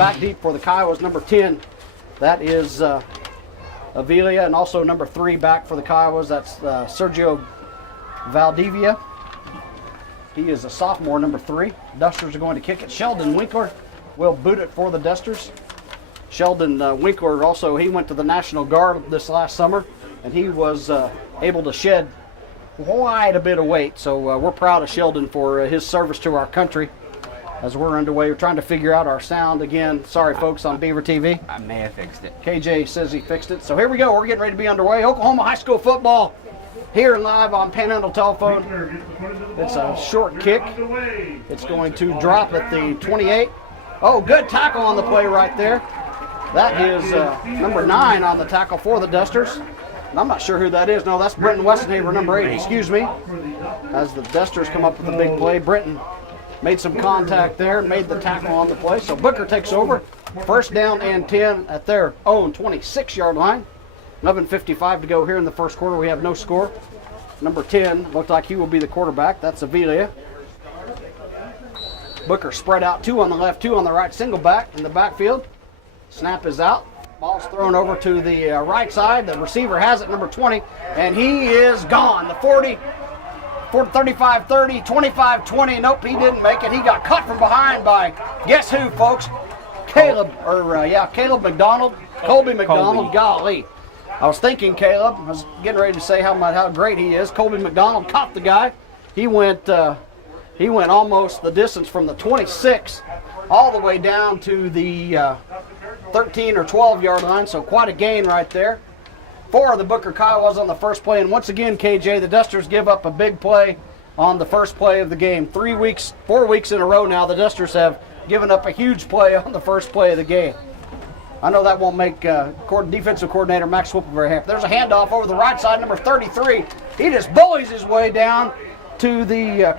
back deep for the Kiowas, number 10. That is Avilia, and also number 3 back for the Kiowas. That's Sergio Valdivia. He is a sophomore, number 3. Dusters are going to kick it. Sheldon Winkler will boot it for the Dusters. Sheldon Winkler also, he went to the National Guard this last summer, and he was able to shed quite a bit of weight. So we're proud of Sheldon for his service to our country. As we're underway, we're trying to figure out our sound again. Sorry, folks, on Beaver TV. I may have fixed it. KJ says he fixed it. So here we go. We're getting ready to be underway. Oklahoma High School football here live on Panhandle Telephone. It's a short kick. It's going to drop at the 28. Oh, good tackle on the play right there. That is number 9 on the tackle for the Dusters. And I'm not sure who that is. No, that's Brenton Westenhaver, number 8. Excuse me. As the Dusters come up with a big play, Brenton made some contact there, made the tackle on the play. So Booker takes over. First down and 10 at their own 26-yard line. 11:55 to go here in the first quarter. We have no score. Number 10 looked like he will be the quarterback. That's Avilia. Booker spread out, 2 on the left, 2 on the right, single back in the backfield. Snap is out. Ball's thrown over to the right side. The receiver has it, number 20, and he is gone. The 40, 35-30, 25-20. Nope, he didn't make it. He got cut from behind by, guess who, folks? Caleb McDonald. Colby McDonald. Golly. I was thinking Caleb. I was getting ready to say how great he is. Colby McDonald caught the guy. He went almost the distance from the 26 all the way down to the 13 or 12-yard line, so quite a gain right there. 4 of the Booker Kiowas on the first play, and once again, KJ, the Dusters give up a big play on the first play of the game. 4 weeks in a row now, the Dusters have given up a huge play on the first play of the game. I know that won't make defensive coordinator Max Whipple very happy. There's a handoff over the right side, number 33. He just bullies his way down to the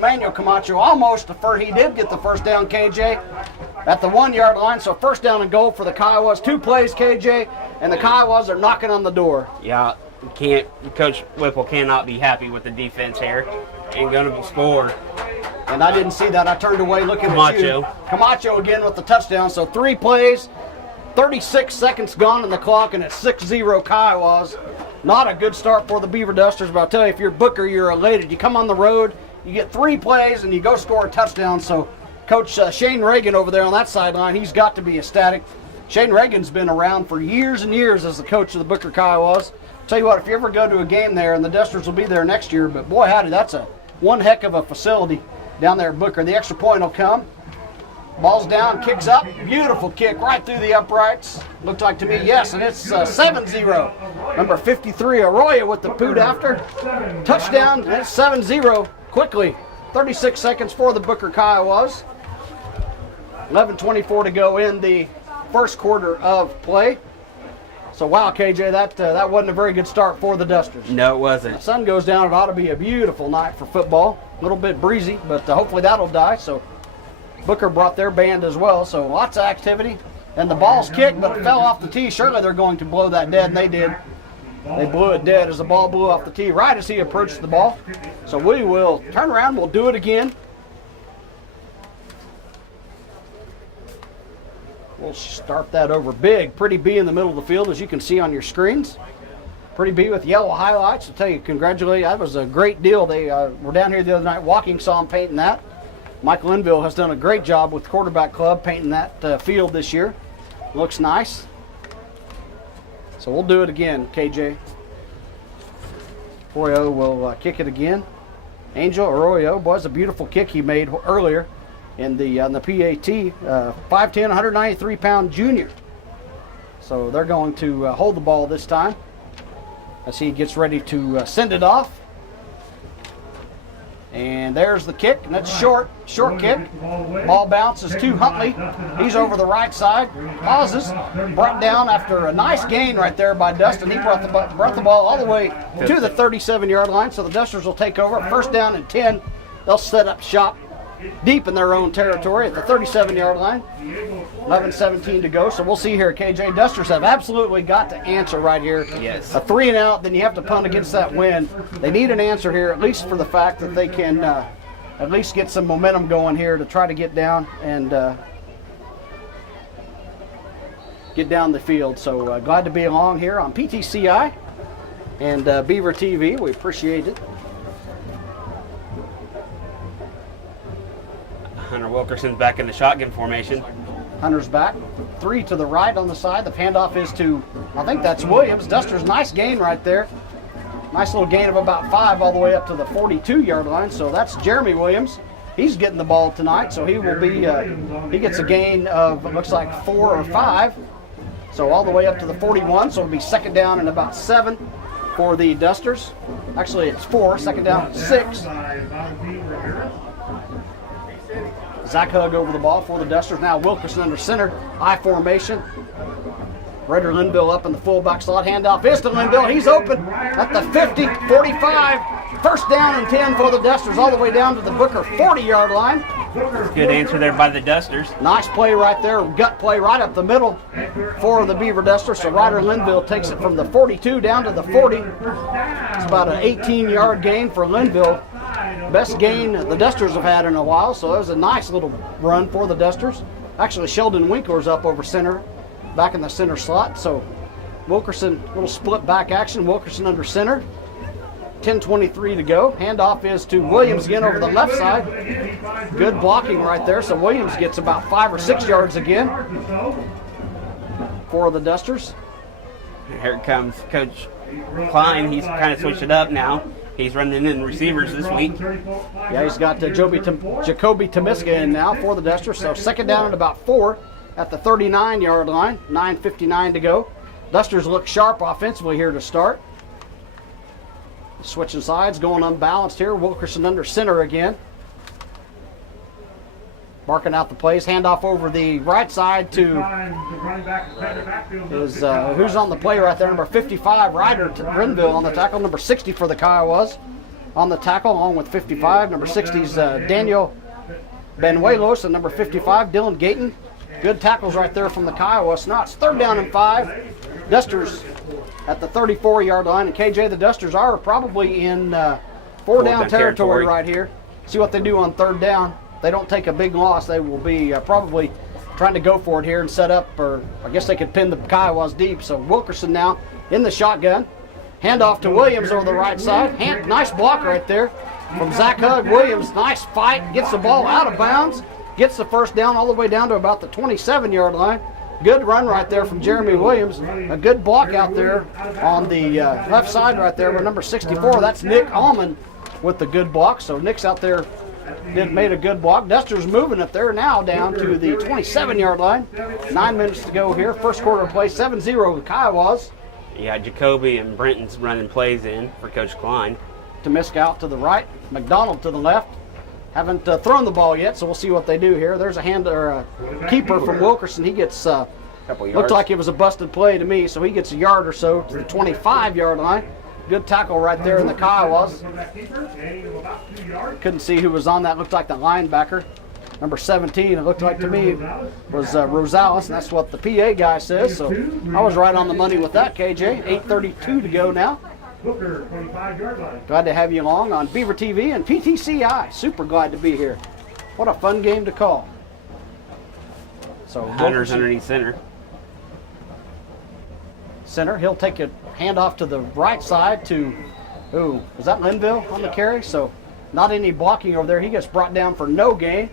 Manuel Camacho. Almost he did get the first down, KJ, at the 1-yard line. So first down and goal for the Kiowas. 2 plays, KJ, and the Kiowas are knocking on the door. Yeah, Coach Whipple cannot be happy with the defense here. Ain't going to be scored. And I didn't see that. I turned away looking at you. Camacho again with the touchdown. So 3 plays, 36 seconds gone in the clock, and it's 6-0 Kiowas. Not a good start for the Beaver Dusters, but I'll tell you, if you're Booker, you're elated. You come on the road, you get 3 plays, and you go score a touchdown. So Coach Shane Reagan over there on that sideline, he's got to be ecstatic. Shane Reagan's been around for years and years as the coach of the Booker Kiowas. Tell you what, if you ever go to a game there, and the Dusters will be there next year, but boy howdy, that's one heck of a facility down there at Booker. The extra point will come. Ball's down, kicks up, beautiful kick right through the uprights. Looked like to me, yes, and it's 7-0. Number 53, Arroyo with the boot after. Touchdown, and it's 7-0 quickly. 36 seconds for the Booker Kiowas. 11:24 to go in the first quarter of play. So, wow, KJ, that wasn't a very good start for the Dusters. No, it wasn't. The sun goes down. It ought to be a beautiful night for football. A little bit breezy, but hopefully that'll die. So Booker brought their band as well, so lots of activity. And the ball's kicked, but it fell off the tee. Surely they're going to blow that dead, and they did. They blew it dead as the ball blew off the tee right as he approached the ball. So we will turn around. We'll do it again. We'll start that over big. Pretty B in the middle of the field, as you can see on your screens. Pretty B with yellow highlights. I'll tell you, congratulations. That was a great deal. They were down here the other night walking, saw them painting that. Michael Linville has done a great job with Quarterback Club painting that field this year. Looks nice. So we'll do it again, KJ. Arroyo will kick it again. Angel Arroyo was a beautiful kick he made earlier in the on the PAT. 5'10", 193-pound junior. So they're going to hold the ball this time as he gets ready to send it off. And there's the kick, and that's short kick. Ball bounces to Huntley. He's over the right side, pauses, brought down after a nice gain right there by Dustin. He brought the ball all the way to the 37-yard line, so the Dusters will take over. First down and 10. They'll set up shop deep in their own territory at the 37-yard line. 11:17 to go, so we'll see here. KJ, Dusters have absolutely got to answer right here. Yes. A 3-and-out, then you have to punt against that win. They need an answer here, at least for the fact that they can at least get some momentum going here to try to get down and get down the field. So glad to be along here on PTCI and Beaver TV. We appreciate it. Hunter Wilkerson's back in the shotgun formation. Hunter's back. 3 to the right on the side. The handoff is to, I think that's Williams. Duster's nice gain right there. Nice little gain of about 5 all the way up to the 42-yard line. So that's Jeremy Williams. He's getting the ball tonight, so he will be, he gets a gain of, it looks like 4 or 5. So all the way up to the 41, so it'll be second down and about 7 for the Dusters. Actually, it's 4, second down, 6. Zach Hugg over the ball for the Dusters. Now Wilkerson under center, I formation. Ryder Linville up in the fullback slot. Handoff is to Linville. He's open at the 50, 45. First down and 10 for the Dusters, all the way down to the Booker 40-yard line. Good answer there by the Dusters. Nice play right there, gut play right up the middle for the Beaver Dusters. So Ryder Linville takes it from the 42 down to the 40. It's about an 18-yard gain for Linville. Best gain the Dusters have had in a while, so it was a nice little run for the Dusters. Actually, Sheldon Winkler's up over center, back in the center slot. So Wilkerson, little split back action, Wilkerson under center. 10:23 to go. Handoff is to Williams again over the left side. Good blocking right there, so Williams gets about 5 or 6 yards again for the Dusters. Here comes Coach Klein. He's kind of switched it up now. He's running in receivers this week. Yeah, he's got Jacoby Tomiska in now for the Dusters. So second down and about 4 at the 39-yard line. 9:59 to go. Dusters look sharp offensively here to start. Switching sides, going unbalanced here. Wilkerson under center again. Marking out the plays. Handoff over the right side to is who's on the play right there? Number 55, Ryder Linville on the tackle. Number 60 for the Kiowas on the tackle, along with 55. Number 60 is Daniel Benuelos, and number 55, Dylan Gayton. Good tackles right there from the Kiowas. Now it's third down and 5. Dusters at the 34-yard line, and KJ, the Dusters are probably in four down territory right here. See what they do on third down. If they don't take a big loss, they will be probably trying to go for it here and set up, or I guess they could pin the Kiowas deep. So Wilkerson now in the shotgun. Handoff to Williams over the right side. Nice block right there from Zach Hugg. Williams, nice fight, gets the ball out of bounds, gets the first down all the way down to about the 27-yard line. Good run right there from Jeremy Williams. A good block out there on the left side right there with number 64. That's Nick Allman with the good block. So Nick's out there, made a good block. Dusters moving it there now down to the 27-yard line. 9 minutes to go here. First quarter of play, 7-0 the Kiowas. Yeah, Jacoby and Brenton's running plays in for Coach Klein. Tomiska out to the right, McDonald to the left. Haven't thrown the ball yet, so we'll see what they do here. There's a keeper from Wilkerson. He gets couple yards. Looked like it was a busted play to me, so he gets a yard or so to the 25-yard line. Good tackle right there in the Kiowas. Couldn't see who was on that. Looked like the linebacker. Number 17, it looked like to me, was Rosales, and that's what the PA guy says. So I was right on the money with that, KJ. 8:32 to go now. Glad to have you along on Beaver TV and PTCI. Super glad to be here. What a fun game to call. So Hunter's underneath center. Center, he'll take a handoff to the right side to, was that Linville on the carry? So not any blocking over there. He gets brought down for no gain.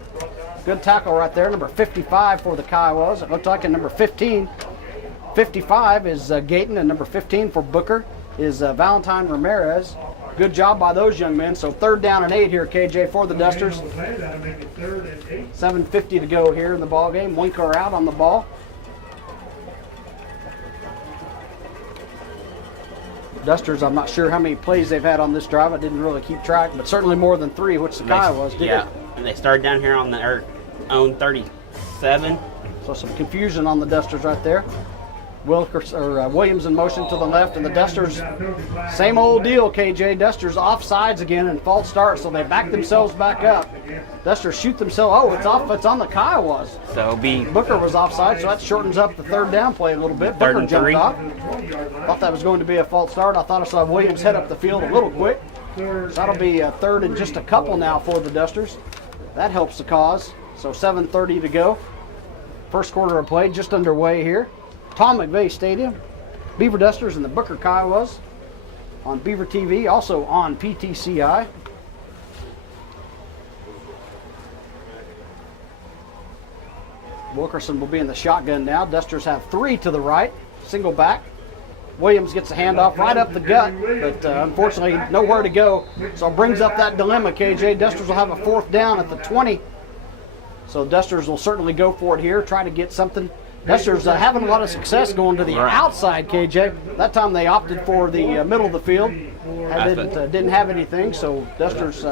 Good tackle right there. Number 55 for the Kiowas. It looked like a number 15. 55 is Gayton, and number 15 for Booker is Valentine Ramirez. Good job by those young men. So third down and 8 here, KJ, for the Dusters. 7:50 to go here in the ball game. Winkler out on the ball. Dusters, I'm not sure how many plays they've had on this drive. I didn't really keep track, but certainly more than 3, which the Kiowas did. Yeah, and they started down here on their own 37. So some confusion on the Dusters right there. Williams in motion to the left, and the Dusters, same old deal, KJ. Dusters offsides again and false start, so they back themselves back up. Dusters shoot themselves. It's on the Kiowas. So Booker was offside, so that shortens up the third down play a little bit. Booker jumped off. Thought that was going to be a false start. I thought I saw Williams head up the field a little quick. So that'll be a third and just a couple now for the Dusters. That helps the cause. So 7:30 to go. First quarter of play just underway here. Tom McVeigh Stadium. Beaver Dusters and the Booker Kiowas on Beaver TV, also on PTCI. Wilkerson will be in the shotgun now. Dusters have 3 to the right, single back. Williams gets a handoff right up the gut, but unfortunately nowhere to go. So it brings up that dilemma, KJ. Dusters will have a 4th down at the 20. So Dusters will certainly go for it here, try to get something. Dusters having a lot of success going to the outside, KJ. That time they opted for the middle of the field. Didn't have anything, so Dusters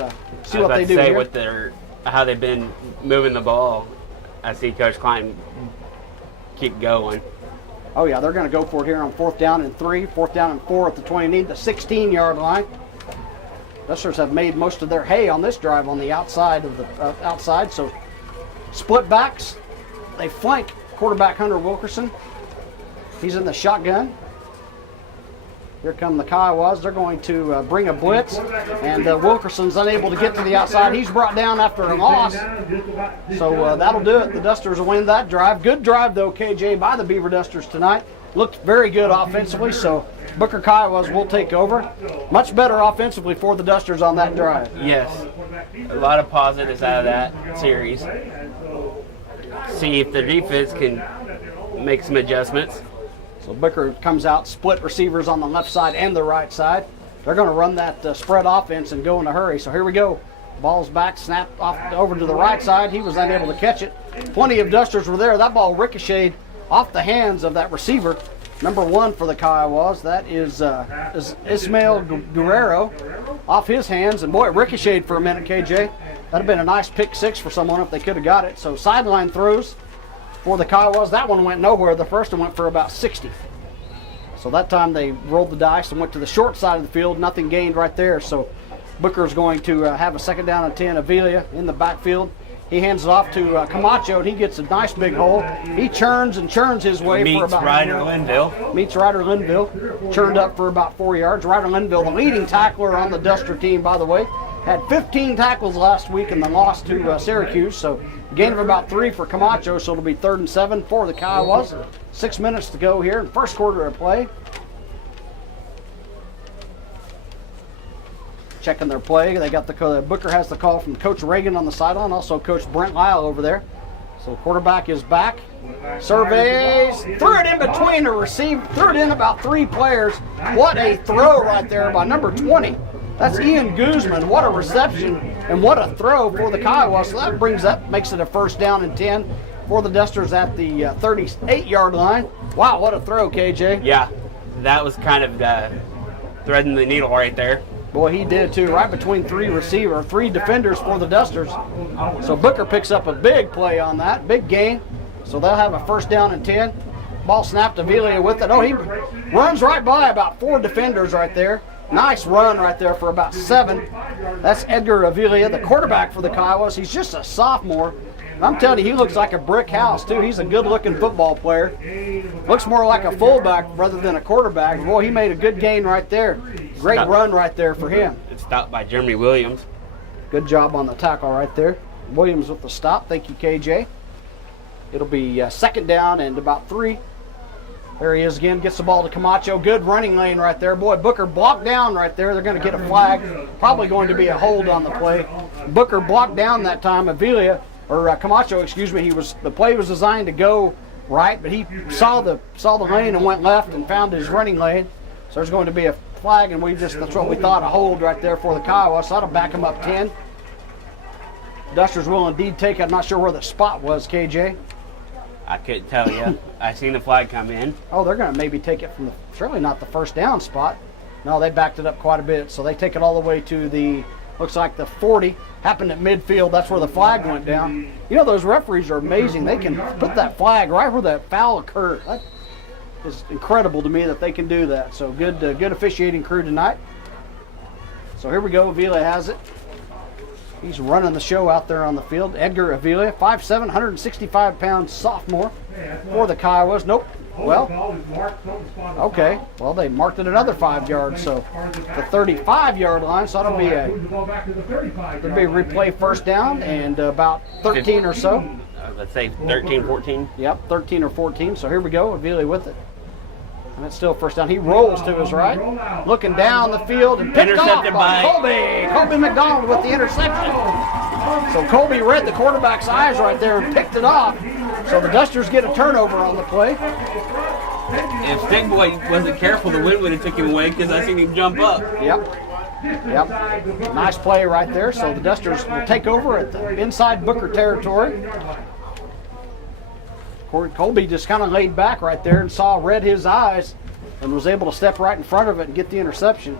see what they do here. With how they've been moving the ball, I see Coach Klein keep going. Oh yeah, they're going to go for it here on 4th down and 3, 4th down and 4 at the 20. Need the 16-yard line. Dusters have made most of their hay on this drive on the outside of the outside. So split backs, they flank quarterback Hunter Wilkerson. He's in the shotgun. Here come the Kiowas. They're going to bring a blitz, and Wilkerson's unable to get to the outside. He's brought down after a loss. So that'll do it. The Dusters will win that drive. Good drive, though, KJ, by the Beaver Dusters tonight. Looked very good offensively, so Booker Kiowas will take over. Much better offensively for the Dusters on that drive. Yes. A lot of positives out of that series. See if the defense can make some adjustments. So Booker comes out, split receivers on the left side and the right side. They're going to run that spread offense and go in a hurry. So here we go. Ball's back, snapped off over to the right side. He was unable to catch it. Plenty of Dusters were there. That ball ricocheted off the hands of that receiver. Number 1 for the Kiowas. That is Ismael Guerrero. Off his hands, and boy, it ricocheted for a minute, KJ. That'd have been a nice pick 6 for someone if they could have got it. So sideline throws for the Kiowas. That one went nowhere. The first one went for about 60. So that time they rolled the dice and went to the short side of the field. Nothing gained right there. So Booker's going to have a 2nd down and 10. Avila in the backfield. He hands it off to Camacho, and he gets a nice big hole. He churns and churns his way for about... Meets Ryder Linville. Churned up for about 4 yards. Ryder Linville, the leading tackler on the Duster team, by the way. Had 15 tackles last week and then lost to Syracuse. So gain of about 3 for Camacho, so it'll be 3rd and 7 for the Kiowas. 6 minutes to go here in the first quarter of play. Checking their play. They got the Booker has the call from Coach Reagan on the sideline, also Coach Brent Lyle over there. So quarterback is back. Surveys, threw it in between the receiver, threw it in about 3 players. What a throw right there by number 20. That's Ian Guzman. What a reception and what a throw for the Kiowa. So that makes it a 1st down and 10 for the Dusters at the 38-yard line. Wow, what a throw, KJ. Yeah, that was kind of threading the needle right there. Boy, he did too, right between 3 defenders for the Dusters. So Booker picks up a big play on that, big gain. So they'll have a 1st down and 10. Ball snapped to Avila with it. Oh, he runs right by about 4 defenders right there. Nice run right there for about 7. That's Edgar Avila, the quarterback for the Kiowas. He's just a sophomore. And I'm telling you, he looks like a brick house, too. He's a good-looking football player. Looks more like a fullback rather than a quarterback. Boy, he made a good gain right there. Great run right there for him. It's stopped by Jeremy Williams. Good job on the tackle right there. Williams with the stop. Thank you, KJ. It'll be 2nd down and about 3. There he is again, gets the ball to Camacho. Good running lane right there. Boy, Booker blocked down right there. They're going to get a flag. Probably going to be a hold on the play. Booker blocked down that time. Camacho, excuse me, the play was designed to go right, but he saw the lane and went left and found his running lane. So there's going to be a flag, and that's what we thought, a hold right there for the Kiowa. So that'll back him up 10. Dusters will indeed take it. I'm not sure where the spot was, KJ. I couldn't tell you. I seen the flag come in. Oh, they're going to maybe take it from surely not the 1st down spot. No, they backed it up quite a bit. So they take it all the way to looks like the 40. Happened at midfield. That's where the flag went down. You know, those referees are amazing. They can put that flag right where that foul occurred. That is incredible to me that they can do that. So good officiating crew tonight. So here we go. Avila has it. He's running the show out there on the field. Edgar Avila, 5'7", 165-pound sophomore for the Kiowas. Nope. Well, okay. Well, they marked it another 5 yards, so the 35-yard line. So that'll be a replay 1st down and about 13 or so. let's say 13, 14. Yep, 13 or 14. So here we go, Avili with it. And it's still first down. He rolls to his right, looking down the field and picked off by Colby McDonald with the interception. So Colby read the quarterback's eyes right there and picked it off. So the Dusters get a turnover on the play. If Big Boy wasn't careful, the wind would have took him away because I seen him jump up. Yep. Nice play right there. So the Dusters will take over at the inside Booker territory. Colby just kind of laid back right there and read his eyes and was able to step right in front of it and get the interception.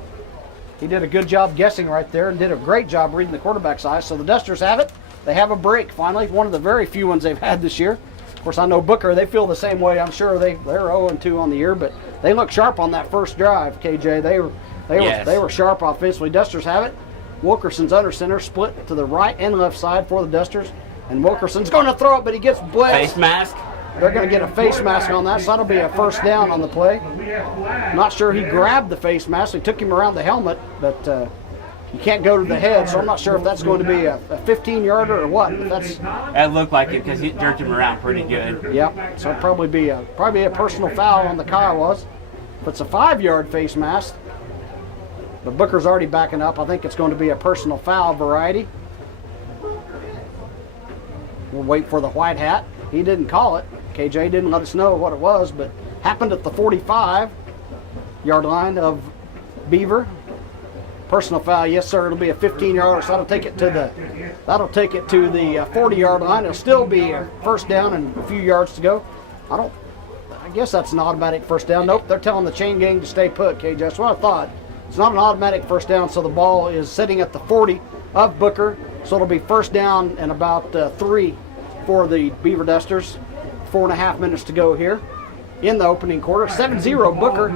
He did a good job guessing right there and did a great job reading the quarterback's eyes. So the Dusters have it. They have a break finally, one of the very few ones they've had this year. Of course, I know Booker, they feel the same way. I'm sure they're 0-2 on the year, but they look sharp on that first drive, KJ. They were sharp offensively. Dusters have it. Wilkerson's under center, split to the right and left side for the Dusters. And Wilkerson's going to throw it, but he gets blitzed. Face mask. They're going to get a face mask on that, so that'll be a first down on the play. Not sure he grabbed the face mask. He took him around the helmet, but you can't go to the head, so I'm not sure if that's going to be a 15-yarder or what. But that looked like it because he jerked him around pretty good. Yep, so it'll probably be a personal foul on the Kiowas. If it's a 5-yard face mask, but Booker's already backing up. I think it's going to be a personal foul variety. We'll wait for the white hat. He didn't call it. KJ didn't let us know what it was, but happened at the 45-yard line of Beaver. Personal foul, yes sir. It'll be a 15-yarder, so that'll take it to the 40-yard line. It'll still be a first down and a few yards to go. I guess that's an automatic first down. Nope, they're telling the chain gang to stay put, KJ. That's what I thought. It's not an automatic first down, so the ball is sitting at the 40 of Booker. So it'll be first down and about 3 for the Beaver Dusters. 4.5 minutes to go here in the opening quarter. 7-0 Booker.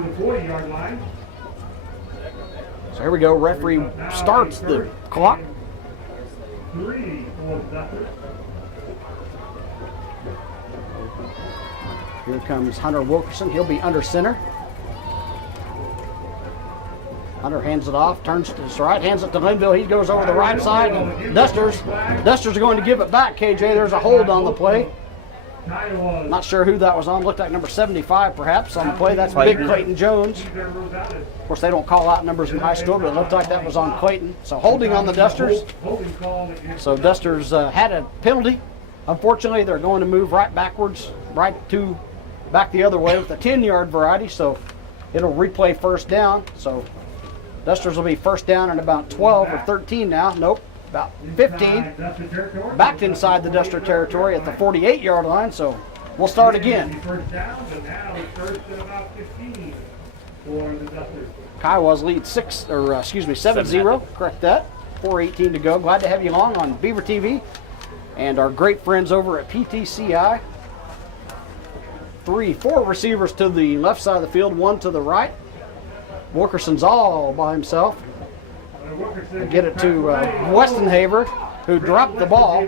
So here we go. Referee starts the clock. Here comes Hunter Wilkerson. He'll be under center. Hunter hands it off, turns to his right, hands it to Linville. He goes over the right side. Dusters are going to give it back, KJ. There's a hold on the play. Not sure who that was on. Looked like number 75 perhaps on the play. That's Big Clayton Jones. Of course, they don't call out numbers in high school, but it looked like that was on Clayton. So holding on the Dusters. So Dusters had a penalty. Unfortunately, they're going to move right backwards, back the other way with a 10-yard variety. So it'll replay first down. So Dusters will be first down in about 12 or 13 now. Nope, about 15. Backed inside the Duster territory at the 48-yard line, so we'll start again. Kiowas lead 7-0. Correct that. 4:18 to go. Glad to have you along on Beaver TV and our great friends over at PTCI. 4 receivers to the left side of the field, 1 to the right. Wilkerson's all by himself. Get it to Westenhaver, who dropped the ball,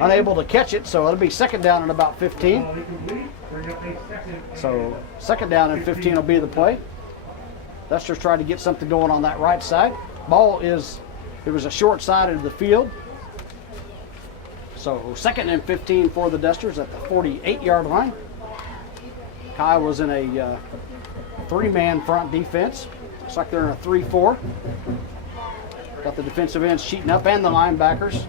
unable to catch it, so it'll be second down and about 15. So second down and 15 will be the play. Dusters trying to get something going on that right side. It was a short side of the field. So second and 15 for the Dusters at the 48-yard line. Kyle was in a 3-man front defense. Looks like they're in a 3-4. Got the defensive ends cheating up and the linebackers.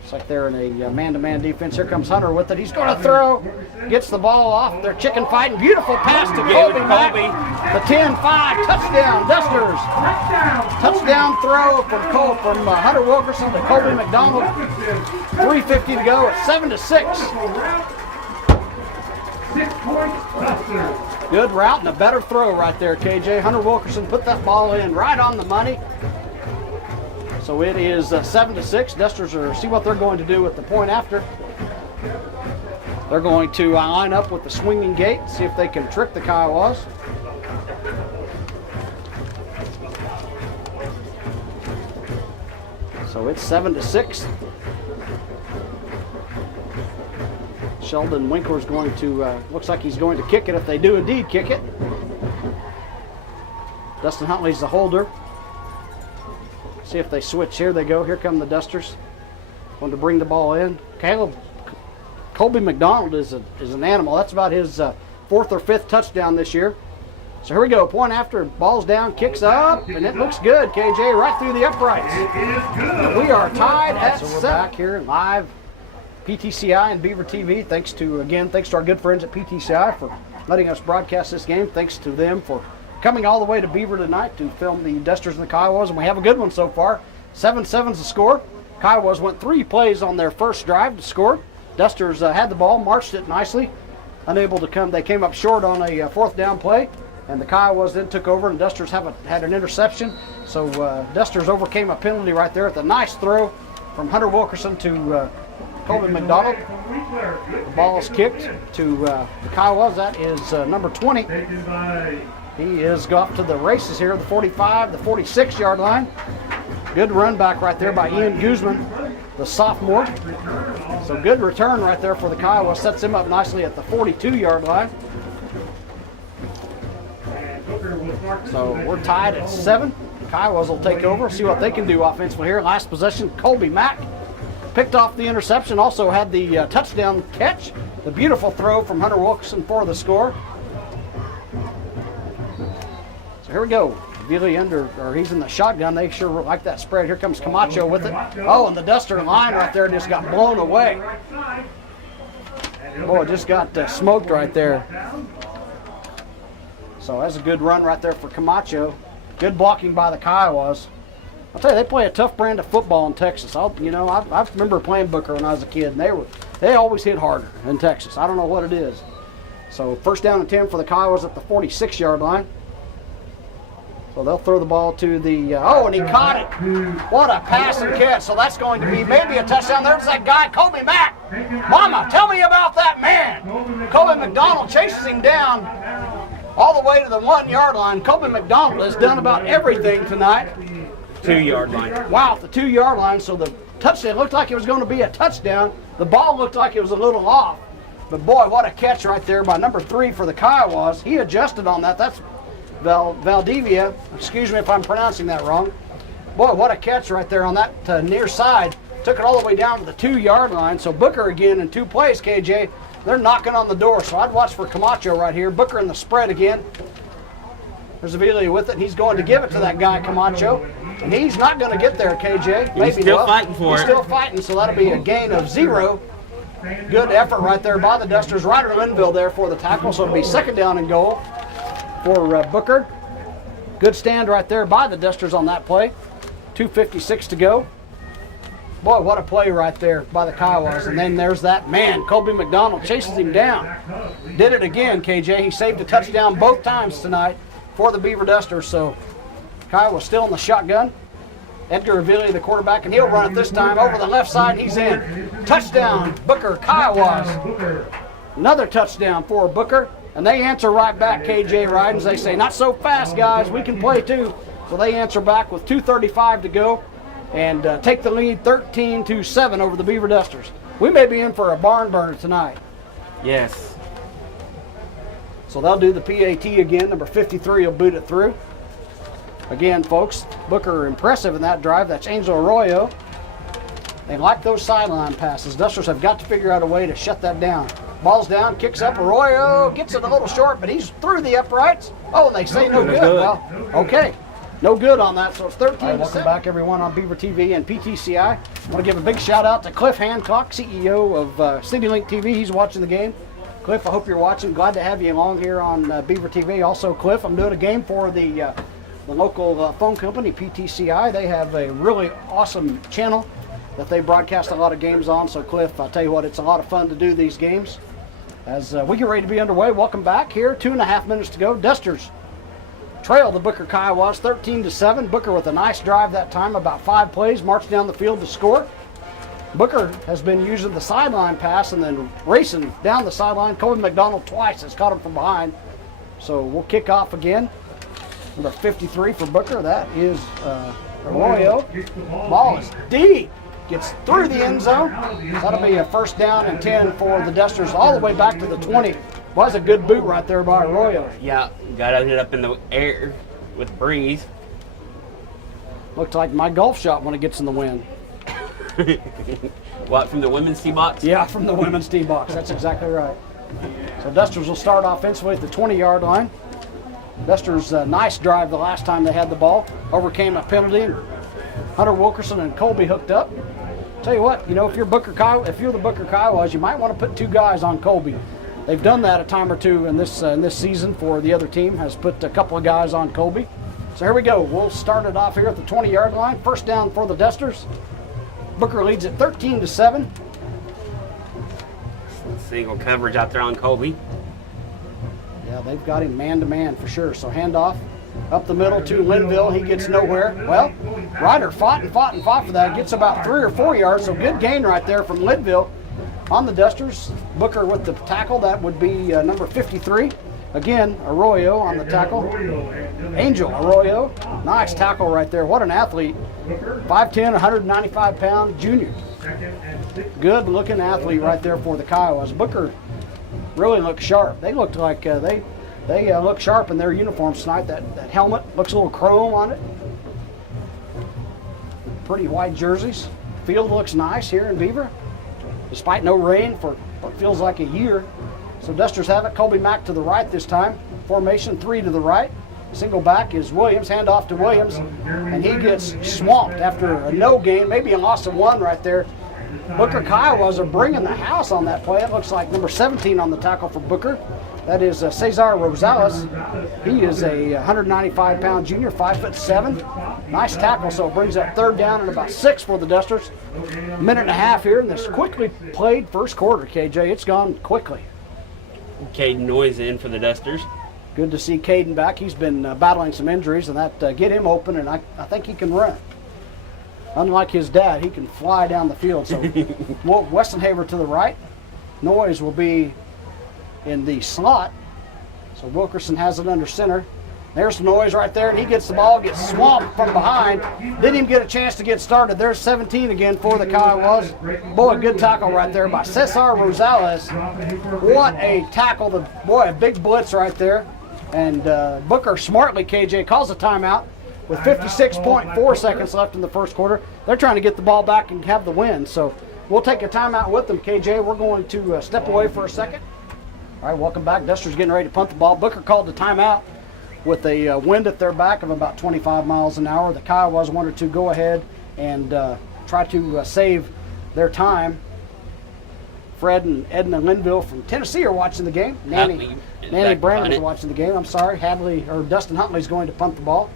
Looks like they're in a man-to-man defense. Here comes Hunter with it. He's going to throw. Gets the ball off. They're chicken fighting. Beautiful pass to Colby. The 10-5 touchdown Dusters. Touchdown throw from Hunter Wilkerson to Colby McDonald. 3:50 to go. It's 7-6. Good route and a better throw right there, KJ. Hunter Wilkerson put that ball in right on the money. So it is 7-6. Dusters see what they're going to do with the point after. They're going to line up with the swinging gate, see if they can trick the Kiowas. So it's 7-6. Sheldon Winkler's going to, looks like he's going to kick it if they do indeed kick it. Dustin Huntley's the holder. See if they switch. Here they go. Here come the Dusters. Going to bring the ball in. Colby McDonald is an animal. That's about his 4th or 5th touchdown this year. So here we go. Point after, ball's down, kicks up, and it looks good, KJ, right through the uprights. We are tied at 7. We're back here live, PTCI and Beaver TV. Thanks to our good friends at PTCI for letting us broadcast this game. Thanks to them for coming all the way to Beaver tonight to film the Dusters and the Kiowas, and we have a good one so far. 7-7's the score. Kiowas went 3 plays on their first drive to score. Dusters had the ball, marched it nicely, unable to come. They came up short on a 4th down play, and the Kiowas then took over, and Dusters had an interception. So Dusters overcame a penalty right there with a nice throw from Hunter Wilkerson to Colby McDonald. The ball is kicked to the Kiowas. That is number 20. He is off to the races here, the 45, the 46-yard line. Good run back right there by Ian Guzman, the sophomore. So good return right there for the Kiowa. Sets him up nicely at the 42-yard line. So we're tied at 7. Kiowas will take over, see what they can do offensively here. Last possession, Colby Mack picked off the interception, also had the touchdown catch. The beautiful throw from Hunter Wilkerson for the score. So here we go. Billy he's in the shotgun. They sure like that spread. Here comes Camacho with it. Oh, and the Duster line right there just got blown away. Boy, just got smoked right there. So that's a good run right there for Camacho. Good blocking by the Kiowas. I'll tell you, they play a tough brand of football in Texas. I remember playing Booker when I was a kid, and they always hit harder in Texas. I don't know what it is. So 1st down and 10 for the Kiowas at the 46-yard line. So they'll throw the ball to the, and he caught it. What a pass and catch. So that's going to be maybe a touchdown. There's that guy, Colby Mack. Mama, tell me about that man. Colby McDonald chases him down all the way to the 1-yard line. Colby McDonald has done about everything tonight. 2-yard line. Wow, the 2-yard line. So the touchdown looked like it was going to be a touchdown. The ball looked like it was a little off. But boy, what a catch right there by number 3 for the Kiowas. He adjusted on that. That's Valdivia, excuse me if I'm pronouncing that wrong. Boy, what a catch right there on that near side. Took it all the way down to the 2-yard line. So Booker again in 2 plays, KJ. They're knocking on the door. So I'd watch for Camacho right here. Booker in the spread again. There's Avilia with it. He's going to give it to that guy, Camacho. And he's not going to get there, KJ. He's still fighting for it. He's still fighting, so that'll be a gain of 0. Good effort right there by the Dusters. Ryder Linville there for the tackle. So it'll be 2nd down and goal for Booker. Good stand right there by the Dusters on that play. 2:56 to go. Boy, what a play right there by the Kiowas. And then there's that man, Colby McDonald, chases him down. Did it again, KJ. He saved a touchdown both times tonight for the Beaver Dusters. So Kiowa's still in the shotgun. Edgar Avili, the quarterback, and he'll run it this time over the left side. He's in. Touchdown, Booker, Kiowas. Another touchdown for Booker. And they answer right back, KJ Ridens. They say, not so fast, guys. We can play too. So they answer back with 2:35 to go and take the lead 13-7 over the Beaver Dusters. We may be in for a barn burner tonight. Yes. So they'll do the PAT again. Number 53 will boot it through. Again, folks, Booker impressive in that drive. That's Angel Arroyo. They like those sideline passes. Dusters have got to figure out a way to shut that down. Ball's down, kicks up. Arroyo gets it a little short, but he's through the uprights. Oh, and they say no good. Well, okay. No good on that, so it's 13-7. Welcome back, everyone, on Beaver TV and PTCI. I want to give a big shout-out to Cliff Hancock, CEO of CityLink TV. He's watching the game. Cliff, I hope you're watching. Glad to have you along here on Beaver TV. Also, Cliff, I'm doing a game for the local phone company, PTCI. They have a really awesome channel that they broadcast a lot of games on. So, Cliff, I'll tell you what, it's a lot of fun to do these games. As we get ready to be underway, welcome back here. 2.5 minutes to go. Dusters trail the Booker Kiowas 13-7. Booker with a nice drive that time, about 5 plays, marched down the field to score. Booker has been using the sideline pass and then racing down the sideline. Colby McDonald twice has caught him from behind. So we'll kick off again. Number 53 for Booker. That is Arroyo. Ball is deep. Gets through the end zone. That'll be a 1st down and 10 for the Dusters all the way back to the 20. Was a good boot right there by Arroyo. Yeah, got it up in the air with breeze. Looks like my golf shot when it gets in the wind. What, from the women's tee box? Yeah, from the women's tee box. That's exactly right. So Dusters will start offensively at the 20-yard line. Dusters nice drive the last time they had the ball. Overcame a penalty. Hunter Wilkerson and Colby hooked up. Tell you what, you know, if you're the Booker Kiowas, you might want to put 2 guys on Colby. They've done that a time or two in this season for the other team, has put a couple of guys on Colby. So here we go. We'll start it off here at the 20-yard line. First down for the Dusters. Booker leads at 13-7. Single coverage out there on Colby. Yeah, they've got him man-to-man for sure. So handoff up the middle to Linville. He gets nowhere. Well, Ryder fought for that. Gets about 3 or 4 yards. So good gain right there from Linville on the Dusters. Booker with the tackle. That would be number 53. Again, Arroyo on the tackle. Angel Arroyo. Nice tackle right there. What an athlete. 5'10", 195-pound junior. Good looking athlete right there for the Kiowas. Booker really looks sharp. They looked like they look sharp in their uniforms tonight. That helmet looks a little chrome on it. Pretty white jerseys. Field looks nice here in Beaver, despite no rain for what feels like a year. So Dusters have it. Colby Mack to the right this time. Formation 3 to the right. Single back is Williams. Handoff to Williams, and he gets swamped after a no gain, maybe a loss of 1 right there. Booker Kiowas are bringing the house on that play. It looks like number 17 on the tackle for Booker. That is Cesar Rosales. He is a 195-pound junior, 5'7". Nice tackle, so it brings up 3rd down and about 6 for the Dusters. A minute and a half here in this quickly played first quarter, KJ. It's gone quickly. Caden Noyes in for the Dusters. Good to see Caden back. He's been battling some injuries, and that get him open, and I think he can run. Unlike his dad, he can fly down the field. So Westenhaver to the right. Noyes will be in the slot. So Wilkerson has it under center. There's Noyes right there, and he gets the ball, gets swamped from behind. Didn't even get a chance to get started. There's 17 again for the Kiowas. Boy, good tackle right there by Cesar Rosales. What a tackle. Boy, a big blitz right there. And Booker smartly, KJ, calls a timeout with 56.4 seconds left in the first quarter. They're trying to get the ball back and have the win. So we'll take a timeout with them, KJ. We're going to step away for a second. All right, welcome back. Dusters getting ready to punt the ball. Booker called the timeout with a wind at their back of about 25 miles an hour. The Kiowas wanted to go ahead and try to save their time. Fred and Edna Linville from Tennessee are watching the game. Nanny Brandon is watching the game. I'm sorry. Dustin Huntley's going to punt the ball.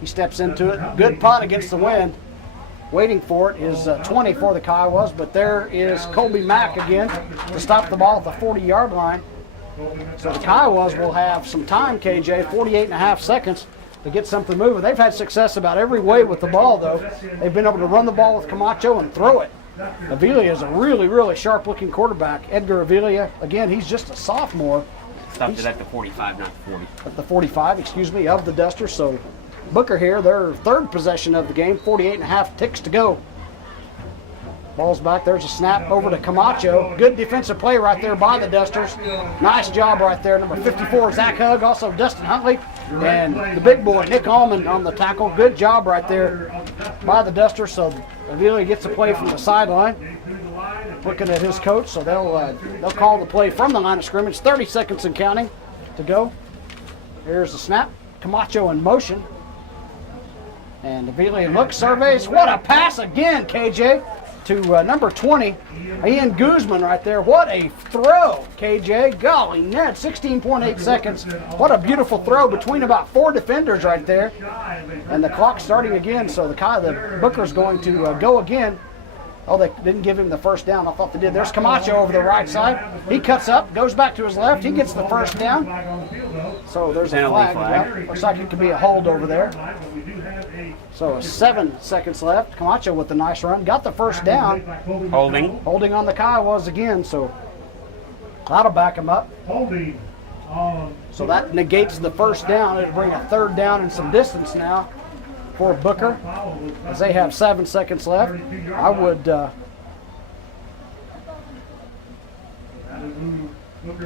He steps into it. Good punt against the wind. Waiting for it is 20 for the Kiowas, but there is Colby Mack again to stop the ball at the 40-yard line. So the Kiowas will have some time, KJ, 48 and a half seconds to get something moving. They've had success about every way with the ball, though. They've been able to run the ball with Camacho and throw it. Avila is a really, really sharp-looking quarterback. Edgar Avila, again, he's just a sophomore. Stopped it at the 45, not the 40. At the 45, excuse me, of the Dusters. So Booker here, their 3rd possession of the game, 48 and a half ticks to go. Ball's back. There's a snap over to Camacho. Good defensive play right there by the Dusters. Nice job right there. Number 54, Zach Hugg. Also Dustin Huntley. And the big boy, Nick Allman, on the tackle. Good job right there by the Dusters. So Avila gets a play from the sideline. Looking at his coach. So they'll call the play from the line of scrimmage. 30 seconds and counting to go. Here's the snap. Camacho in motion. And Avila looks, surveys. What a pass again, KJ. To number 20, Ian Guzman right there. What a throw, KJ. Golly, Ned, 16.8 seconds. What a beautiful throw between about 4 defenders right there. And the clock's starting again, so the Booker's going to go again. Oh, they didn't give him the first down. I thought they did. There's Camacho over the right side. He cuts up, goes back to his left. He gets the first down. So there's a flag. Well, looks like it could be a hold over there. So 7 seconds left. Camacho with a nice run. Got the first down. Holding on the Kiowas again. So that'll back him up. So that negates the first down. It'll bring a 3rd down and some distance now for Booker, as they have 7 seconds left. I would Booker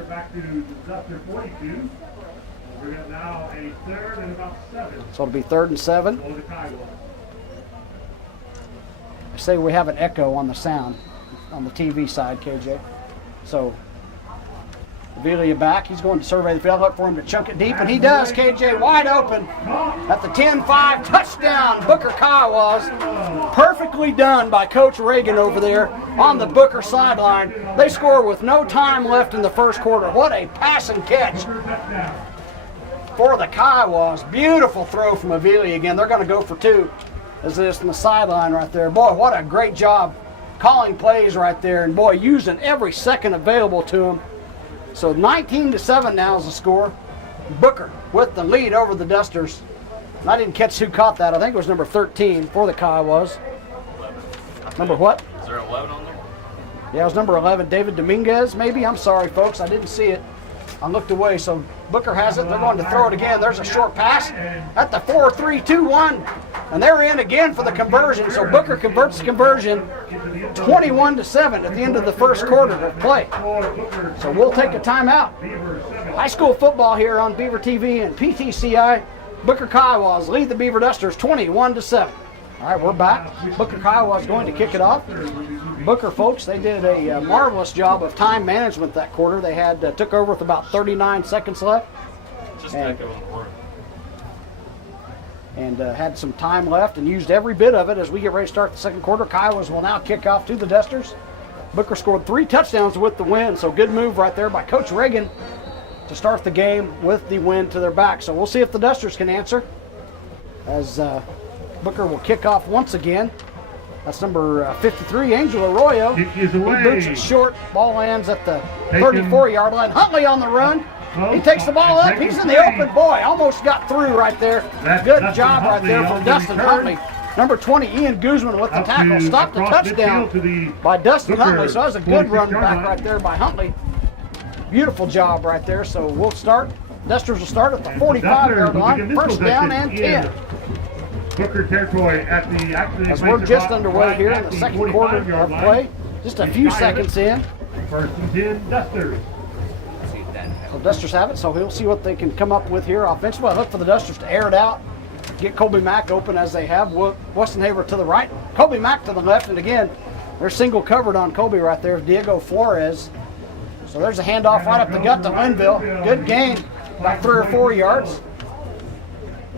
back to the Duster 42. We're got now a 3rd and about 7. So it'll be 3rd and 7. say we have an echo on the sound on the TV side, KJ. So Velia back. He's going to survey the field. Look for him to chunk it deep, and he does. KJ wide open at the 10-5 touchdown. Booker Kiowas. Perfectly done by Coach Reagan over there on the Booker sideline. They score with no time left in the first quarter. What a pass and catch for the Kiowas. Beautiful throw from Avelia again. They're going to go for 2. As this on the sideline right there. Boy, what a great job calling plays right there, and boy, using every second available to him. So 19-7 now is the score. Booker with the lead over the Dusters. And I didn't catch who caught that. I think it was number 13 for the Kiowas. Number what? Is there 11 on there? Yeah, it was number 11, David Dominguez, maybe. I'm sorry, folks, I didn't see it. I looked away, so Booker has it. They're going to throw it again. There's a short pass at the 4-3-2-1, and they're in again for the conversion. So Booker converts the conversion 21-7 at the end of the first quarter of play. So we'll take a timeout. High school football here on Beaver TV and PTCI. Booker Kiowas lead the Beaver Dusters 21-7. All right, we're back. Booker Kiowas going to kick it off. Booker folks, they did a marvelous job of time management that quarter. They had took over with about 39 seconds left. And had some time left and used every bit of it as we get ready to start the second quarter. Kiowas will now kick off to the Dusters. Booker scored 3 touchdowns with the win, so good move right there by Coach Reagan to start the game with the win to their back. So we'll see if the Dusters can answer as Booker will kick off once again. That's number 53, Angel Arroyo. He boots it short. Ball lands at the 34-yard line. Huntley on the run. He takes the ball up. He's in the open. Boy, almost got through right there. Good job right there from Dustin Huntley. Number 20, Ian Guzman with the tackle. Stopped the touchdown by Dustin Huntley. So that was a good run back right there by Huntley. Beautiful job right there. So we'll start. Dusters will start at the 45-yard line. First down and 10. Booker territory at the as we're just underway here in the second quarter of play. Just a few seconds in. First and 10, Dusters. So Dusters have it, so we'll see what they can come up with here offensively. I look for the Dusters to air it out, get Colby Mack open as they have. Weston Haver to the right, Colby Mack to the left, and again, they're single covered on Colby right there, Diego Flores. So there's a handoff right up the gut to Linville. Good gain, about 3 or 4 yards.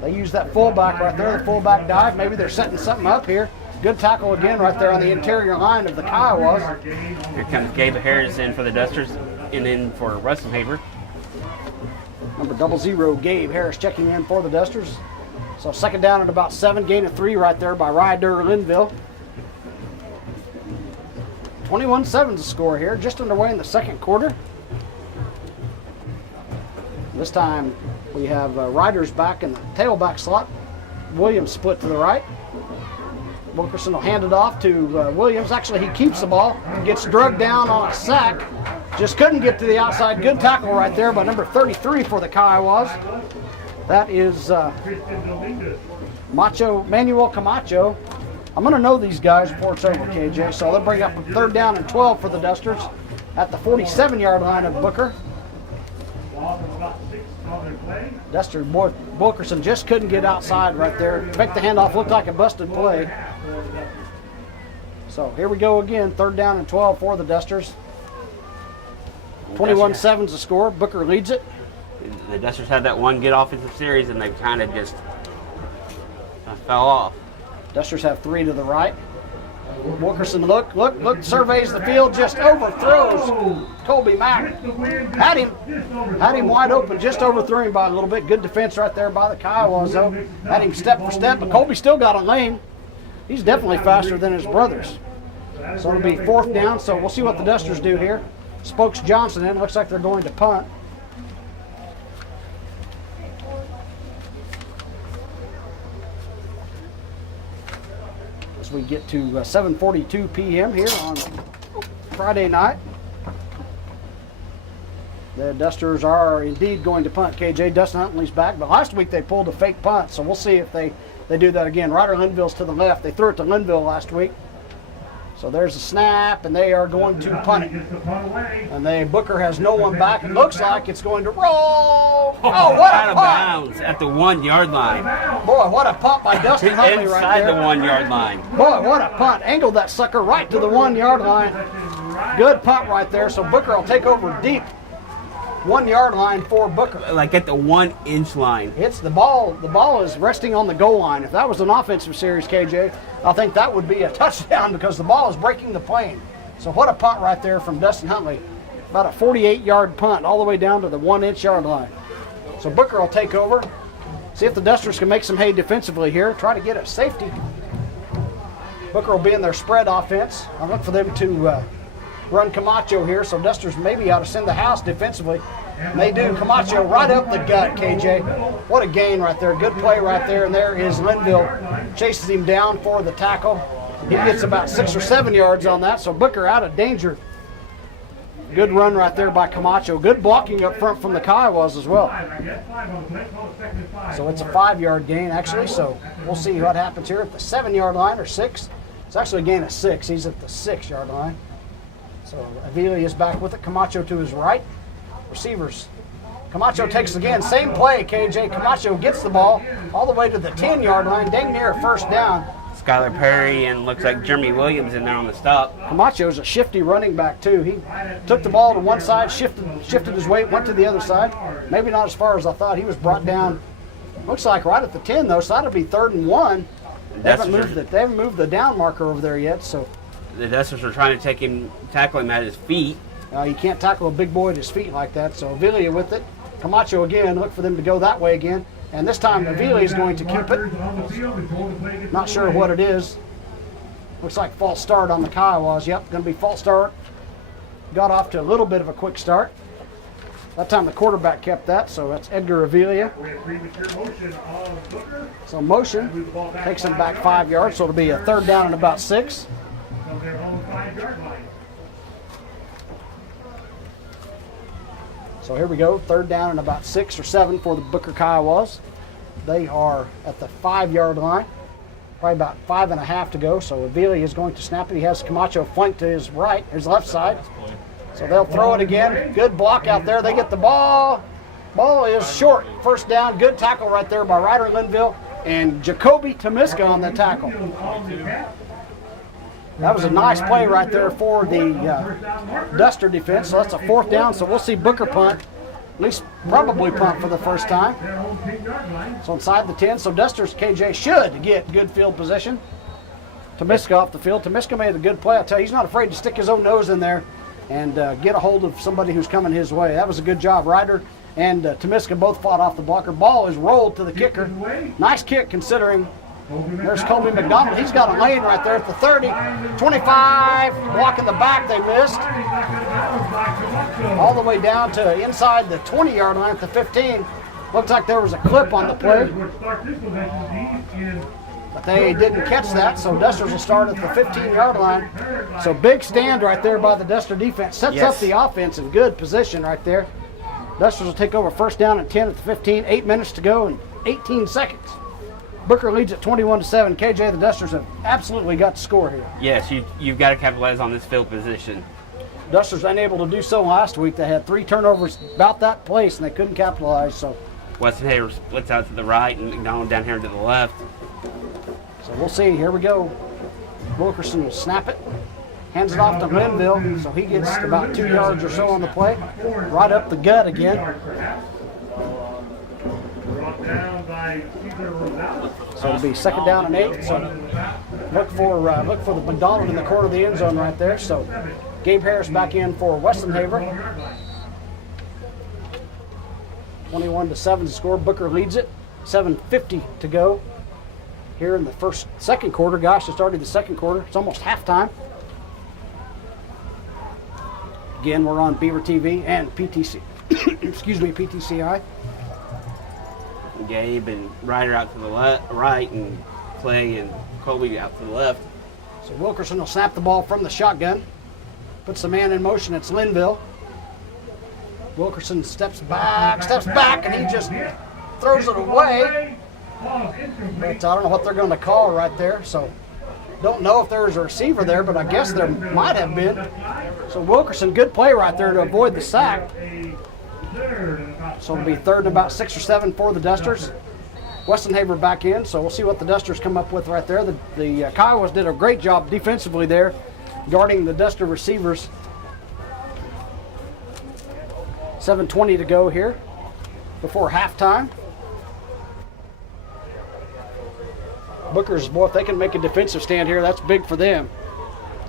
They use that fullback right there, the fullback dive. Maybe they're setting something up here. Good tackle again right there on the interior line of the Kiowas. Here comes Gabe Harris in for the Dusters and in for Weston Haver. Number 00, Gabe Harris checking in for the Dusters. So second down at about 7, gain of 3 right there by Ryder Linville. 21-7 is the score here, just underway in the second quarter. This time we have Ryder's back in the tailback slot. Williams split to the right. Wilkerson will hand it off to Williams. Actually, he keeps the ball, gets drugged down on a sack. Just couldn't get to the outside. Good tackle right there by number 33 for the Kiowas. That is Manuel Camacho. I'm going to know these guys before it's over, KJ. So they'll bring up a third down and 12 for the Dusters at the 47-yard line of Booker. Duster Wilkerson just couldn't get outside right there. Make the handoff look like a busted play. So here we go again. Third down and 12 for the Dusters. 21-7's the score. Booker leads it. The Dusters had that one good offensive series, and they kind of just fell off. Dusters have 3 to the right. Wilkerson look, surveys the field, just overthrows Colby Mack. Had him wide open, just overthrew him by a little bit. Good defense right there by the Kiowas, though. Had him step for step, but Colby still got a lane. He's definitely faster than his brothers. So it'll be fourth down, so we'll see what the Dusters do here. Spokes Johnson in, looks like they're going to punt. As we get to 7:42 p.m. here on Friday night. The Dusters are indeed going to punt. KJ, Dustin Huntley's back, but last week they pulled a fake punt, so we'll see if they do that again. Ryder Linville's to the left. They threw it to Linville last week. So there's a snap, and they are going to punt it. Gets the punt away. And Booker has no one back. It looks like it's going to roll. Oh, what Out a of punt! bounds at the 1 yard line. Boy, what a punt by Dustin Huntley right Inside there. the 1 yard line. Boy, what a punt. Angled that sucker right to the 1 yard line. Good punt right there. So Booker will take over deep. 1 yard line for Booker. Like at the 1 inch line. It's the ball. The ball is resting on the goal line. If that was an offensive series, KJ, I think that would be a touchdown because the ball is breaking the plane. So what a punt right there from Dustin Huntley. About a 48-yard punt all the way down to the 1 inch yard line. So Booker will take over. See if the Dusters can make some hay defensively here. Try to get a safety. Booker will be in their spread offense. I look for them to run Camacho here, so Dusters maybe ought to send the house defensively. And they do. Camacho right up the gut, KJ. What a gain right there. Good play right there. And there is Linville. Chases him down for the tackle. He gets about 6 or 7 yards on that, so Booker out of danger. Good run right there by Camacho. Good blocking up front from the Kiowas as well. So it's a 5-yard gain, actually, so we'll see what happens here at the 7-yard line or 6. It's actually a gain of 6. He's at the 6-yard line. So Avila is back with it. Camacho to his right. Receivers. Camacho takes again. Same play, KJ. Camacho gets the ball all the way to the 10-yard line. Dang near a first down. Skylar Perry and looks like Jeremy Williams in there on the stop. Camacho's a shifty running back, too. He took the ball to one side, shifted his weight, went to the other side. Maybe not as far as I thought. He was brought down, looks like right at the 10, though, so that'll be 3rd and 1. They haven't moved the down marker over there yet, so. The Dusters are trying to tackle him at his feet. You can't tackle a big boy at his feet like that. So Avila with it. Camacho again. Look for them to go that way again. And this time Avila is going to keep it. Not sure what it is. Looks like false start on the Kiowas. Yep, going to be false start. Got off to a little bit of a quick start. That time the quarterback kept that, so that's Edgar Avila. So motion takes him back 5 yards, so it'll be a 3rd down and about 6. So here we go, 3rd down and about 6 or 7 for the Booker Kiowas. They are at the 5-yard line, probably about 5.5 to go. So Avila is going to snap it. He has Camacho flanked to his right, his left side. So they'll throw it again. Good block out there. They get the ball. Ball is short. 1st down. Good tackle right there by Ryder Linville and Jacoby Tomiska on the tackle. That was a nice play right there for the Duster defense. So that's a 4th down. So we'll see Booker punt, at least probably punt for the first time. So inside the 10. So Dusters, KJ, should get good field position. Tomiska off the field. Tomiska made a good play. I tell you, he's not afraid to stick his own nose in there and get a hold of somebody who's coming his way. That was a good job. Ryder and Tomiska both fought off the blocker. Ball is rolled to the kicker. Nice kick considering. There's Colby McDonald. He's got a lane right there at the 30. 25. Block in the back. They missed. All the way down to inside the 20-yard line at the 15. Looks like there was a clip on the play. But they didn't catch that, so Dusters will start at the 15-yard line. So big stand right there by the Duster defense. Sets up the offense in good position right there. Dusters will take over 1st down and 10 at the 15. 8 minutes to go and 18 seconds. Booker leads at 21-7. KJ, the Dusters have absolutely got to score here. Yes, you've got to capitalize on this field position. Dusters unable to do so last week. They had 3 turnovers about that place, and they couldn't capitalize. So Weston Hager splits out to the right, and McDonald down here to the left. So we'll see. Here we go. Wilkerson will snap it. Hands it off to Linville, so he gets about 2 yards or so on the play. Right up the gut again. So it'll be 2nd down and 8. So look for the McDonald in the corner of the end zone right there. So Gabe Harris back in for Westenhaver. 21-7 to score. Booker leads it. 7:50 to go here in the second quarter. Gosh, it started the second quarter. It's almost halftime. Again, we're on Beaver TV and PTCI. Gabe and Ryder out to the right, and Clay and Colby out to the left. So Wilkerson will snap the ball from the shotgun. Puts the man in motion. It's Linville. Wilkerson steps back, and he just throws it away. But I don't know what they're going to call right there. So Don't know if there was a receiver there, but I guess there might have been. So Wilkerson, good play right there to avoid the sack. So it'll be 3rd and about 6 or 7 for the Dusters. Westenhaver back in, so we'll see what the Dusters come up with right there. The Kiowas did a great job defensively there, guarding the Duster receivers. 7:20 to go here before halftime. Booker's, boy, if they can make a defensive stand here, that's big for them.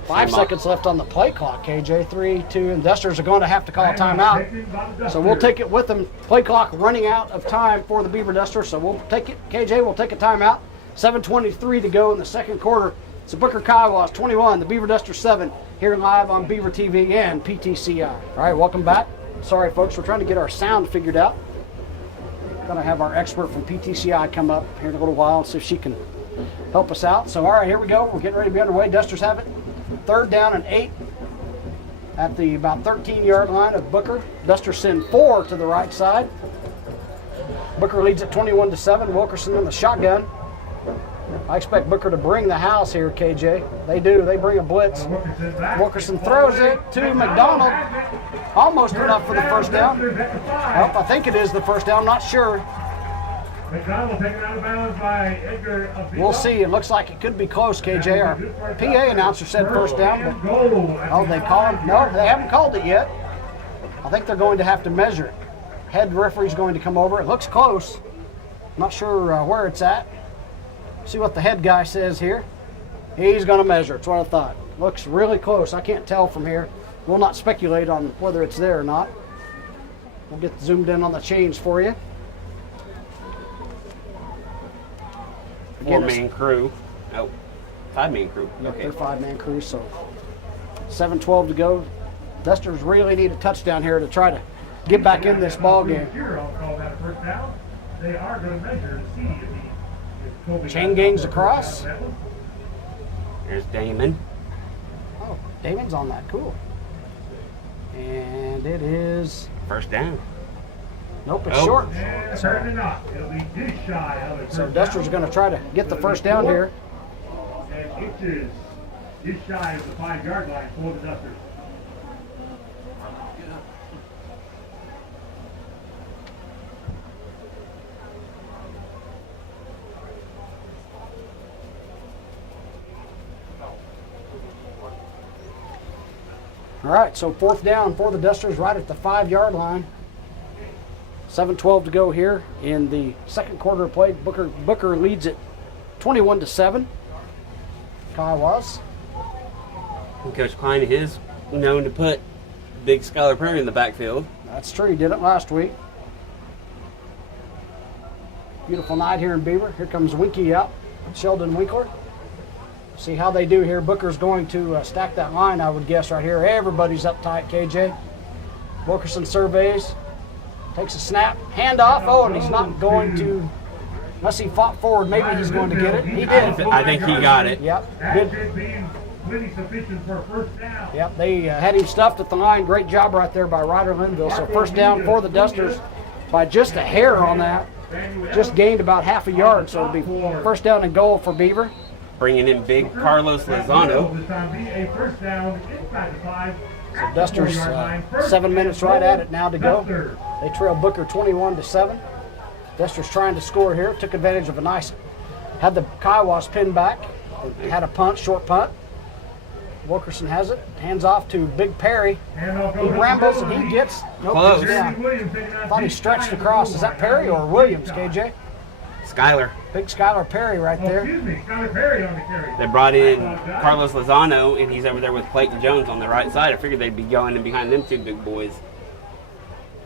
5 seconds left on the play clock, KJ. 3, 2, and Dusters are going to have to call a timeout. So we'll take it with them. Play clock running out of time for the Beaver Dusters, so we'll take it. KJ will take a timeout. 7:23 to go in the second quarter. So Booker Kiowas 21, the Beaver Dusters 7, here live on Beaver TV and PTCI. All right, welcome back. Sorry, folks, we're trying to get our sound figured out. Going to have our expert from PTCI come up here in a little while and see if she can help us out. So, all right, here we go. We're getting ready to be underway. Dusters have it. 3rd down and 8 at the about 13-yard line of Booker. Dusters send 4 to the right side. Booker leads at 21-7. Wilkerson in the shotgun. I expect Booker to bring the house here, KJ. They do. They bring a blitz. Wilkerson throws it to McDonald. Almost enough for the first down. Well, I think it is the first down. Not sure. McDonald taken out of bounds by Edgar. We'll see. It looks like it could be close, KJ. Our PA announcer said first down, but oh, they call him? No, they haven't called it yet. I think they're going to have to measure it. Head referee's going to come over. It looks close. Not sure where it's at. See what the head guy says here. He's going to measure. It's what I thought. Looks really close. I can't tell from here. We'll not speculate on whether it's there or not. We'll get zoomed in on the chains for you. 4-man crew. Oh, 5-man crew. Yep, Okay. they're 5-man crew, so 7:12 to go. Dusters really need a touchdown here to try to get back in this ball game. They are going to measure to see if Chain gangs across. There's Damon. Oh, Damon's on that. Cool. And it is. First down. Nope, it's short. So Dusters are going to try to get the first down here. And inches is shy of the 5-yard line for the Dusters. All right, so 4th down for the Dusters right at the 5-yard line. 7:12 to go here in the second quarter of play. Booker leads it 21-7. Kiowas. Coach Klein is known to put big Skylar Perry in the backfield. That's true. He did it last week. Beautiful night here in Beaver. Here comes Winky out. Sheldon Winkler. See how they do here. Booker's going to stack that line, I would guess, right here. Everybody's up tight, KJ. Wilkerson surveys. Takes a snap. Handoff. Oh, and he's not going to, unless he fought forward, maybe he's going to get it. He did. I think he got it. Yep. That Good. should be plenty sufficient for a first down. Yep, they had him stuffed at the line. Great job right there by Ryder Linville. So first down for the Dusters by just a hair on that. Just gained about half a yard, so it'll be first down and goal for Beaver. Bringing in big Carlos Lozano. This time be a first down inside the 5. So Dusters 7 minutes right at it now to go. They trail Booker 21-7. Dusters trying to score here. Took advantage of a nice, had the Kiowas pinned back. Had a punt, short punt. Wilkerson has it. Hands off to Big Perry. He rambles and he gets. Nope, Close. Yeah. Thought he stretched across. Is that Perry or Williams, KJ? Skylar. Big Skylar Perry right there. Excuse me, Skylar Perry on the carry. They brought in Carlos Lozano, and he's over there with Clayton Jones on the right side. I figured they'd be going in behind them two big boys.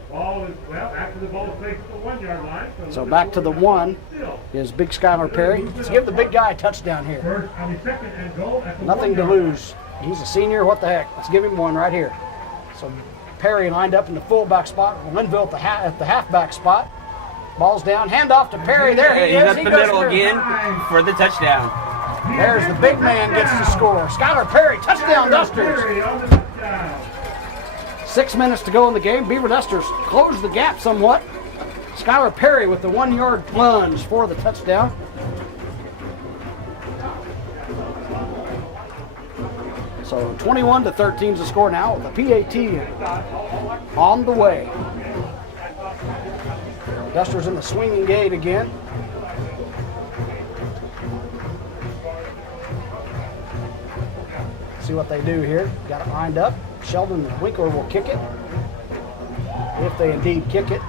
Ball is, well, after the ball is placed at the 1-yard line. So back to the 1 is Big Skylar Perry. Let's give the big guy a touchdown here. First, on the second and goal at the Nothing to 1-yard line. lose. He's a senior. What the heck? Let's give him one right here. So Perry lined up in the fullback spot. Linville at the halfback spot. Ball's down. Hand off to Perry. There he He's is. up He the goes middle through. again for the touchdown. There's the big man gets the score. Skylar Perry, touchdown Dusters. Perry on the touchdown. 6 minutes to go in the game. Beaver Dusters close the gap somewhat. Skylar Perry with the 1-yard plunge for the touchdown. So 21-13 is the score now with the PAT on the way. Dusters in the swinging gate again. See what they do here. Got it lined up. Sheldon Winkler will kick it. If they indeed kick it.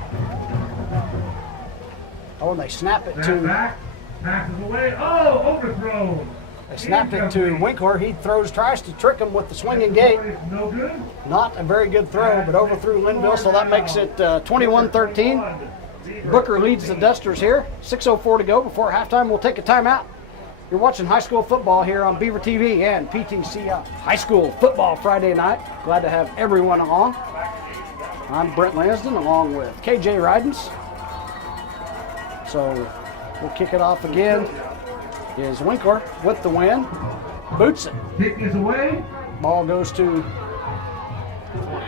Oh, and they snap it to... Back, passes away. Oh, overthrown. They snapped it to Winkler. He tries to trick him with the swinging gate. No good. Not a very good throw, but overthrew Linville, so that makes it 21-13. Booker leads the Dusters here. 6:04 to go before halftime. We'll take a timeout. You're watching high school football here on Beaver TV and PTCI High School Football Friday night. Glad to have everyone along. I'm Brent Lansden along with KJ Rydens. So we'll kick it off again. Is Winkler with the win. Boots it. Kick is away. Ball goes to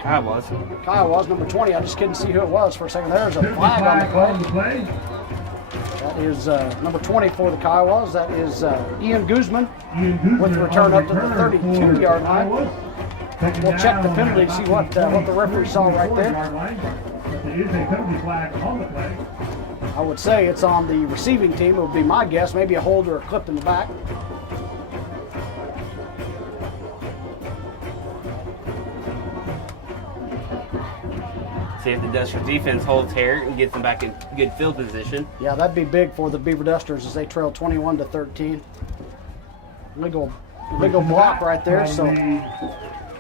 Kyle was number 20. I just couldn't see who it was for a second. There's a flag on the play. That is number 20 for the Kiowas. That is Ian Guzman with the return up to the 32-yard line. We'll check the penalty to see what the referee saw right there. There is a penalty flag on the play. I would say it's on the receiving team. It would be my guess. Maybe a hold or a clip in the back. See if the Dusters defense holds here and gets them back in good field position. Yeah, that'd be big for the Beaver Dusters as they trail 21-13. Legal block right there. So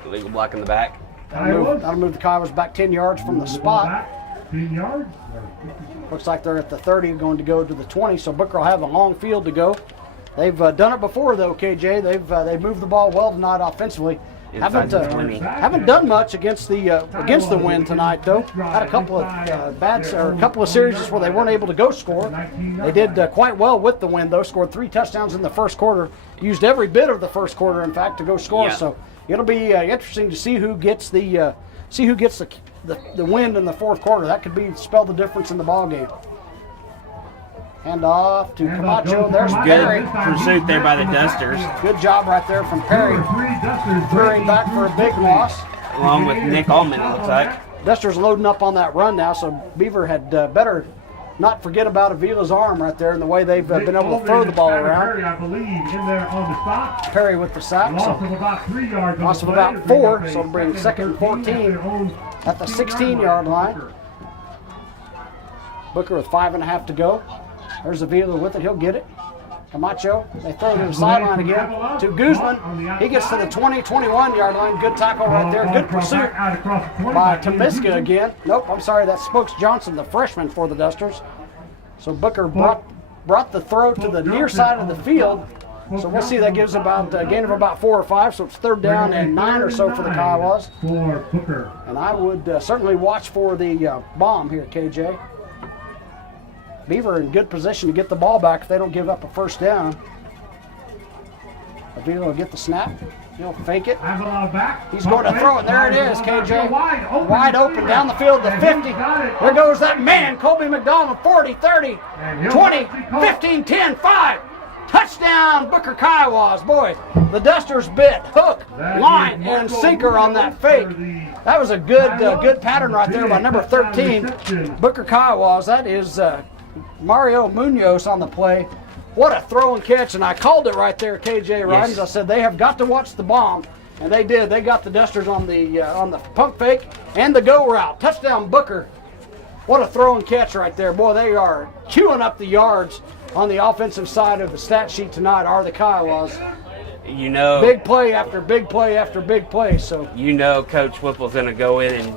Legal block in the back. that'll move the Kiowas back 10 yards from the spot. 10 yards. Looks like they're at the 30, going to go to the 20. So Booker will have a long field to go. They've done it before though, KJ. They've moved the ball well tonight offensively. Inside the 20. Haven't done much against the win tonight though. Had a couple of a couple of series where they weren't able to go score. They did quite well with the win though. Scored 3 touchdowns in the first quarter. Used every bit of the first quarter, in fact, to go score. Yeah. So it'll be interesting to see who gets the win in the fourth quarter. That could spell the difference in the ball game. Hand off to Camacho. There's Perry. Good pursuit there by the Dusters. Good job right there from Perry. Throwing back for a big loss. Along with Nick Allman, it looks like. Dusters loading up on that run now, so Beaver had better not forget about Avila's arm right there and the way they've been able to throw the ball around. Perry, I believe, in there on the stop. Perry with the sack. Loss of about 3 yards. Loss of about 4, so it'll bring second and 14 at the 16-yard line. Booker with 5.5 to go. There's Avila with it. He'll get it. Camacho. They throw to the sideline again to Guzman. He gets to the 20, 21-yard line. Good tackle right there. Good pursuit by Tomiska again. Nope, I'm sorry. That's Spokes Johnson, the freshman for the Dusters. So Booker brought the throw to the near side of the field. So we'll see. That gives about a gain of about 4 or 5. So it's 3rd down and 9 or so for the Kiowas. And I would certainly watch for the bomb here, KJ. Beaver in good position to get the ball back if they don't give up a first down. Avila will get the snap. He'll fake it. He's going to throw it. There it is, KJ. Wide open down the field to 50. There goes that man, Colby McDonald. 40, 30, 20, 15, 10, 5. Touchdown, Booker Kiowas. Boy, the Dusters bit hook, line, and sinker on that fake. That was a good pattern right there by number 13, Booker Kiowas. That is Mario Munoz on the play. What a throw and catch, and I called it right there, KJ Rydens. Yes. I said they have got to watch the bomb, and they did. They got the Dusters on the pump fake and the go route. Touchdown, Booker. What a throw and catch right there. Boy, they are queuing up the yards on the offensive side of the stat sheet tonight are the Kiowas. You know, Big play after big play after big play. So you know Coach Whipple's going to go in and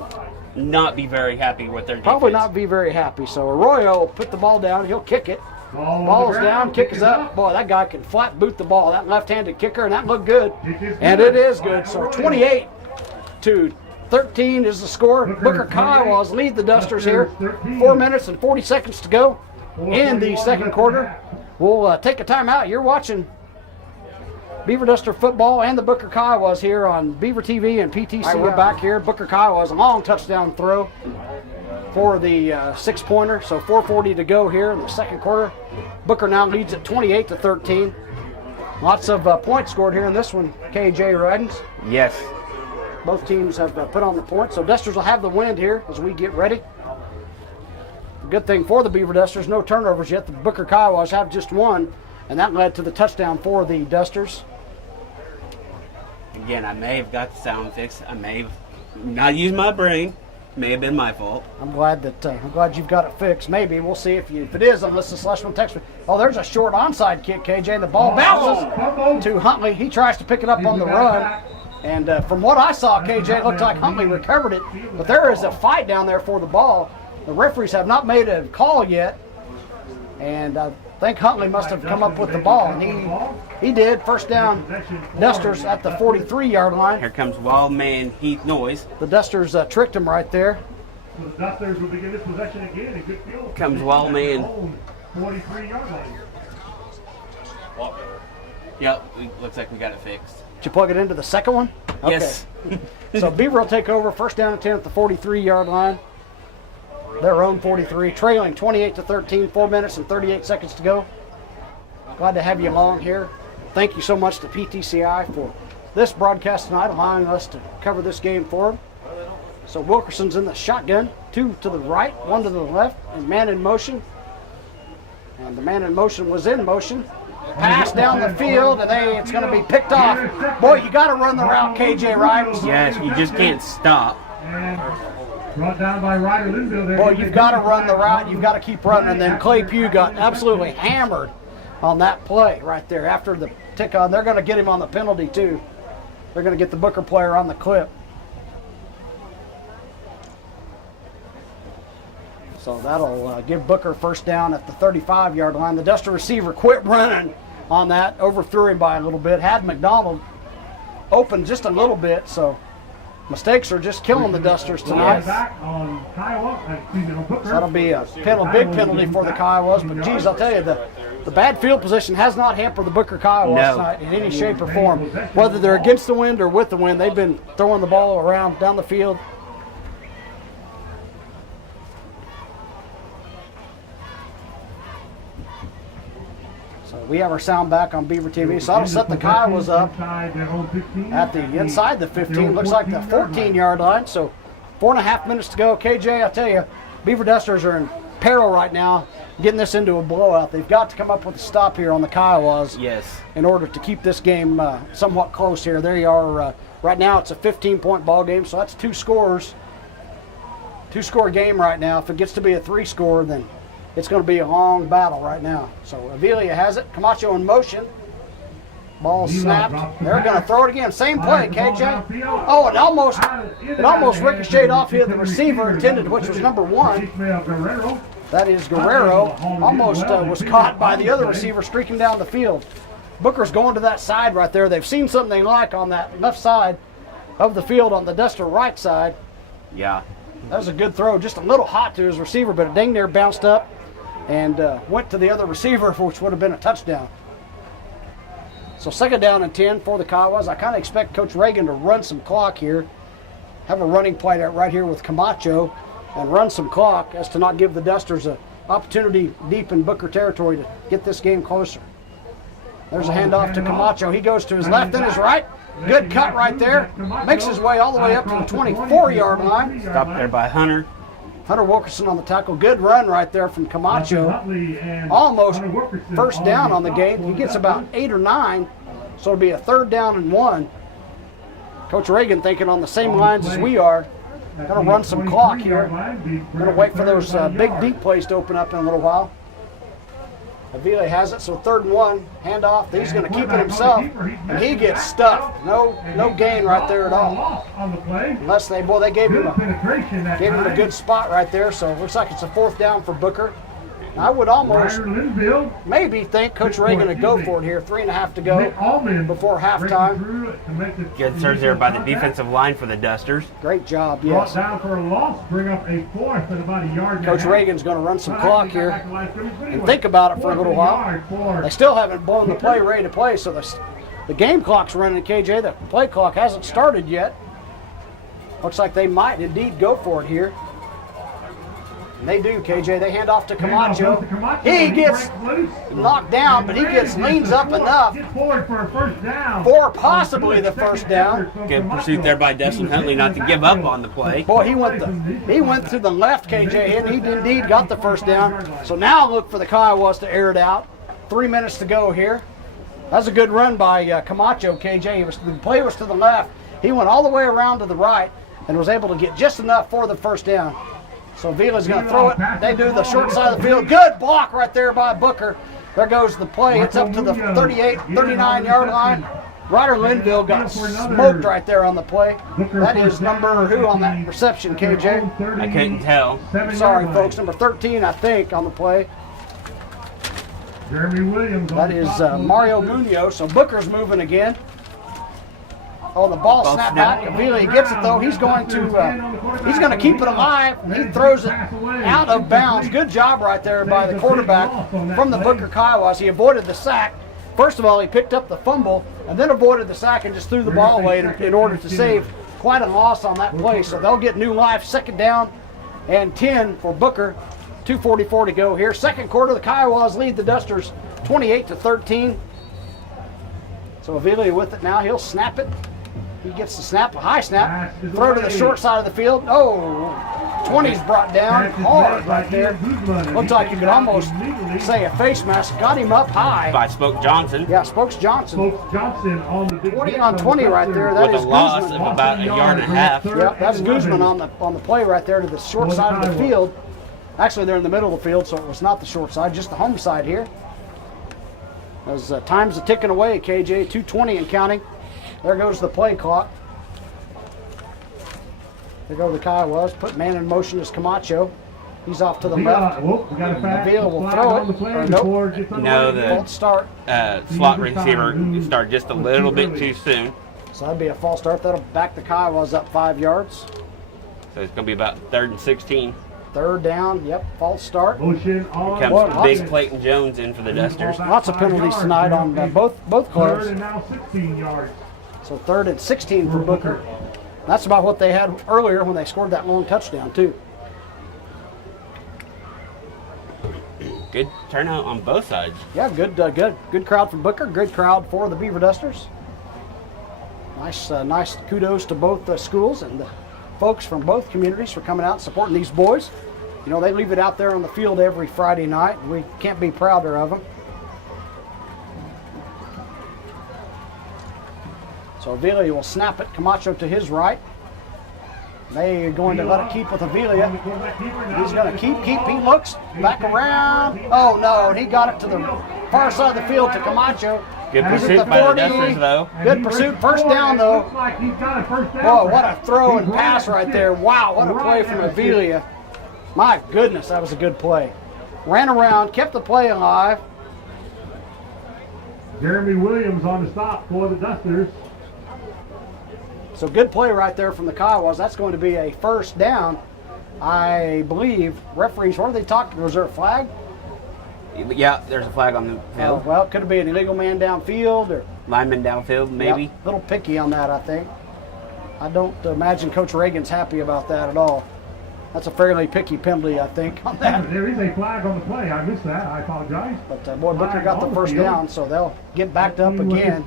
not be very happy with their defense. probably not be very happy. So Arroyo will put the ball down. He'll kick it. Ball's down, kick is up. Boy, that guy can flat boot the ball. That left-handed kicker, and that looked good. And it is good. So 28-13 is the score. Booker Kiowas lead the Dusters here. 4 minutes and 40 seconds to go in the second quarter. We'll take a timeout. You're watching Beaver Duster football and the Booker Kiowas here on Beaver TV and PTCI. Right, we're back here. Booker Kiowas, a long touchdown throw for the 6-pointer. So 4:40 to go here in the second quarter. Booker now leads at 28-13. Lots of points scored here in this one, KJ Ridings. Yes. Both teams have put on the points, so Dusters will have the wind here as we get ready. The good thing for the Beaver Dusters, no turnovers yet. The Booker Kiowas have just one, and that led to the touchdown for the Dusters. Again, I may have got the sound fixed. I may have not used my brain. May have been my fault. I'm glad you've got it fixed. Maybe we'll see if it is. Unless the Celestial text me. Oh, there's a short onside kick, KJ, and the ball bounces to Huntley. He tries to pick it up on the run, and from what I saw, KJ, it looked like Huntley recovered it. But there is a fight down there for the ball. The referees have not made a call yet, and I think Huntley must have come up with the ball, and he did. First down, Dusters at the 43-yard line. Here comes Wild Man Heath Noise. The Dusters tricked him right there. The Dusters will begin this possession again. A good field. Comes Wild Man. 43-yard line. Yep, looks like we got it fixed. Did you plug it into the second one? Okay. Yes. So Beaver will take over, first down and 10 at the 43-yard line. Their own 43, trailing 28-13, 4 minutes and 38 seconds to go. Glad to have you along here. Thank you so much to PTCI for this broadcast tonight, allowing us to cover this game for them. So Wilkerson's in the shotgun, 2 to the right, 1 to the left, and man in motion. And the man in motion was in motion. Pass down the field, and it's going to be picked off. Boy, you got to run the route, KJ Ridings. Yes, you just can't stop. Brought down by Ryder Linville there. Boy, you've got to run the route. You've got to keep running. And then Clay Pugh got absolutely hammered on that play right there after the tick on. They're going to get him on the penalty, too. They're going to get the Booker player on the clip. So that'll give Booker first down at the 35-yard line. The Duster receiver quit running on that, overthrew him by a little bit. Had McDonald open just a little bit, so mistakes are just killing the Dusters tonight. So that'll be a big penalty for the Kiowas. But geez, I'll tell you, the bad field position has not hampered the Booker Kiowas tonight in any shape or form. Whether they're against the wind or with the wind, they've been throwing the ball around down the field. We have our sound back on Beaver TV, so that'll set the Kiowas up at the inside the 15. Looks like the 14-yard line, so 4.5 minutes to go. KJ, I tell you, Beaver Dusters are in peril right now, getting this into a blowout. They've got to come up with a stop here on the Kiowas in order to keep this game somewhat close here. There you are. Right now it's a 15-point ball game, so that's 2 scores. 2-score game right now. If it gets to be a 3-score, then it's going to be a long battle right now. So Avila has it. Camacho in motion. Ball snapped. They're going to throw it again. Same play, KJ. Oh, it almost ricocheted off here. The receiver intended, which was number 1. That is Guerrero. Almost was caught by the other receiver streaking down the field. Booker's going to that side right there. They've seen something they like on that left side of the field on the Duster right side. Yeah. That was a good throw. Just a little hot to his receiver, but it dang near bounced up and went to the other receiver, which would have been a touchdown. So 2nd down and 10 for the Kiowas. I kind of expect Coach Reagan to run some clock here. Have a running play right here with Camacho and run some clock as to not give the Dusters an opportunity deep in Booker territory to get this game closer. There's a handoff to Camacho. He goes to his left and his right. Good cut right there. Makes his way all the way up to the 24-yard line. Stopped there by Hunter. Hunter Wilkerson on the tackle. Good run right there from Camacho. Almost first down on the game. He gets about 8 or 9, so it'll be a 3rd down and 1. Coach Reagan thinking on the same lines as we are. Going to run some clock here. Going to wait for those big deep plays to open up in a little while. Avila has it, so 3rd and 1. Handoff. He's going to keep it himself, and he gets stuffed. No gain right there at all. Unless they gave him a good spot right there. So it looks like it's a 4th down for Booker. I would almost maybe think Coach Reagan would go for it here. 3.5 to go before halftime. Good surge there by the defensive line for the Dusters. Great job, yes. Down for a loss, bring up a 4th at about a yard. Coach Reagan's going to run some clock here and think about it for a little while. They still haven't blown the play ready to play, so the game clock's running, KJ. The play clock hasn't started yet. Looks like they might indeed go for it here. And they do, KJ. They hand off to Camacho. Camacho. He gets knocked down, but he leans up enough Get forward for a first down. for possibly the first down. Good pursuit there by Dustin Huntley not to give up on the play. Boy, he went to the left, KJ, and he indeed got the first down. So now look for the Kiowas to air it out. 3 minutes to go here. That's a good run by Camacho, KJ. The play was to the left. He went all the way around to the right and was able to get just enough for the first down. So Vila's going to throw it. They do the short side of the field. Good block right there by Booker. There goes the play. It's up to the 38, 39-yard line. Ryder Linville got smoked right there on the play. That is number who on that reception, KJ? I couldn't tell. Sorry, folks. Number 13, I think, on the play. Jeremy Williams. That is Mario Munoz. So Booker's moving again. Oh, the ball snapped back. Avila gets it though. He's going to keep it alive. He throws it out of bounds. Good job right there by the quarterback from the Booker Kiowas. He avoided the sack. First of all, he picked up the fumble and then avoided the sack and just threw the ball away in order to save quite a loss on that play. So they'll get new life. Second down and 10 for Booker. 2:44 to go here. Second quarter, the Kiowas lead the Dusters 28-13. So Avila with it now. He'll snap it. He gets the snap, a high snap, throw to the short side of the field. Oh, 20's brought down hard right there. Looks like you could almost say a face mask. Got him up high. By Spoke Johnson. Yeah, Spokes Johnson. On the 20 on 20 right there. That With is a loss Guzman. of about a yard and a half. Yeah, that's Guzman on the play right there to the short side of the field. Actually, they're in the middle of the field, so it was not the short side, just the home side here. As time's ticking away, KJ, 2:20 and counting. There goes the play clock. There go the Kiowas. Put man in motion is Camacho. He's off to the left. Avila will throw it. Or nope. No, False start. slot receiver started just a little bit too soon. So that'd be a false start. That'll back the Kiowas up 5 yards. So it's going to be about 3rd and 16. Third down. Yep, false start. Here comes Big Clayton Jones in for the Dusters. Lots of penalties tonight on both clubs. Third and now 16 yards. So 3rd and 16 for Booker. That's about what they had earlier when they scored that long touchdown too. Good turnout on both sides. Yeah, good crowd from Booker. Good crowd for the Beaver Dusters. Nice kudos to both schools and the folks from both communities for coming out and supporting these boys. You know, they leave it out there on the field every Friday night. We can't be prouder of them. So Avila will snap it. Camacho to his right. They are going to let it keep with Avila. He's going to keep. He looks back around. Oh no, and he got it to the far side of the field to Camacho. Good He's pursuit at the by the 40. Dusters, though. Good pursuit. First down, though. Boy, what a throw and pass right there. Wow, what a play from Avila. My goodness, that was a good play. Ran around, kept the play alive. Jeremy Williams on the stop for the Dusters. So good play right there from the Kiowas. That's going to be a first down. I believe referees, what are they talking? Was there a flag? Yeah, there's a flag on the field. Well, it could have been an illegal man downfield or Lineman downfield, maybe. Yep, a little picky on that, I think. I don't imagine Coach Reagan's happy about that at all. That's a fairly picky penalty, I think, on that. There is a flag on the play. I missed that. I apologize. But boy, Booker got the first down, so they'll get backed up again.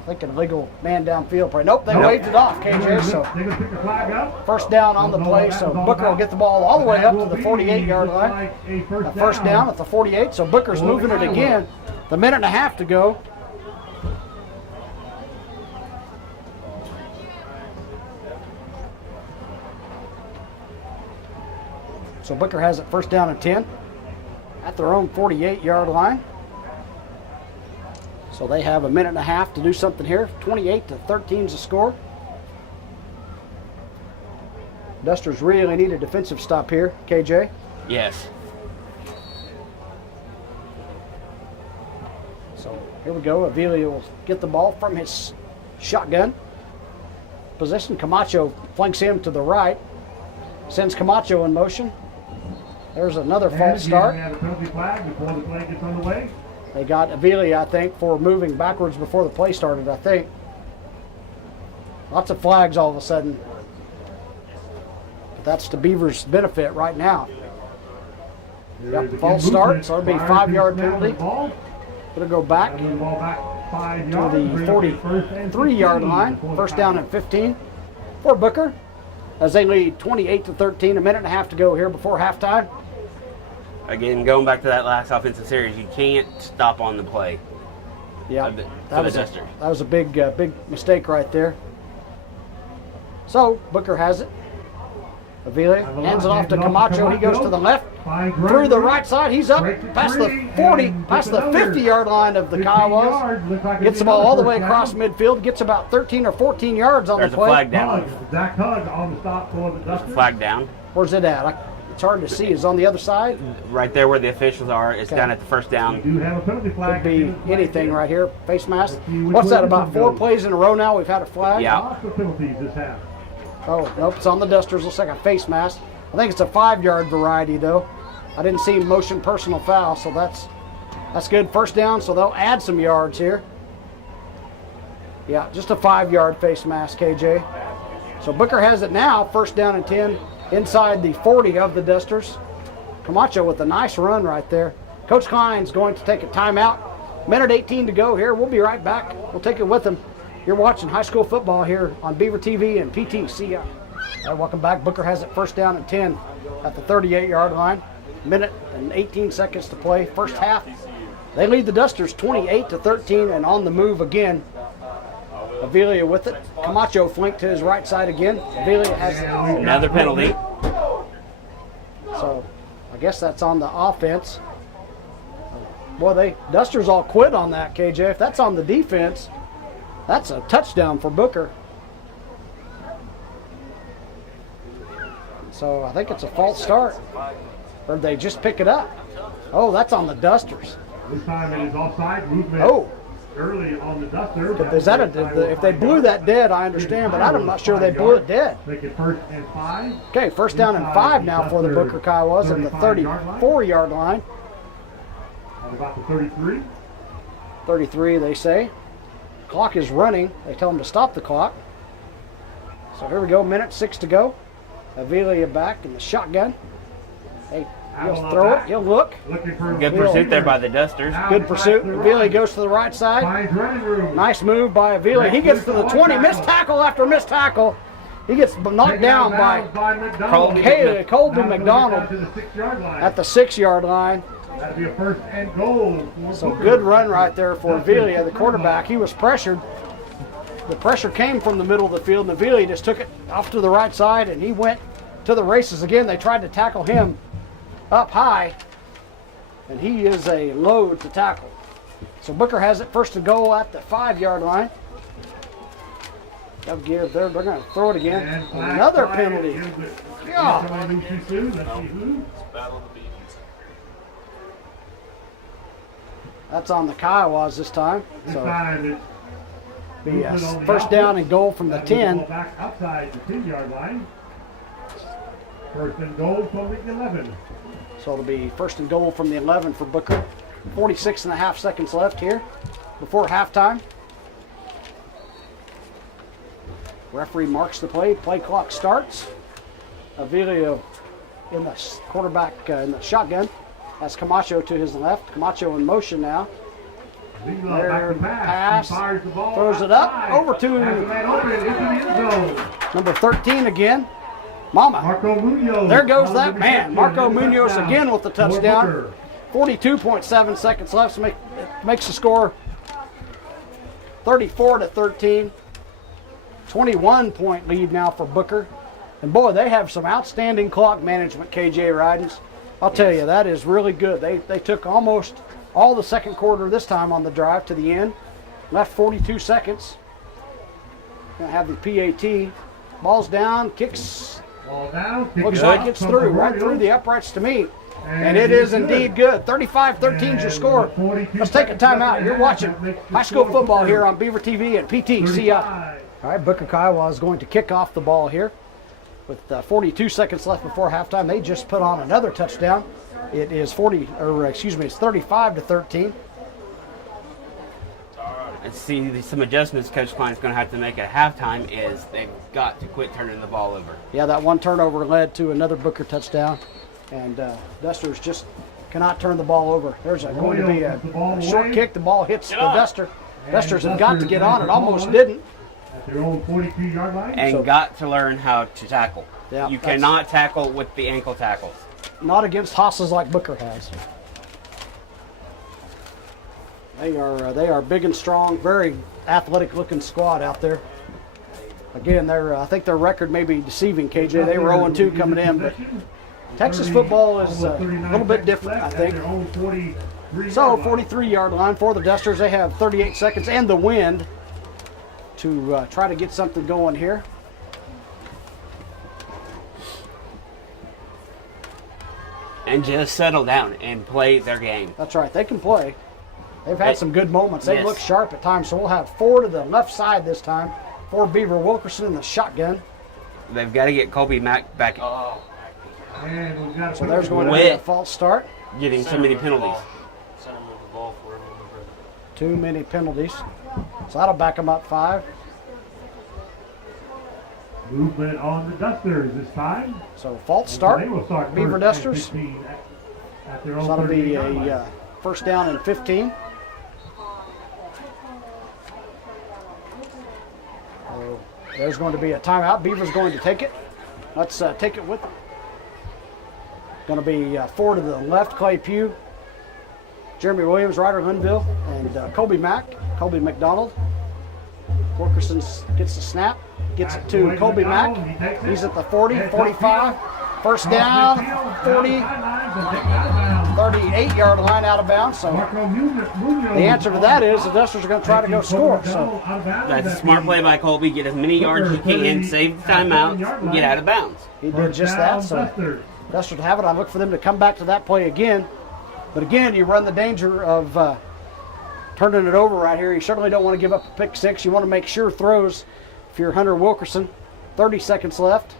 I think an illegal man downfield. Probably. Nope, they waved it off, KJ. So They're going to pick the flag up. first down on the play. So Booker will get the ball all the way up to the 48-yard line. A first down at the 48. So Booker's moving it again. The minute and a half to go. So Booker has it first down and 10 at their own 48-yard line. So they have a minute and a half to do something here. 28-13 is the score. Dusters really need a defensive stop here, KJ. Yes. So here we go. Avila will get the ball from his shotgun position. Camacho flanks him to the right. Sends Camacho in motion. There's another false start. They got Avila, I think, for moving backwards before the play started, I think. Lots of flags all of a sudden. that's to Beaver's benefit right now. Yep, false start, so it'll be a 5-yard penalty. It'll go back to the 43-yard line, first down and 15 for Booker, as they lead 28-13, a minute and a half to go here before halftime. Again, going back to that last offensive series, you can't stop on the play. Yeah, that was a big mistake right there. So Booker has it. Avila hands it off to Camacho. He goes to the left, through the right side. He's up past the 40, past the 50-yard line of the Kiowas. Gets the ball all the way across midfield. Gets about 13 or 14 yards on the play. There's a flag down. Zach Hugg on the stop for the Dusters. Flag down. Where's it at? It's hard to see. Is it on the other side? Right there where the officials are. It's down at the first down. We do have a penalty flag. Could be anything right here. Face mask. What's that? About 4 plays in a row now we've had a flag? Yeah. Lots of penalties this half. Oh, nope, it's on the Dusters. Looks like a face mask. I think it's a 5-yard variety, though. I didn't see motion personal foul, so that's good. First down, so they'll add some yards here. Yeah, just a 5-yard face mask, KJ. So Booker has it now, first down and 10, inside the 40 of the Dusters. Camacho with a nice run right there. Coach Klein's going to take a timeout. Minute 18 to go here. We'll be right back. We'll take it with him. You're watching high school football here on Beaver TV and PTCI. All right, welcome back. Booker has it first down and 10 at the 38-yard line. Minute and 18 seconds to play. First half, they lead the Dusters 28-13 and on the move again. Avila with it. Camacho flinked to his right side again. Avila has another penalty. So I guess that's on the offense. Boy, Dusters all quit on that, KJ. If that's on the defense, that's a touchdown for Booker. So I think it's a false start. Or they just pick it up. Oh, that's on the Dusters. This time it is offside movement. Oh. Early on the Duster. Is that if they blew that dead, I understand, but I'm not sure they blew it dead. Make it first and 5. Okay, first down and 5 now for the Booker Kiowas at the 34-yard line. About the 33. 33, they say. Clock is running. They tell them to stop the clock. So here we go, minute 6 to go. Avila back in the shotgun. Hey, he'll throw it, he'll look. Good pursuit there by the Dusters. Good pursuit. Avila goes to the right side. Nice move by Avila. He gets to the 20, missed tackle after missed tackle. He gets knocked down by Colby McDonald at the 6-yard line. That'd be a first and goal. So good run right there for Avila, the quarterback. He was pressured. The pressure came from the middle of the field, and Avila just took it off to the right side, and he went to the races again. They tried to tackle him up high, and he is a load to tackle. So Booker has it first to goal at the 5-yard line. They're going to throw it again. Another penalty. Yeah. That's on the Kiowas this time. So be a first down and goal from the 10. Back outside the 10-yard line. First and goal from the 11. So it'll be first and goal from the 11 for Booker. 46.5 seconds left here before halftime. Referee marks the play. Play clock starts. Avila in the quarterback in the shotgun. That's Camacho to his left. Camacho in motion now. There, pass, throws it up, over to number 13 again. Mama, there goes that man. Marco Munoz again with the touchdown. 42.7 seconds left, so makes the score 34-13. 21-point lead now for Booker. And boy, they have some outstanding clock management, KJ Ridens. I'll tell you, that is really good. They took almost all the second quarter this time on the drive to the end. Left 42 seconds. Gonna have the PAT. Ball's down, kicks. Ball down, looks like it's through, right through the uprights to me. And it is indeed good. 35-13 is your score. Let's take a timeout. You're watching high school football here on Beaver TV and PTCI. All right, Booker Kiowa is going to kick off the ball here. With 42 seconds left before halftime, they just put on another touchdown. It is it's 35-13. and see some adjustments Coach Klein's going to have to make at halftime is they've got to quit turning the ball over. Yeah, that one turnover led to another Booker touchdown, and Dusters just cannot turn the ball over. There's going to be a short kick. The ball hits the Duster. Dusters have got to get on it. Almost didn't. At their own 42-yard line. And got to learn how to tackle. Yeah, you cannot tackle with the ankle tackles. Not against hosses like Booker has. They are big and strong, very athletic-looking squad out there. Again, I think their record may be deceiving, KJ. They were 0-2 coming in, but Texas football is a little bit different, I think. So, 43-yard line for the Dusters. They have 38 seconds and the wind to try to get something going here. And just settle down and play their game. That's right. They can play. They've had some good moments. They Yes. look sharp at times, so we'll have 4 to the left side this time for Beaver. Wilkerson in the shotgun. They've got to get Colby Mack back And we've got So there's going to be a false start. getting so many penalties. Too many penalties. So that'll back them up 5. movement on the Dusters this time. So false start. They will start Beaver first and Dusters. 15 at their own So that'll be 38-yard line. a first down and 15. So there's going to be a timeout. Beaver's going to take it. Let's take it with them. Going to be 4 to the left, Clay Pugh, Jeremy Williams, Ryder Linville, and Colby McDonald. Wilkerson gets the snap, gets it to Colby Mack. He's at the 40, 45, first down, 40, 38-yard line out of bounds. So the answer to that is the Dusters are going to try to go score. So That's a smart play by Colby. Get as many yards as you can, save the timeout, and get out of bounds. he did just that. So Dusters have it. I look for them to come back to that play again. But again, you run the danger of turning it over right here. You certainly don't want to give up a pick six. You want to make sure throws if you're Hunter Wilkerson. 30 seconds left.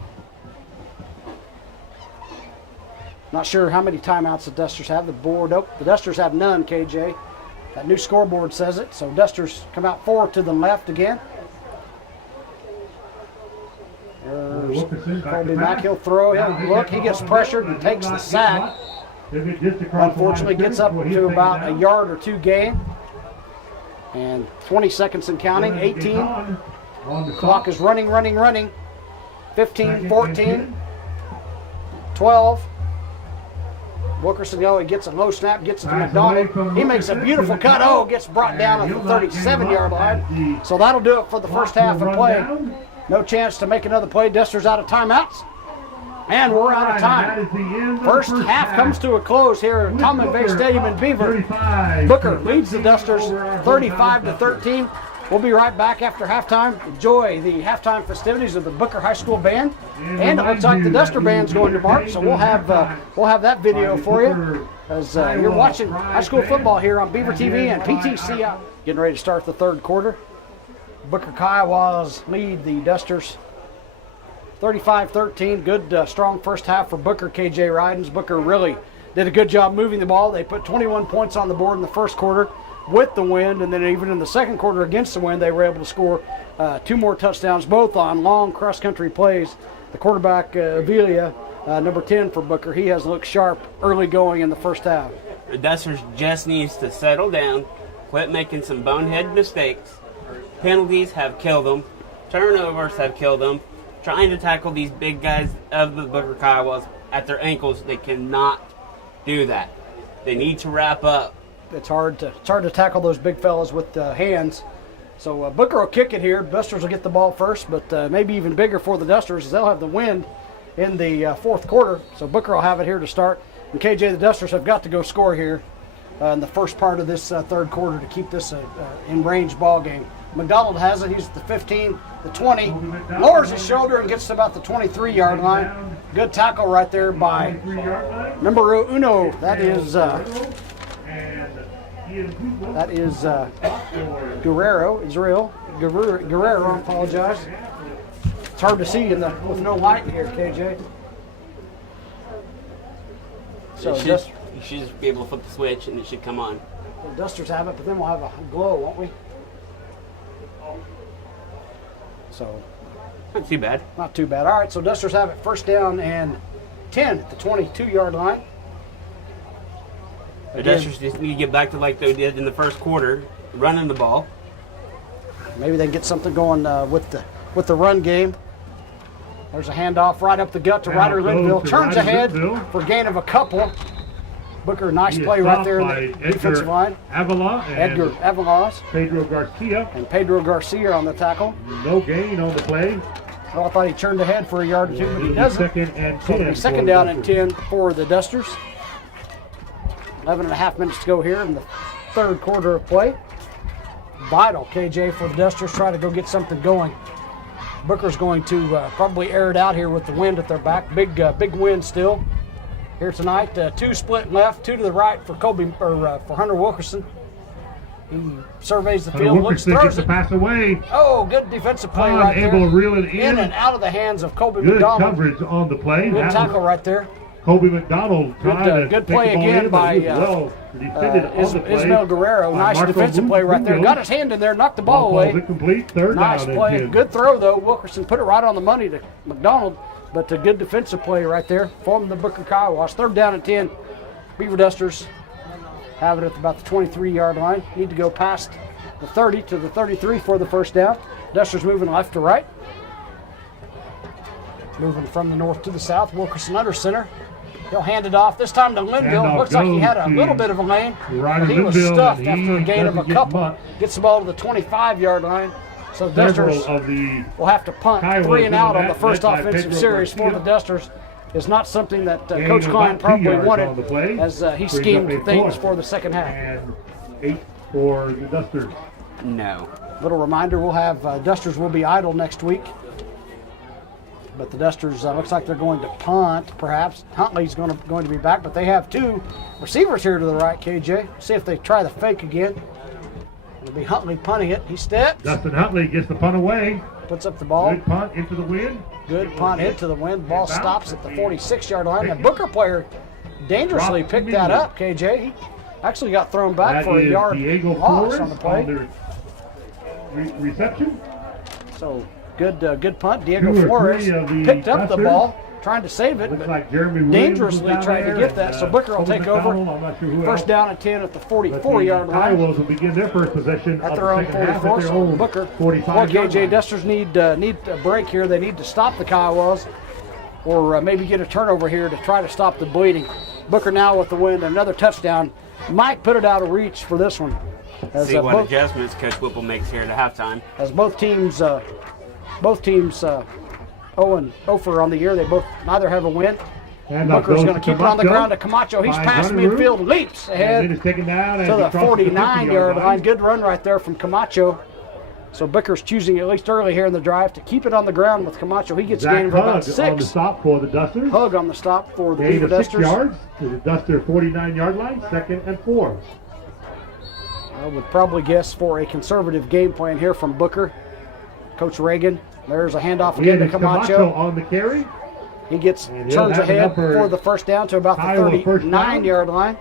Not sure how many timeouts the Dusters have. The board, nope, the Dusters have none, KJ. That new scoreboard says it. So Dusters come out 4 to the left again. There's Colby Mack. He'll throw. He'll look. He gets pressured and takes the sack. Unfortunately, gets up to about a yard or 2 gain. And 20 seconds and counting. 18. The clock is running. 15, 14, 12. Wilkerson, he gets a low snap, gets it to McDonald. He makes a beautiful cut. Oh, gets brought down at the 37-yard line. So that'll do it for the first half of play. No chance to make another play. Dusters out of timeouts. And we're out of time. First half comes to a close here at Tomlin Bay Stadium in Beaver. Booker leads the Dusters 35-13. We'll be right back after halftime. Enjoy the halftime festivities of the Booker High School Band. And it looks like the Duster Band's going to march, so we'll have that video for you as you're watching high school football here on Beaver TV and PTCI. Getting ready to start the third quarter. Booker Kiowas lead the Dusters 35-13. Good, strong first half for Booker, KJ Rydens. Booker really did a good job moving the ball. They put 21 points on the board in the first quarter with the wind, and then even in the second quarter against the wind, they were able to score 2 more touchdowns, both on long cross-country plays. The quarterback, Avila, number 10 for Booker, he has looked sharp early going in the first half. The Dusters just needs to settle down, quit making some bonehead mistakes. Penalties have killed them. Turnovers have killed them. Trying to tackle these big guys of the Booker Kiowas at their ankles, they cannot do that. They need to wrap up. It's hard to tackle those big fellas with hands. So Booker will kick it here. Dusters will get the ball first, but maybe even bigger for the Dusters as they'll have the wind in the fourth quarter. So Booker will have it here to start. And KJ, the Dusters have got to go score here in the first part of this third quarter to keep this in range ball game. McDonald has it. He's at the 15, the 20. Lowers his shoulder and gets to about the 23-yard line. Good tackle right there by number uno. That is Guerrero, Israel. Guerrero, I apologize. It's hard to see with no light here, KJ. So You should just be able to flip the switch and it should come on. the Dusters have it, but then we'll have a glow, won't we? So Not too bad. not too bad. All right, so Dusters have it first down and 10 at the 22-yard line. The Again, Dusters just need to get back to like they did in the first quarter, running the ball. maybe they can get something going with the run game. There's a handoff right up the gut to Now Ryder goes Linville. to Turns Ryder ahead Linville. for gain of a couple. Booker, nice He is play right stopped there in by the Edgar defensive line. Avila and Edgar Avalos Pedro Garcia. and Pedro Garcia on the tackle. No gain on the play. Well, I thought he turned ahead for a yard or two, but he It'll be doesn't. second and So it'll 10. be second for down the and Dusters. 10 for the Dusters. 11 and a half minutes to go here in the third quarter of play. Vital, KJ, for the Dusters, try to go get something going. Booker's going to probably air it out here with the wind at their back. Big wind still here tonight. Two split left, two to the right for for Hunter Wilkerson. He surveys the field, looks, Wilkerson gets throws the it. pass away. Oh, good defensive play right there. Unable to reel it In and out of the hands of Colby Good McDonald. coverage on the play. Good That tackle was right there. Colby McDonald trying to good take play the ball again in, but by, he was well defended on the play. Ismael Guerrero. by Nice Marco defensive play right there. Munoz. Got his hand in there, knocked the ball Ball falls away. incomplete. Third Nice down and play. 10. Good throw, though. Wilkerson put it right on the money to McDonald, but a good defensive play right there from the Booker Kiowas. Third down and 10. Beaver Dusters have it at about the 23-yard line. Need to go past the 30 to the 33 for the first down. Dusters moving left to right. Moving from the north to the south. Wilkerson under center. He'll hand it off. This time to Linville. Handoff Looks like he had a goes little to bit of a lane. Ryder He was Linville, stuffed and after a he gain of a doesn't get couple. much. Gets the ball to the 25-yard line. So Several Dusters of the will have to punt Kiowas 3 and out doing on the that, first led by offensive Pedro series for Garcia. the Dusters. Is not something that Gain Coach of Klein about 2 probably yards wanted on the play. as he Brings schemed up a things fourth for the second half. And 8 for the Dusters. No. Little reminder, we'll have Dusters will be idle next week. But the Dusters looks like they're going to punt, perhaps. Huntley's going to be back, but they have two receivers here to the right, KJ. See if they try the fake again. It'll be Huntley punting it. He steps, Dustin Huntley gets the punt away. puts up the ball. Good punt into the wind. Good punt into the wind. Ball And bounce stops at the 46-yard line. The Take it. Booker player dangerously Drops picked that immediately. up, KJ. He actually got thrown back That for a is yard Diego loss Flores on the play. their reception. So good punt. Diego 2 or Flores 3 of the picked up the Dusters. ball, trying to save it, Looks but like Jeremy Williams dangerously was down tried to there, get that. and, So Booker will Colby take over. McDonald, I'm not sure who First else. down and 10 at the But 44-yard the line. Kiowas will begin their first possession At of their the own second half 44, at their so own Booker. 45 Well, KJ, Dusters need a break here. They need to stop the Kiowas, or maybe get a turnover here to try to stop the bleeding. Booker now with the win, another touchdown. Mike put it out of reach for this one. As, See what both, adjustments Coach Whipple makes here at halftime. as both teams 0 for on the year. They both neither have a win. And Booker's going to keep it on the ground to Camacho. He's past midfield, leaps And then ahead it's taken down to as he the crosses 49-yard 50-yard line. Good run right there from Camacho. So Booker's choosing, at least early here in the drive, to keep it on the ground with Camacho. He gets a gain Zach of about Hug on the 6. stop for the Dusters. Hug on the stop for the Gain Beaver of 6 Dusters. yards to the Duster 49-yard line, 2nd and 4. I would probably guess for a conservative game plan here from Booker. Coach Reagan. There's a handoff again to Camacho Camacho. on the carry. He gets And he'll turns have ahead enough for for the first down to about the Kiowa first down. 39-yard line.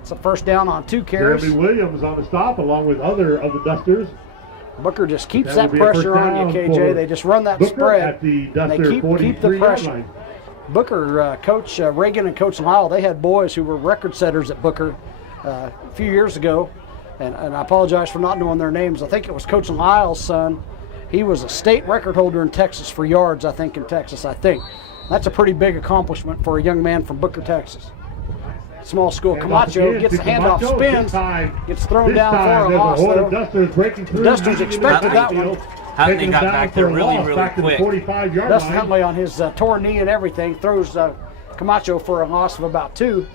It's a first down on 2 carries. Jeremy Williams on the stop along with other of the Dusters. Booker just keeps That that will be a pressure first on you, down KJ. for They just run that Booker spread. at the and they Duster keep the 43-yard pressure. line. Booker, Coach Reagan and Coach Lyle, they had boys who were record setters at Booker a few years ago. And I apologize for not knowing their names. I think it was Coach Lyle's son. He was a state record holder in Texas for yards, I think, in Texas, That's a pretty big accomplishment for a young man from Booker, Texas. Small school. Handoff Camacho again gets to the handoff, Camacho. spins, This time- gets thrown this down time for a there's loss, horde though. of Dusters breaking through. Dusters leading expected into that the one. backfield, Huntley taking got them back down there for a really, loss really back to the quick. 45-yard Dustin line. Huntley on his torn knee and everything throws Camacho for a loss of about 2.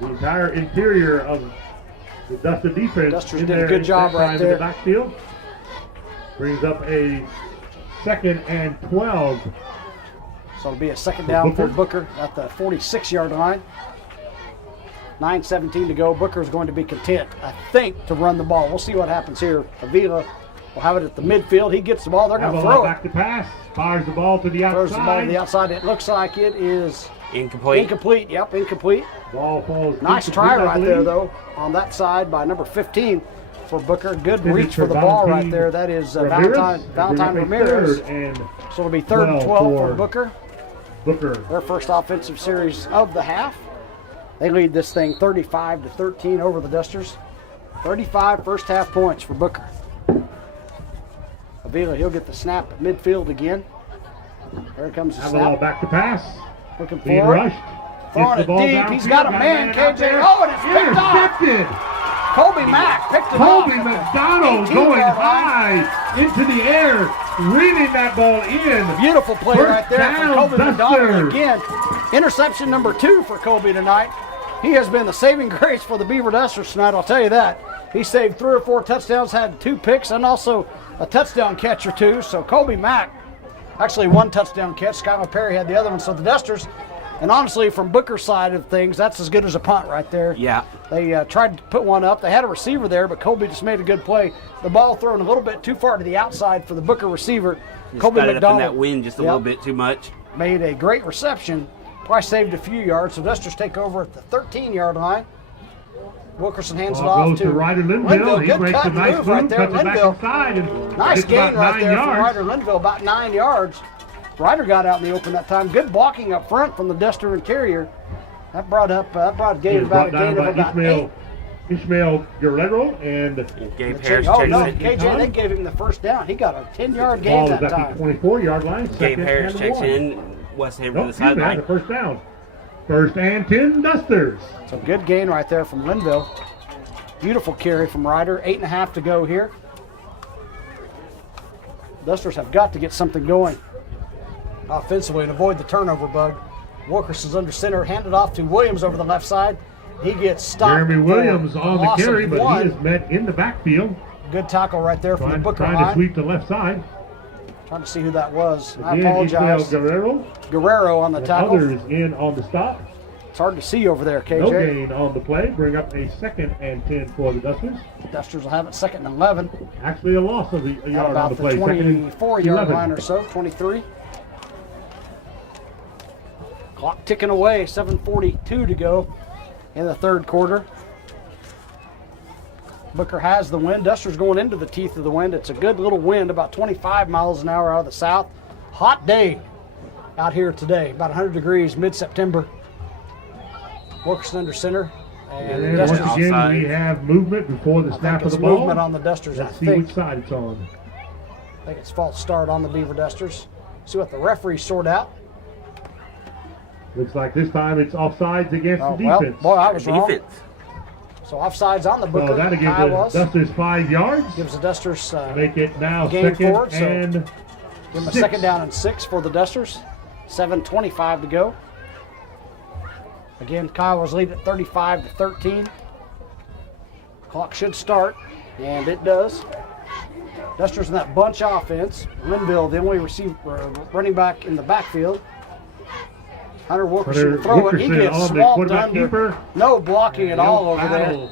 The entire interior of the Duster defense. Dusters in did a there good job that right time in there. the backfield. Brings up a 2nd and 12. So it'll be a second down for Booker at the 46-yard line. 9:17 to go. Booker's going to be content, I think, to run the ball. We'll see what happens here. Avila will have it at the midfield. He gets the ball. They're going to Avila throw back it. to pass. Fires the ball to the Throws the ball to the outside. outside. It looks like it is Incomplete. incomplete. Yep, incomplete. Ball falls. Nice incomplete, try I right believe. there, though, on that side by number 15 for Booker. Good Finish reach for the ball right there. That is Valentine Ramirez. And So it'll be 3rd and 12 for Booker. Booker. Their first offensive series of the half. They lead this thing 35-13 over the Dusters. 35 first half points for Booker. Avila, he'll get the snap at midfield again. There comes the Have a ball snap. back to pass. Looking Being forward. rushed. Throwing Gets the it ball deep. He's got a downfield. man, Out KJ. there. Oh, and it's picked off. Intercepted. Colby Mack picked it off. Colby at the McDonald 18-yard going line. high into the air, reeling that ball in. Beautiful play First right there from down, Colby McDonald Dusters. again. Interception number 2 for Colby tonight. He has been the saving grace for the Beaver Dusters tonight, I'll tell you that. He saved 3 or 4 touchdowns, had 2 picks, and also a touchdown catch or 2. So Colby Mack, actually 1 touchdown catch. Skylar Perry had the other one. So the Dusters, and honestly, from Booker's side of things, that's as good as a punt right there. Yeah. They tried to put one up. They had a receiver there, but Colby just made a good play. The ball thrown a little bit too far to the outside for the Booker receiver. Just Colby got it up in McDonald that wind just a little bit too much. made a great reception. Probably saved a few yards. So Dusters take over at the 13-yard line. Wilkerson hands it Ball off goes to Ryder Linville. Linville. He Good breaks cut a and nice move right move, there. cuts it back Linville. inside, and Nice gets gain about right 9 there yards. from Ryder Linville, about 9 yards. Ryder got out in the open that time. Good blocking up front from the Duster interior. That brought a gain He was about brought down by 8. Ishmael Guerrero, and Gabe Harris Oh checks no, in. KJ, they gave him the first down. He got a 10-yard the gain ball is that at the time. 24-yard line. Gabe second Harris and checks 1. in. West Haver Nope, to the excuse me, sideline. the first down. 1st and 10, Dusters. So good gain right there from Linville. Beautiful carry from Ryder. 8.5 to go here. Dusters have got to get something going offensively and avoid the turnover bug. Wilkerson's under center, handed off to Williams over the left side. He gets stopped. Jeremy for Williams a on the loss of carry, but 1. he is met in the backfield. Good tackle right there from the Booker Trying to line. sweep the left side. Trying to see who that was. I Again, apologize. Ishmael Guerrero. Guerrero on the And tackle. others in on the stop. It's hard to see over there, KJ. No gain on the play. Bring up a 2nd and 10 for the Dusters. Dusters will have it 2nd and 11. Actually, a loss of a At yard on about the the play. 24-yard 11. line or so, 23. Clock ticking away, 7:42 to go in the 3rd quarter. Booker has the wind. Dusters going into the teeth of the wind. It's a good little wind, about 25 miles an hour out of the south. Hot day out here today, about 100 degrees, mid-September. Wilkerson under center. And And Dusters, once again, Outside. we have movement before the I snap think of it's the ball. movement on the Dusters, Let's I see think. which side it's on. I think it's false start on the Beaver Dusters. See what the referees sort out. Looks like this time it's offsides against Oh, the well, defense. boy, I was wrong. Defense. So offsides on the Booker. So that'll give High the was. Dusters 5 yards. Gives the Dusters Make it now Gain 2nd forward, so and give them a 6. 2nd down and 6 for the Dusters. 7:25 to go. Again, Kiowa's lead at 35-13. Clock should start, and it does. Dusters in that bunch offense. Linville, the only running back in the backfield. Hunter Wilkerson Hunter throw it. He Wilkerson gets on the swamped quarterback under. keeper. No blocking at all over there. Battle.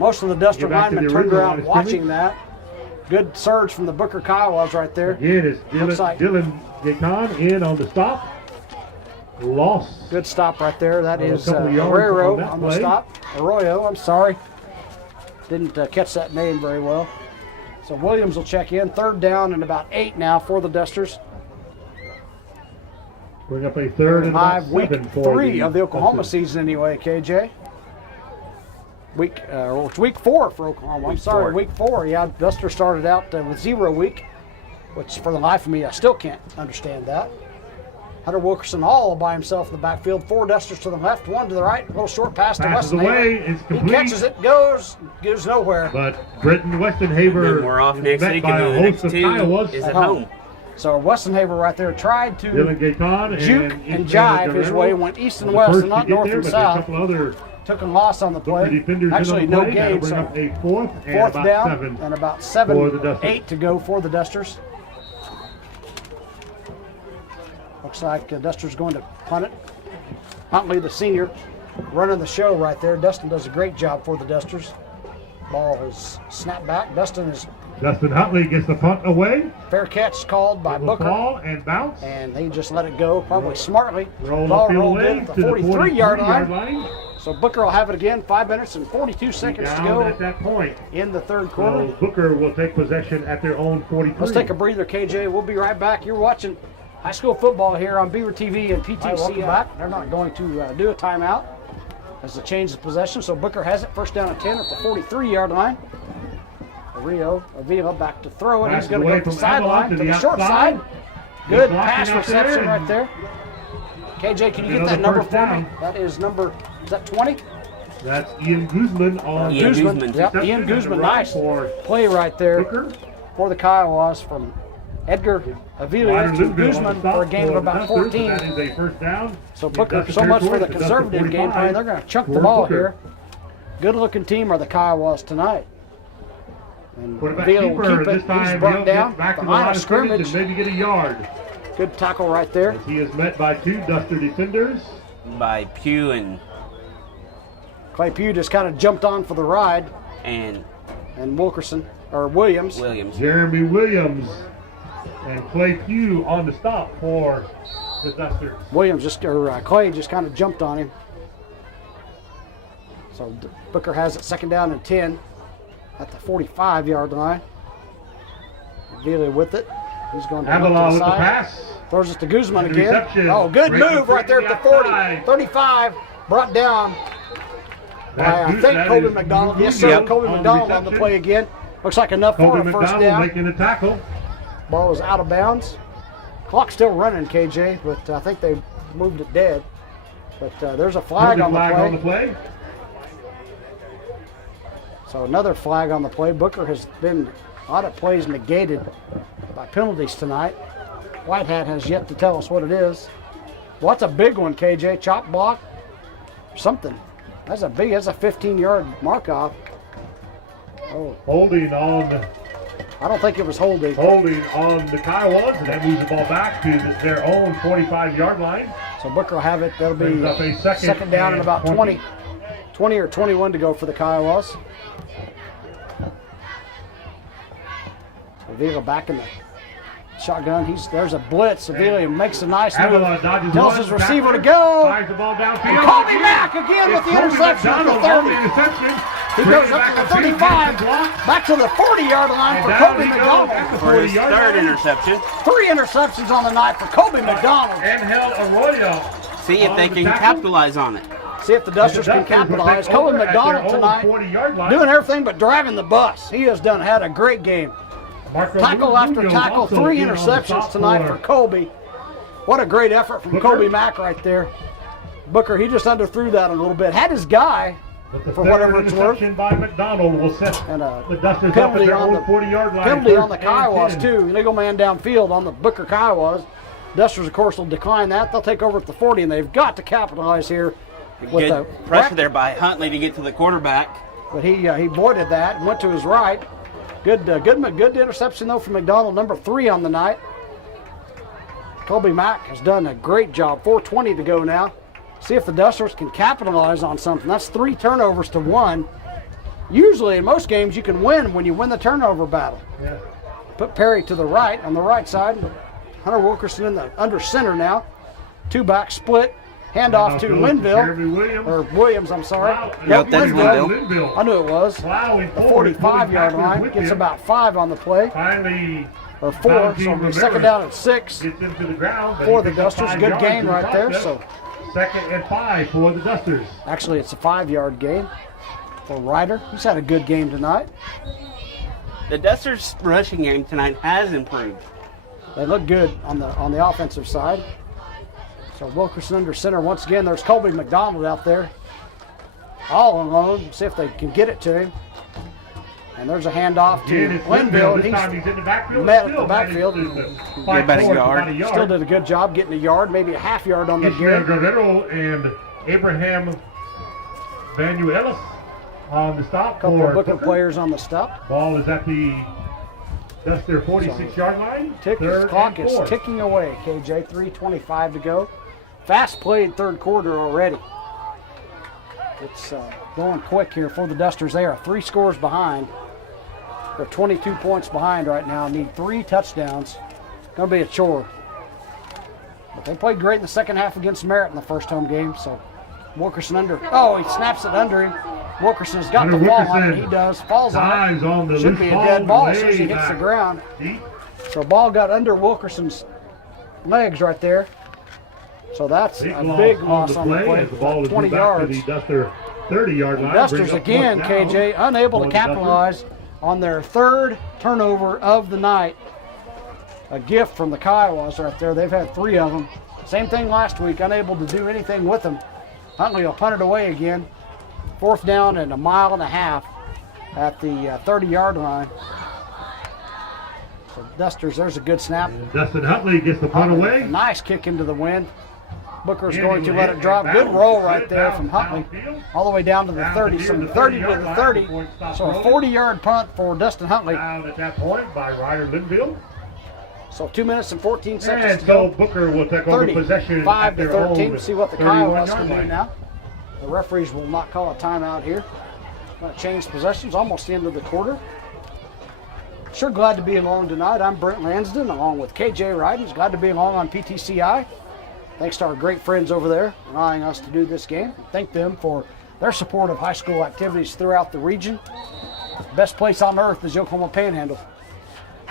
Most of the Duster Get back to linemen the turned original around line of watching scrimmage. that. Good surge from the Booker Kiowas right there. Again, it's Looks like- Dylan Gaetan in on the stop. Loss. Good stop right there. That A is couple yards Arroyo on that on the play. stop. Arroyo, I'm sorry. Didn't catch that name very well. So Williams will check in. 3rd down and about 8 now for the Dusters. Bring up a 3rd and about Live week 7 for 3 of the Oklahoma Dusters. season anyway, KJ. It's week 4 for Oklahoma. I'm sorry, four. week 4. Yeah, Duster started out with 0 week, which for the life of me, I still can't understand that. Hunter Wilkerson all by himself in the backfield. 4 Dusters to the left, 1 to the right. A little short pass to Passes Weston. away. It's He complete. catches it, goes nowhere. But Britton Westenhaver Then we're off is next met week, by and a then the host next of 2 Kiowas. is at at home. home. So Westenhaver right there tried to Dylan Gaetan juke and jive his way, went east and west and not north and A south. couple other Took a loss on the Booker play. defenders Actually, in on no the play. That'll gain. bring So up a 4th and 4th about down 7 and about for the Dusters. 8 to go for the Dusters. Looks like Dusters going to punt it. Huntley, the senior, running the show right there. Dustin does a great job for the Dusters. Ball is snapped back. Dustin is Dustin Huntley gets the punt away. fair catch called by It will Booker. fall and bounce. And he just let it go, probably smartly. Roll Ball upfield rolled away in at to the the 43-yard 43-yard line. line. So So Booker will have it again. 5 minutes and 42 seconds to Down go at that point. in the third quarter. So Booker will take possession at their own 43. Let's take a breather, KJ. We'll be right back. You're watching high school football here on Beaver TV and PTCI. Welcome back. They're not going to do a timeout as they change the possession. So Booker has it. First down and 10 at the 43-yard line. Rio Avila back to throw it. He's going to go to the sideline to the short side. Good pass reception right there. KJ, can you get that number for me? That is number, is that 20? That's Ian Guzman on Guzman. Yep, Ian Guzman. Nice play right there Booker. for the Kiowas from Edgar Avila to Guzman for a gain of about 14. That is a first down. So Booker, so much for the conservative game plan. They're going to chunk the ball here. Good looking team are the Kiowas tonight. And Avila will keep it. He's brought down the line of scrimmage. Maybe get a yard. Good tackle right there. As he is met by 2 Duster defenders. By Pugh and Clay Pugh just kind of jumped on for the ride. and Wilkerson, or Williams. Jeremy Williams and Clay Pugh on the stop for the Dusters. Clay just kind of jumped on him. So Booker has it second down and 10 at the 45-yard line. Avila with it. He's going to Avila with the side. pass. Throws it to Guzman And again. reception. Oh, good Great move right there at the 40. outside. 35, brought down by, I think, That Colby is McDonald. Yes, sir. Yep. Colby McDonald on the play again. Looks like enough for Colby a first McDonald down. making the tackle. Ball was out of bounds. Clock's still running, KJ, but I think they moved it dead. But there's a flag on the play. So another flag on the play. Booker has been audit plays negated by penalties tonight. White Hat has yet to tell us what it is. Well, that's a big one, KJ. Chop block, something. That's a 15-yard mark off. Oh, Holding on. I don't think it was holding. Holding on the Kiowas, and that moves the ball back to their own 45-yard line. So Booker will have it. That'll be Brings up a second down and about 20 or 21 to go for the Kiowas. Avila back in the shotgun. There's a blitz. Avila makes a nice move. Tells his receiver to go. Fires the ball downfield. And Colby back again with the interception at the 30. He goes up to the 35, back to the 40-yard line for Colby McDonald. for his third interception. 3 interceptions on the night for Colby McDonald. Angel Arroyo. See if they can capitalize on it. See if the Dusters can capitalize. Colby McDonald tonight doing everything but driving the bus. He has had a great game. Tackle after tackle, 3 interceptions tonight for Colby. What a great effort from Colby Mack right there. Booker, he just underthrew that a little bit. Had his guy, for whatever it's worth. By McDonald will set And the Dusters penalty up at on their the 40-yard line. penalty on the Kiowas too. Illegal man downfield on the Booker Kiowas. Dusters, of course, will decline that. They'll take over at the 40, and they've got to capitalize here. With Good pressure there by Huntley to get to the quarterback. But he voided that and went to his right. Good interception though from McDonald, number 3 on the night. Colby Mack has done a great job. 4:20 to go now. See if the Dusters can capitalize on something. That's 3 turnovers to 1. Usually in most games you can win when you win the turnover battle. Yeah. Put Perry to the right on the right side. Hunter Wilkerson in the under center now. 2-back split. Handoff to Williams, I'm sorry. Wow. Yep, that's Linville. I knew it was. The 45-yard line. Gets about 5 on the play. Finally, Or 4, so it'll be second down and 6 gets into the ground. for the Dusters. Good gain right there. So second and 5 for the Dusters. actually it's a 5-yard gain for Ryder. He's had a good game tonight. The Dusters' rushing game tonight has improved. They look good on the offensive side. So Wilkerson under center once again. There's Colby McDonald out there, all alone. See if they can get it to him. And there's a handoff to Linville. And he's in the backfield. met at the backfield. Get about a yard. Still did a good job getting a yard, maybe a half yard on the Ishmael gear. Guerrero and Abraham Vanuelos on the stop. Couple for of Booker Booker. players on the stop. Ball is at that's their 46-yard line. Clock is ticking away, KJ. 3:25 to go. Fast played third quarter already. It's going quick here for the Dusters. They are 3 scores behind. They're 22 points behind right now. Need 3 touchdowns. Going to be a chore. But they played great in the second half against Merritt in the first home game, so Wilkerson under. Oh, he snaps it under him. Wilkerson's got the fall on it. He does. Falls on it. Should be a dead ball as soon as he hits the ground. So ball got under Wilkerson's legs right there. So that's a big loss on the play. 20 yards. The Duster 30-yard line. Dusters again, KJ, unable to capitalize on their third turnover of the night. A gift from the Kiowas right there. They've had 3 of them. Same thing last week, unable to do anything with them. Huntley will punt it away again. 4th down and 1.5 miles at the 30-yard line. So Dusters, there's a good snap. And Dustin Huntley gets the punt away. Nice kick into the wind. Booker's going to let it drop. Good roll right there from Huntley all the way down to the 30. So 30 to the 30. So a 40-yard punt for Dustin Huntley. Down at that point by Ryder Linville. So 2 minutes and 14 seconds And to so go. Booker will take over possession. 35 to at their 13. own See what the Kiowas 31-yard can do line. now. The referees will not call a timeout here. Going to change possessions almost the end of the quarter. Sure glad to be along tonight. I'm Brent Lansden along with KJ Rydens. Glad to be along on PTCI. Thanks to our great friends over there allowing us to do this game. Thank them for their support of high school activities throughout the region. Best place on earth is the Oklahoma Panhandle.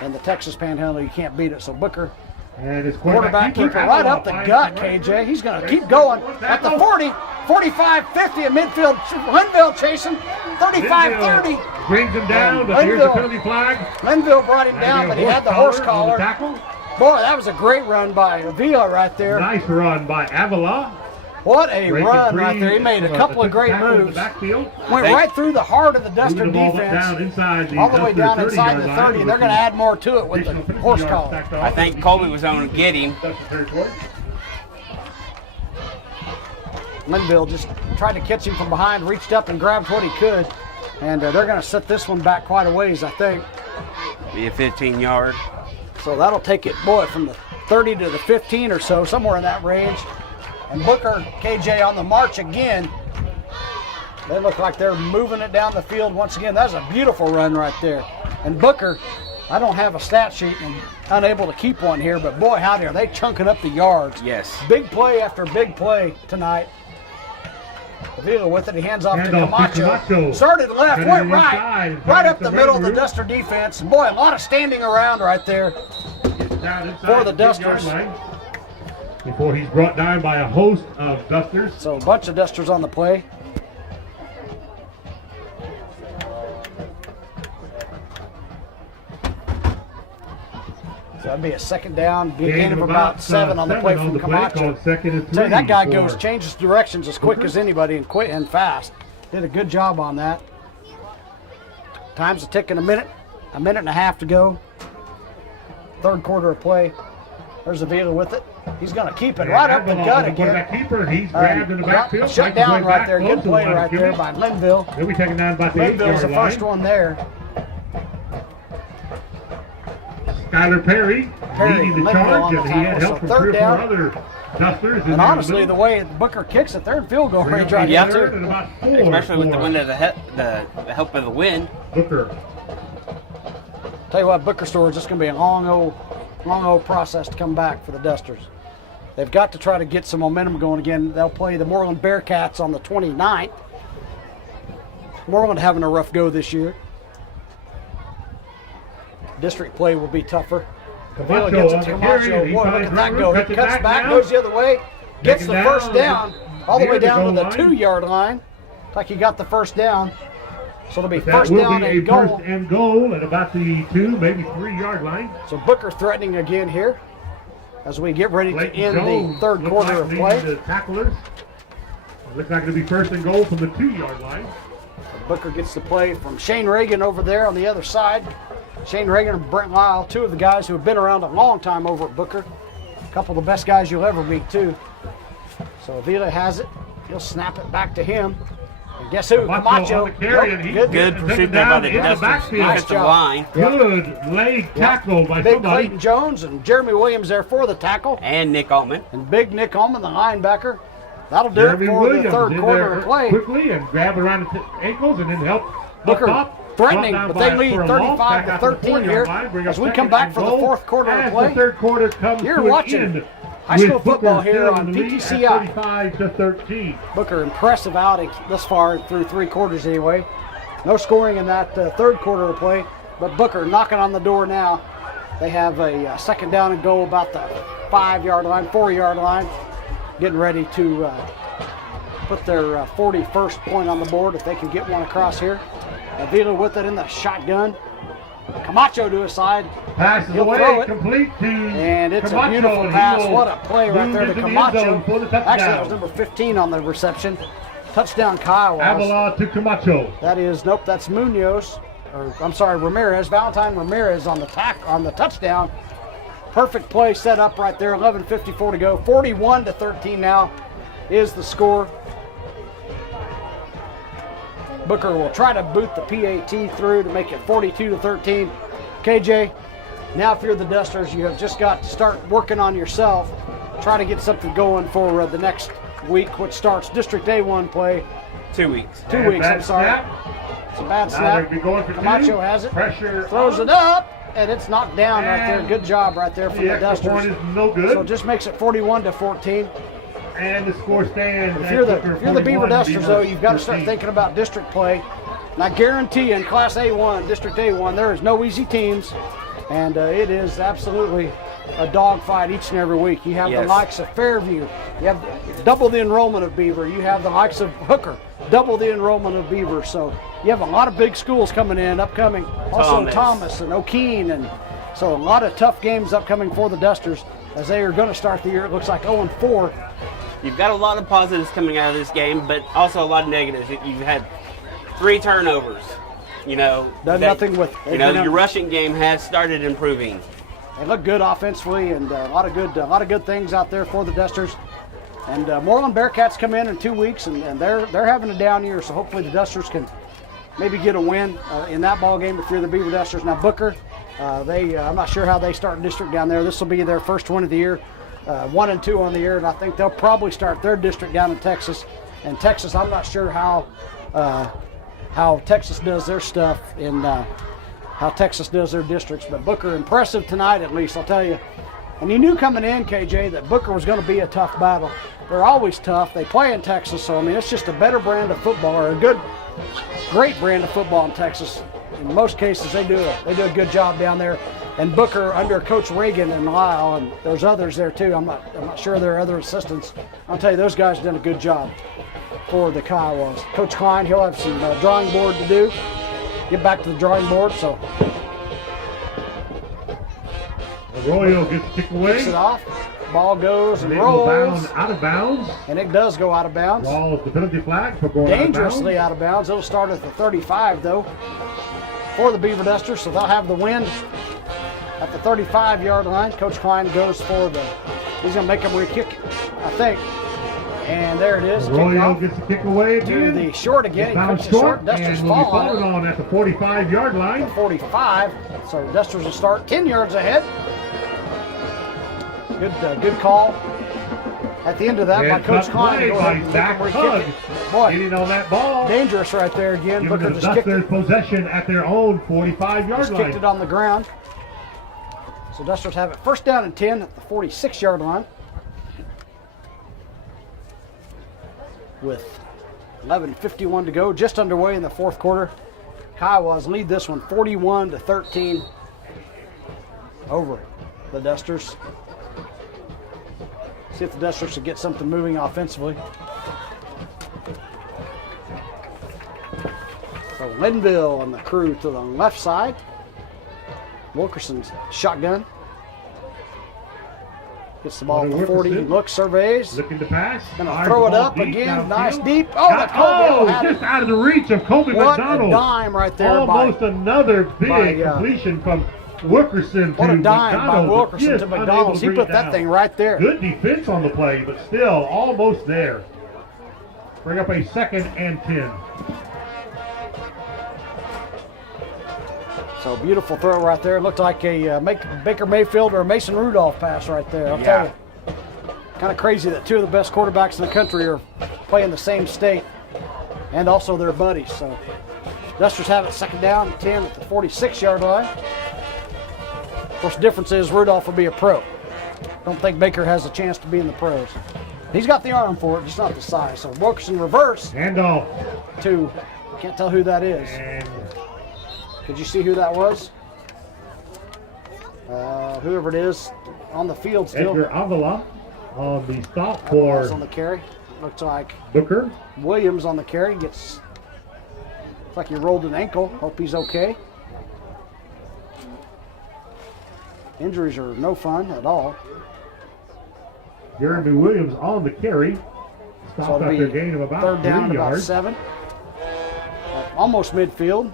And the Texas Panhandle, you can't beat it. So Booker, And his quarterback keeper right up the gut, KJ. He's going to keep going at the 40, 45, 50 in midfield. Linville chasing, 35, 30. Brings him down, but here's the penalty flag. Linville brought him down, but he had the horse collar. Tackle. Boy, that was a great run by Avila right there. Nice run by Avila. What a run right there. He made a couple of great moves. Went right through the heart of the Duster defense. All the way down inside the 30, and they're going to add more to it with the horse collar. I think Colby was on to get him. Linville just tried to catch him from behind, reached up and grabbed what he could. And they're going to set this one back quite a ways, I think. Be a 15-yard. So that'll take it, boy, from the 30 to the 15 or so, somewhere in that range. And Booker, KJ on the march again. They look like they're moving it down the field once again. That's a beautiful run right there. And Booker, I don't have a stat sheet and unable to keep one here, but boy, howdy, are they chunking up the yards. Yes. Big play after big play tonight. Avila with it, he hands off to Camacho. Started left, went right. Right up the middle of the Duster defense. Boy, a lot of standing around right there for the Dusters. Before he's brought down by a host of Dusters. So a bunch of Dusters on the play. So that'd be a 2nd down, be a gain of about 7 on the play from Camacho. Tell you, that guy changes directions as quick as anybody and fast. Did a good job on that. Time's a ticking, a minute and a half to go. 3rd quarter of play. There's Avila with it. He's going to keep it right up the gut again. He's grabbed in the backfield. Shut down right there. Good play right there by Linville. He'll be taken down by the 8-yard line. Linville's the first one there. Skyler Perry leading the charge, and he had help from 3 or 4 other Dusters. And honestly, the way Booker kicks it, they're in field goal range right now, too. Especially with the wind of the help of the wind. Booker. Tell you what, Booker Stores, it's going to be a long old process to come back for the Dusters. They've got to try to get some momentum going again. They'll play the Moreland Bearcats on the 29th. Moreland having a rough go this year. District play will be tougher. Avila gets it to Camacho. Boy, look at that go. He cuts back, goes the other way, gets the first down, all the way down to the 2-yard line. Looks like he got the first down. So it'll be first down and goal. First and goal at about the 2, maybe 3-yard line. So Booker threatening again here as we get ready to end the 3rd quarter of play. The tacklers. It looks like it'll be first and goal from the 2-yard line. So Booker gets the play from Shane Reagan over there on the other side. Shane Reagan and Brent Lyle, 2 of the guys who have been around a long time over at Booker. A couple of the best guys you'll ever meet, too. So Avila has it. He'll snap it back to him. And guess who? Camacho. Good pursuit there by the Dusters. Nice job. Line. Good leg tackle by Big somebody. Clayton Jones and Jeremy Williams there for the tackle. And Nick Altman. And big Nick Allman, the linebacker. That'll do it for the 3rd quarter of play. Quickly and grab around the ankles and then help. Booker threatening, but they lead 35 to 13 here as we come back for the 4th quarter of play. The 3rd quarter comes You're watching High school with Booker football here still on in the lead at PTCI. 35-13. Booker, impressive outing thus far through 3 quarters anyway. No scoring in that third quarter of play, but Booker knocking on the door now. They have a second down and goal about the 5-yard line, 4-yard line, getting ready to put their 41st point on the board if they can get one across here. Avila with it in the shotgun. Camacho to his side. Passes He'll away, throw it. complete to And it's Camacho. a beautiful He pass. will What a play right there to move into the end Camacho. zone for the touchdown. Actually, that was number 15 on the reception. Touchdown Kiowa. Avila to Camacho. That is, nope, that's Munoz. Or I'm sorry, Ramirez. Valentine Ramirez on the touchdown. Perfect play set up right there. 11:54 to go. 41-13 now is the score. Booker will try to boot the PAT through to make it 42-13. KJ, now if you're the Dusters, you have just got to start working on yourself. Try to get something going for the next week, which starts District A1 play. 2 weeks. 2 And weeks, bad I'm sorry. snap. It's a bad Now snap. they'll be going for Camacho 2. has it. Pressure Throws on. it up, and it's knocked down right there. And Good job right there from The the extra Dusters. point is no good. So it just makes it 41-14. And the score stands. If you're at the Booker Beaver 41, Dusters, Beaver though, you've got to start 13. thinking about district play. And I guarantee you, in Class A1, District A1, there is no easy teams, and it is absolutely a dogfight each and every week. You have the Yes. likes of Fairview, you have double the enrollment of Beaver, you have the likes of Hooker, double the enrollment of Beaver. So you have a lot of big schools coming in, upcoming. Also Thomas and O'Keene, and so a lot of tough games upcoming for the Dusters as they are going to start the year. It looks like 0-4. You've got a lot of positives coming out of this game, but also a lot of negatives. You've had 3 turnovers. Done nothing with. Your rushing game has started improving. They look good offensively, and a lot of good things out there for the Dusters. And Moreland Bearcats come in 2 weeks, and they're having a down year. So hopefully the Dusters can maybe get a win in that ball game if you're the Beaver Dusters. Now Booker, I'm not sure how they start district down there. This will be their first win of the year, 1-2 on the year, and I think they'll probably start their district down in Texas. And Texas, I'm not sure how Texas does their stuff in how Texas does their districts. But Booker, impressive tonight at least, I'll tell you. And you knew coming in, KJ, that Booker was going to be a tough battle. They're always tough. They play in Texas, so I mean it's just a better brand of football, or a great brand of football in Texas. In most cases, they do a good job down there. And Booker under Coach Reagan and Lyle, and there's others there too. I'm not sure there are other assistants. I'll tell you, those guys have done a good job for the Kiowas. Coach Klein, he'll have some drawing board to do. Get back to the drawing board. So Arroyo gets kicked away. kicks it off. Ball goes and It will rolls, bound out of bounds. and it does go out of bounds. Draws the penalty flag for going Dangerously out out of bounds. It'll start at the 35 though for the Beaver Dusters, so they'll have the win at the 35-yard line. Coach Klein goes for he's going to make them re-kick it, I think. And there it is. of bounds. Kicked Arroyo off gets the kick away to again. the short again. He Bounds kicks it short. short Dusters and will be fall on followed it. on at the 45-yard line. The 45. So Dusters will start 10 yards ahead. Good call. At the end of that, by And Coach cut Klein, play go by ahead and make Zach them Hug. re-kick it. Boy, Getting on that ball. dangerous right there again. Giving Booker the just kicked Dusters it. possession at their own 45-yard Just line. kicked it on the ground. So Dusters have it first down and 10 at the 46-yard line. With 11:51 to go, just underway in the fourth quarter. Kiowas lead this one 41-13 over the Dusters. See if the Dusters can get something moving offensively. So Linville and the crew to the left side. Wilkerson's shotgun. Gets the ball at the 40. Wilkerson. Looks, surveys. Looking to pass. Gonna Fires throw the it ball up deep again. downfield. Nice deep. Oh, that Colby had just it. out of the reach of Colby What McDonald. a dime right there Almost by. another big by, completion from Wilkerson What to a dime by McDonald. Wilkerson Just to unable McDonald's. to He bring put it that down. thing right there. Good defense on the play, but still almost there. Bring up a 2nd and 10. So beautiful throw right there. Looked like a Baker Mayfield or a Mason Rudolph pass right there. I'll tell you. Kind of crazy that 2 of the best quarterbacks in the country are playing the same state, and also their buddies. So Dusters have it second down, 10 at the 46-yard line. Of course, the difference is Rudolph will be a pro. Don't think Baker has a chance to be in the pros. He's got the arm for it, just not the size. So Wilkerson reverse Handoff. to, can't tell who that is. And Could you see who that was? Whoever it is on the field still. Edgar Avila on the stop Avala's for on the carry. Looks like Booker. Williams on the carry. Looks like he rolled an ankle. Hope he's okay. Injuries are no fun at all. Jeremy Williams on the carry. So Stop it'll after a be gain of about third down 3 at about yards. 7. Almost midfield.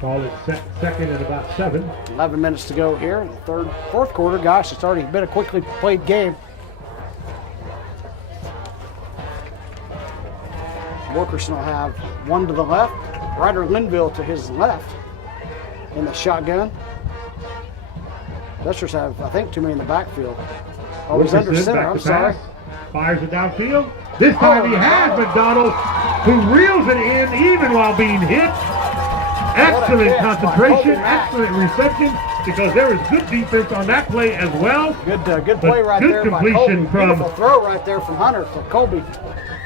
Call it second and about 7. 11 minutes to go here in the fourth quarter. Gosh, it's already been a quickly played game. Wilkerson will have one to the left. Ryder Linville to his left in the shotgun. Dusters have, I think, too many in the backfield. Oh, he's under Wilkerson center. back I'm to sorry. pass. Fires it downfield. This time he has McDonald, who reels it in even while being hit. Excellent catch by concentration, Colby Mack. excellent reception, because there was good defense on that play as well. Good play right good there by completion Colby. from Beautiful throw right there from Hunter for Colby.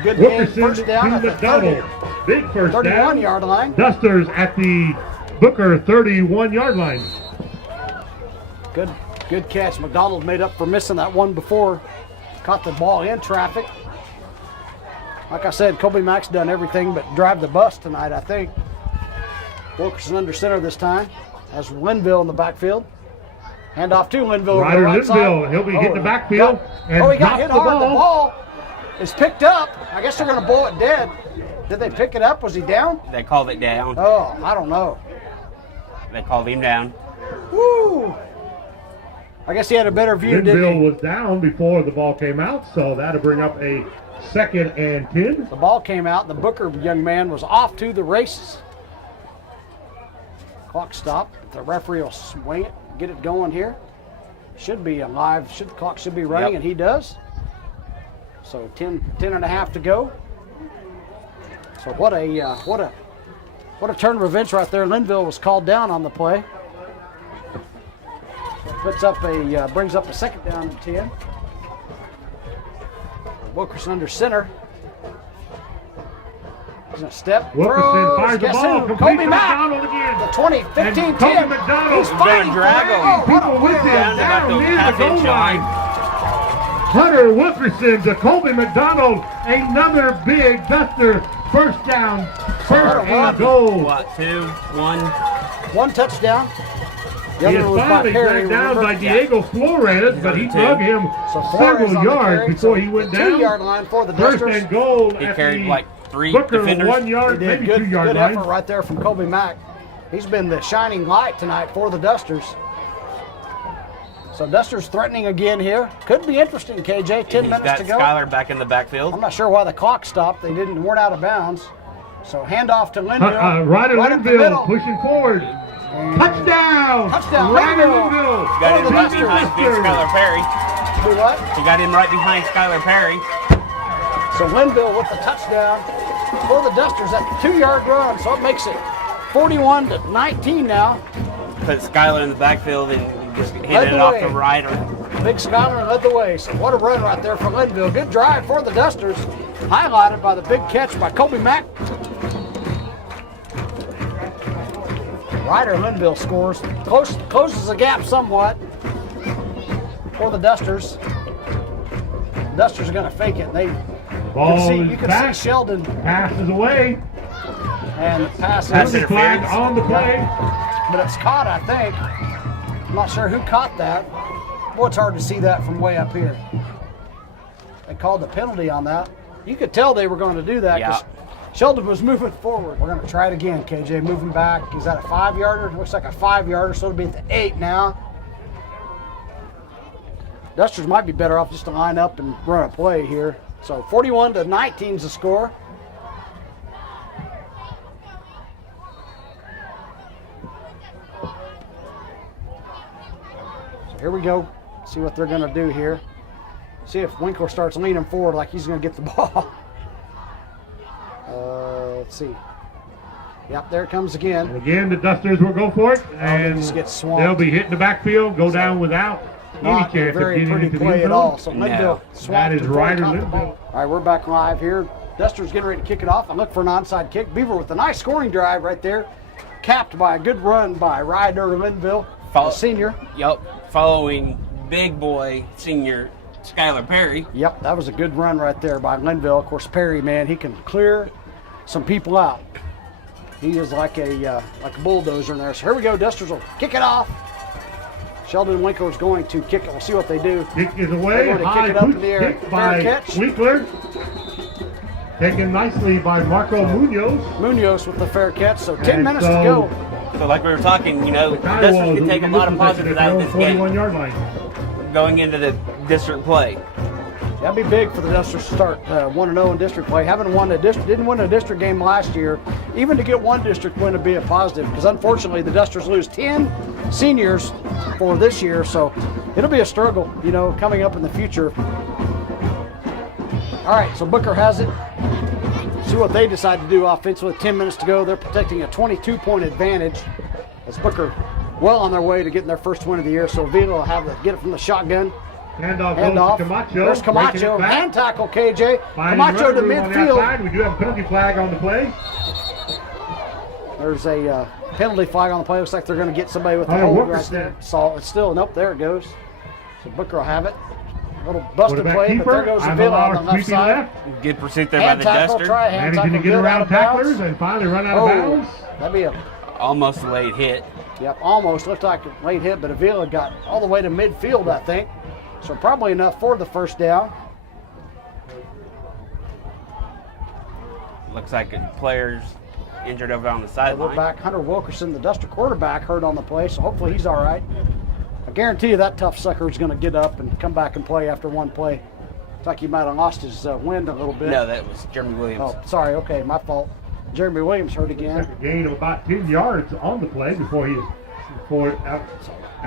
Good game. Wilkerson First down to at the McDonald. Big first 31 down. yard line. Dusters at the Booker 31-yard line. Good catch. McDonald made up for missing that one before. Caught the ball in traffic. Like I said, Colby Mack's done everything but drive the bus tonight, I think. Wilkerson under center this time. Has Linville in the backfield. Hand off to Linville. over the Ryder right Linville, side. he'll be hitting the backfield and he got drops hit the hard. The ball. ball is picked up. I guess they're going to blow it dead. Did they pick it up? Was he down? They called it down. Oh, I don't know. They called him down. Woo! I guess he had a better view, didn't Linville he? was down before the ball came out, so that'll bring up a 2nd and 10. The ball came out, and the Booker young man was off to the races. Clock stopped. The referee will swing it, get it going here. Should be alive. The clock should be running, Yep. and he does. So 10 and a half to go. So what a turn of events right there. Linville was called down on the play. Puts up brings up a 2nd down and 10. Wilkerson under center. He's gonna step. Wilkerson throws. fires the Guess ball. who? Complete Colby to Mack. McDonald again. The 20, 15, And 10. Colby McDonald He's is fighting gonna drag for it. him. Oh, what a People with win. him Down to about down the near the half-inch goal line. line. Hunter Wilkerson to Colby McDonald. Another big Duster first down. First and goal. What, 2, 1? One touchdown. The He other is one was by finally Perry. dragged down remember? by Diego Flores, but he drug him So Flores several on the yards carry. before So he went the down. 2-yard line for the First Dusters. and goal He at carried the like 3 Booker defenders. 1 He yard, did maybe good, 2 yard good line. effort right there from Colby Mack. He's been the shining light tonight for the Dusters. So Dusters threatening again here. Could be interesting, KJ. 10 He's minutes got to go. Skylar back in the backfield. I'm not sure why the clock stopped. They weren't out of bounds. So handoff to Linville. Ryder right up the Linville middle. pushing forward. Touchdown! Touchdown, Ryder Linville. Linville! Got him the right Dusters. behind Big Skylar Perry. Do what? He got him right behind Skylar Perry. So Linville with the touchdown for the Dusters at the 2-yard run. So it makes it 41-19 now. Put Skylar in the backfield and just Led handed the it off way. to Ryder. Big Skyler led the way. So what a run right there for Linville. Good drive for the Dusters. Highlighted by the big catch by Colby Mack. Ryder Linville scores. Closes the gap somewhat for the Dusters. Dusters are going to fake it. Ball You is can back. see Sheldon Passes away. and the pass Pass is, Flag interference. on the play. but it's caught, I think. I'm not sure who caught that. Boy, it's hard to see that from way up here. They called the penalty on that. You could tell they were going to do that because Sheldon was moving forward. We're going to try it again, KJ. Moving back. Is that a 5-yarder? Looks like a 5-yarder, so it'll be at the 8 now. Dusters might be better off just to line up and run a play here. So 41-19 is the score. So here we go. See what they're going to do here. See if Winkler starts leaning forward like he's going to get the ball. Let's see. Yep, there it comes again. And again, the Dusters will go for it, they and just get swamped. they'll be hitting the backfield, go down without. Not a chance of very getting pretty into the play end at zone. all. So No. Linville That swapped is to full Ryder top the Linville. ball. All right, we're back live here. Duster's getting ready to kick it off. I look for an onside kick. Beaver with a nice scoring drive right there, capped by a good run by Ryder Linville, the senior. Yep. Following big boy senior Skylar Perry. Yep, that was a good run right there by Linville. Of course, Perry, man, he can clear some people out. He is like a bulldozer in there. So here we go. Dusters will kick it off. Sheldon Winkler is going to kick it. We'll see what they do. Kick is away. They're going to High kick it up in boot the air. kick Fair by catch. Winkler. Taken nicely by Marco Munoz. Munoz with the fair catch. So 10 And minutes so- to go. So like we were talking, you know, The Dusters Kiowas can take a lot of positives out of this game 41-yard line. going into the district play. That'd be big for the Dusters to start 1-0 in district play. Didn't win a district game last year. Even to get one district win would be a positive, because unfortunately the Dusters lose 10 seniors for this year, so it'll be a struggle, you know, coming up in the future. All right, so Booker has it. See what they decide to do offensively. 10 minutes to go. They're protecting a 22-point advantage as Booker well on their way to getting their first win of the year. So Vila will have to get it from the shotgun. Handoff Hand goes off. to Camacho. There's Camacho. Breaking it back. Hand tackle, KJ. Finding Camacho to running room on the midfield. outside. We do have a penalty flag on the play. There's a penalty flag on the play. Looks like they're going to get somebody with the Oh, hold right Wilkerson. there. So it's still, nope, there it goes. So Booker will have it. A little busted Quarterback play, but there keeper. goes the I'm Villa on allowed the left sweeping side. left. Good pursuit there Hand by the tackle, Duster. try a hand Managing tackle, to get good out around of bounds. tacklers and finally run out of bounds. That'd be a, Almost a late hit. yep, almost looked like a late hit, but Avila got all the way to midfield, I think. So probably enough for the first down. Looks like a player's injured over on the We're sideline. back. Hunter Wilkerson, the Duster quarterback, hurt on the play, so hopefully he's all right. I guarantee you that tough sucker is going to get up and come back and play after one play. It's like he might have lost his wind a little bit. No, that was Jeremy Williams. Oh, sorry. Okay, my fault. Jeremy Williams hurt again. A gain of about 10 yards on the play before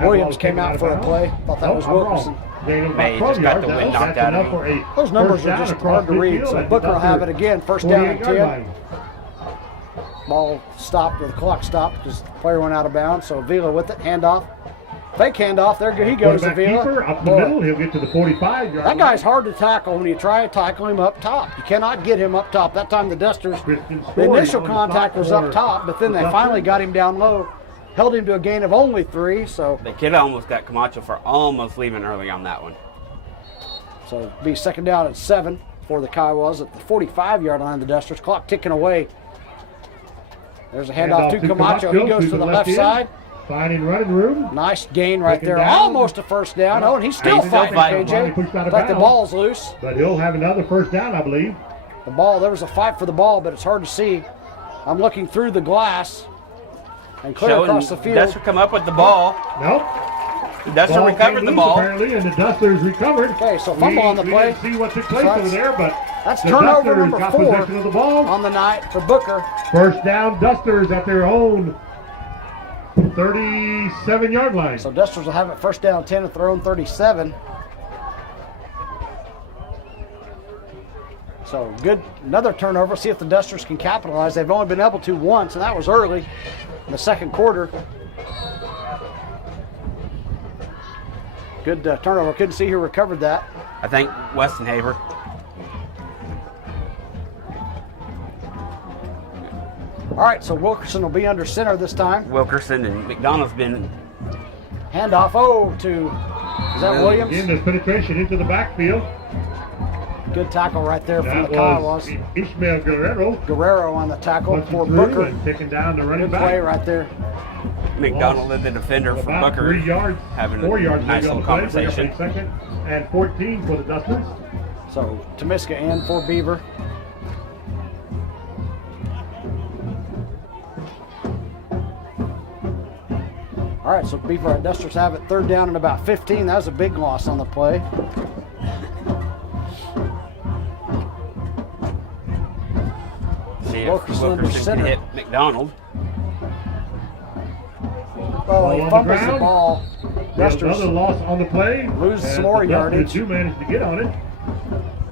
Williams came out for a play. Thought that was Wilkerson. Gain of May about just 12 got yards. the wind That's knocked out of enough for a Those numbers first are down just across hard to read. midfield So at Booker will have it Duster's again. First down and 48-yard 10. line. Ball stopped, or the clock stopped because the player went out of bounds. So Avila with it. Handoff. Fake handoff. There he goes, Quarterback Avila. keeper up the Boy, middle. He'll get to the 45-yard line. that guy's hard to tackle when you try to tackle him up top. You cannot get him up top. That time the Dusters, Christian the Story initial on the contact top was for up top, but then the they Dusters. finally got him down low, held him to a gain of only 3. So The kid almost got Camacho for almost leaving early on that one. it'll be second down and 7 for the Kiowas at the 45-yard line. The Dusters, clock ticking away. There's a handoff to Camacho. He goes to the left end. side. Finding running room. Nice gain right Taken there. down. Almost a first down. Oh, and he's still He's still fighting, fighting. Finally KJ. pushed out of Like the bounds. ball's loose. But he'll have another first down, I believe. The ball, there was a fight for the ball, but it's hard to see. I'm looking through the glass and clear Showing across the field. Duster come up with the ball. Nope. Duster Ball recovered came the loose, ball. apparently, and the Dusters recovered. Okay, so fumble on the play. We didn't see what took place So that's- over there, but that's the turnover Dusters number got 4 possession of the ball. on the night for Booker. First down, Dusters at their own 37-yard line. So Dusters will have it first down 10 at their own 37. So good, another turnover. See if the Dusters can capitalize. They've only been able to once, and that was early in the second quarter. Good turnover. Couldn't see who recovered that. I think Weston Haber. All right, so Wilkerson will be under center this time. Wilkerson and McDonald's been Handoff, to, is that Williams? Again, there's penetration into the backfield. Good tackle right there from That the was Kiowas. Ishmael Guerrero. Guerrero on the tackle Punching for through Booker. and taking down the running Good play back. right there. McDonald and the defender for About Booker 3 yards, having 4 a yards nice maybe on little the play. Bring up conversation. a second and 14 for the Dusters. So Tomiska in for Beaver. All right, so Beaver and Dusters have it third down and about 15. That was a big loss on the play. See if Wilkerson under Wilkerson center. can hit McDonald. Oh, Ball he on the fumbles the ground. ball. There's Dusters, another loss on the play. Loses as some more the yardage. Dusters do manage to get on it.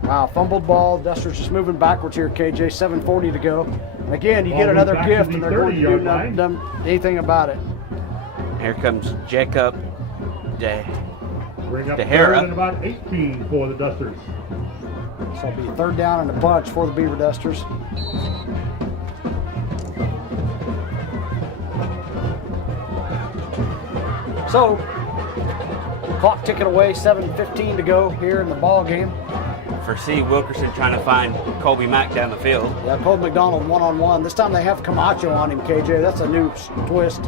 wow, fumbled ball. Dusters just moving backwards here, KJ. 7:40 to go. And again, you Ball get moves another back to gift, the and they're going to do 30-yard line. anything about it. Here comes Jacob Day. Bring up Tahara. third and about 18 for the Dusters. So it'll be 3rd down and a bunch for the Beaver Dusters. So, clock ticking away, 7:15 to go here in the ball game. Foresee Wilkerson trying to find Colby Mack down the field. Yeah, Colby McDonald one-on-one. This time they have Camacho on him, KJ. That's a new twist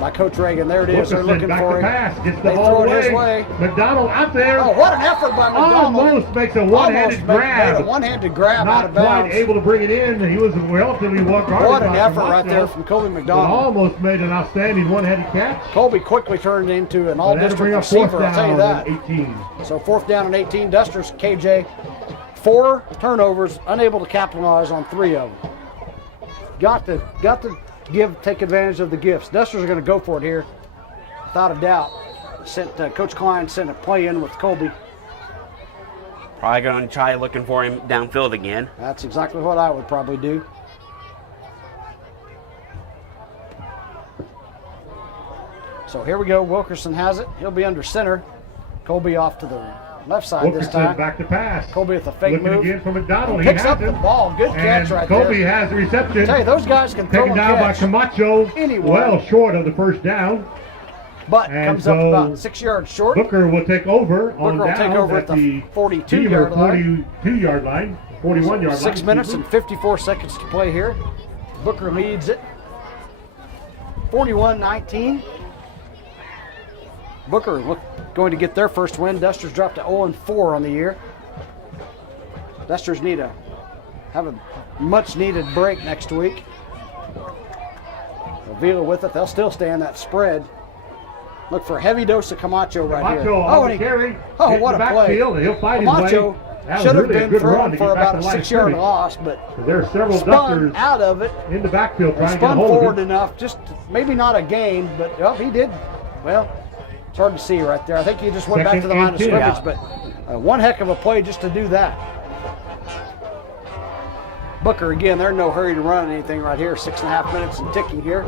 by Coach Reagan. There it is. They're Wilkerson looking back for to him. pass. Gets the They ball throw it away. his way. McDonald out there. Oh, what an effort by McDonald. Almost makes a one-handed grab. Made a one-handed grab out Not of quite bounds. able to bring it in. He was relatively well guarded. What an by effort right Camacho, there from Colby but McDonald. almost made an outstanding one-handed catch. Colby quickly turned into an But that'll all-district bring up receiver, fourth I'll tell you down that. and 18. So 4th down and 18. Dusters, KJ, 4 turnovers, unable to capitalize on 3 of them. Got to take advantage of the gifts. Dusters are going to go for it here, without a doubt. Coach Klein sent a play in with Colby. Probably going to try looking for him downfield again. That's exactly what I would probably do. So here we go. Wilkerson has it. He'll be under center. Colby off to the left side this Wilkerson time. back to pass. Colby with the fake Looking move. again for McDonald. Picks he has up the it. ball. Good catch And right Colby there. has the reception. Tell you, those guys can throw Taken and down by catch Camacho. anywhere. Well short of the first down. But and comes up so about 6 yards short. Booker will take over on Booker will take downs over at the 42-yard line. 42-yard line. 41-yard line. 6 minutes and 54 seconds to play here. Booker leads it 41-19. Booker going to get their first win. Dusters dropped to 0-4 on the year. Dusters have a much needed break next week. Avila with it. They'll still stay in that spread. Look for a heavy dose of Camacho right here. Camacho on the carry. Oh, what a play. Backfield, and he'll fight his Camacho way. That should was have really a been good run thrown to for get back about to a line 6-yard scrimmage. loss, but There are several spun Dusters out of it. in the backfield trying to get Spun hold forward of it. enough, just maybe not a gain, but he did. Well, it's hard to see right there. I think he just went back to the line of Second and scrimmage, but one heck of a play just to do that. Booker again, they're in no hurry to run anything right here. 6.5 minutes and ticking here.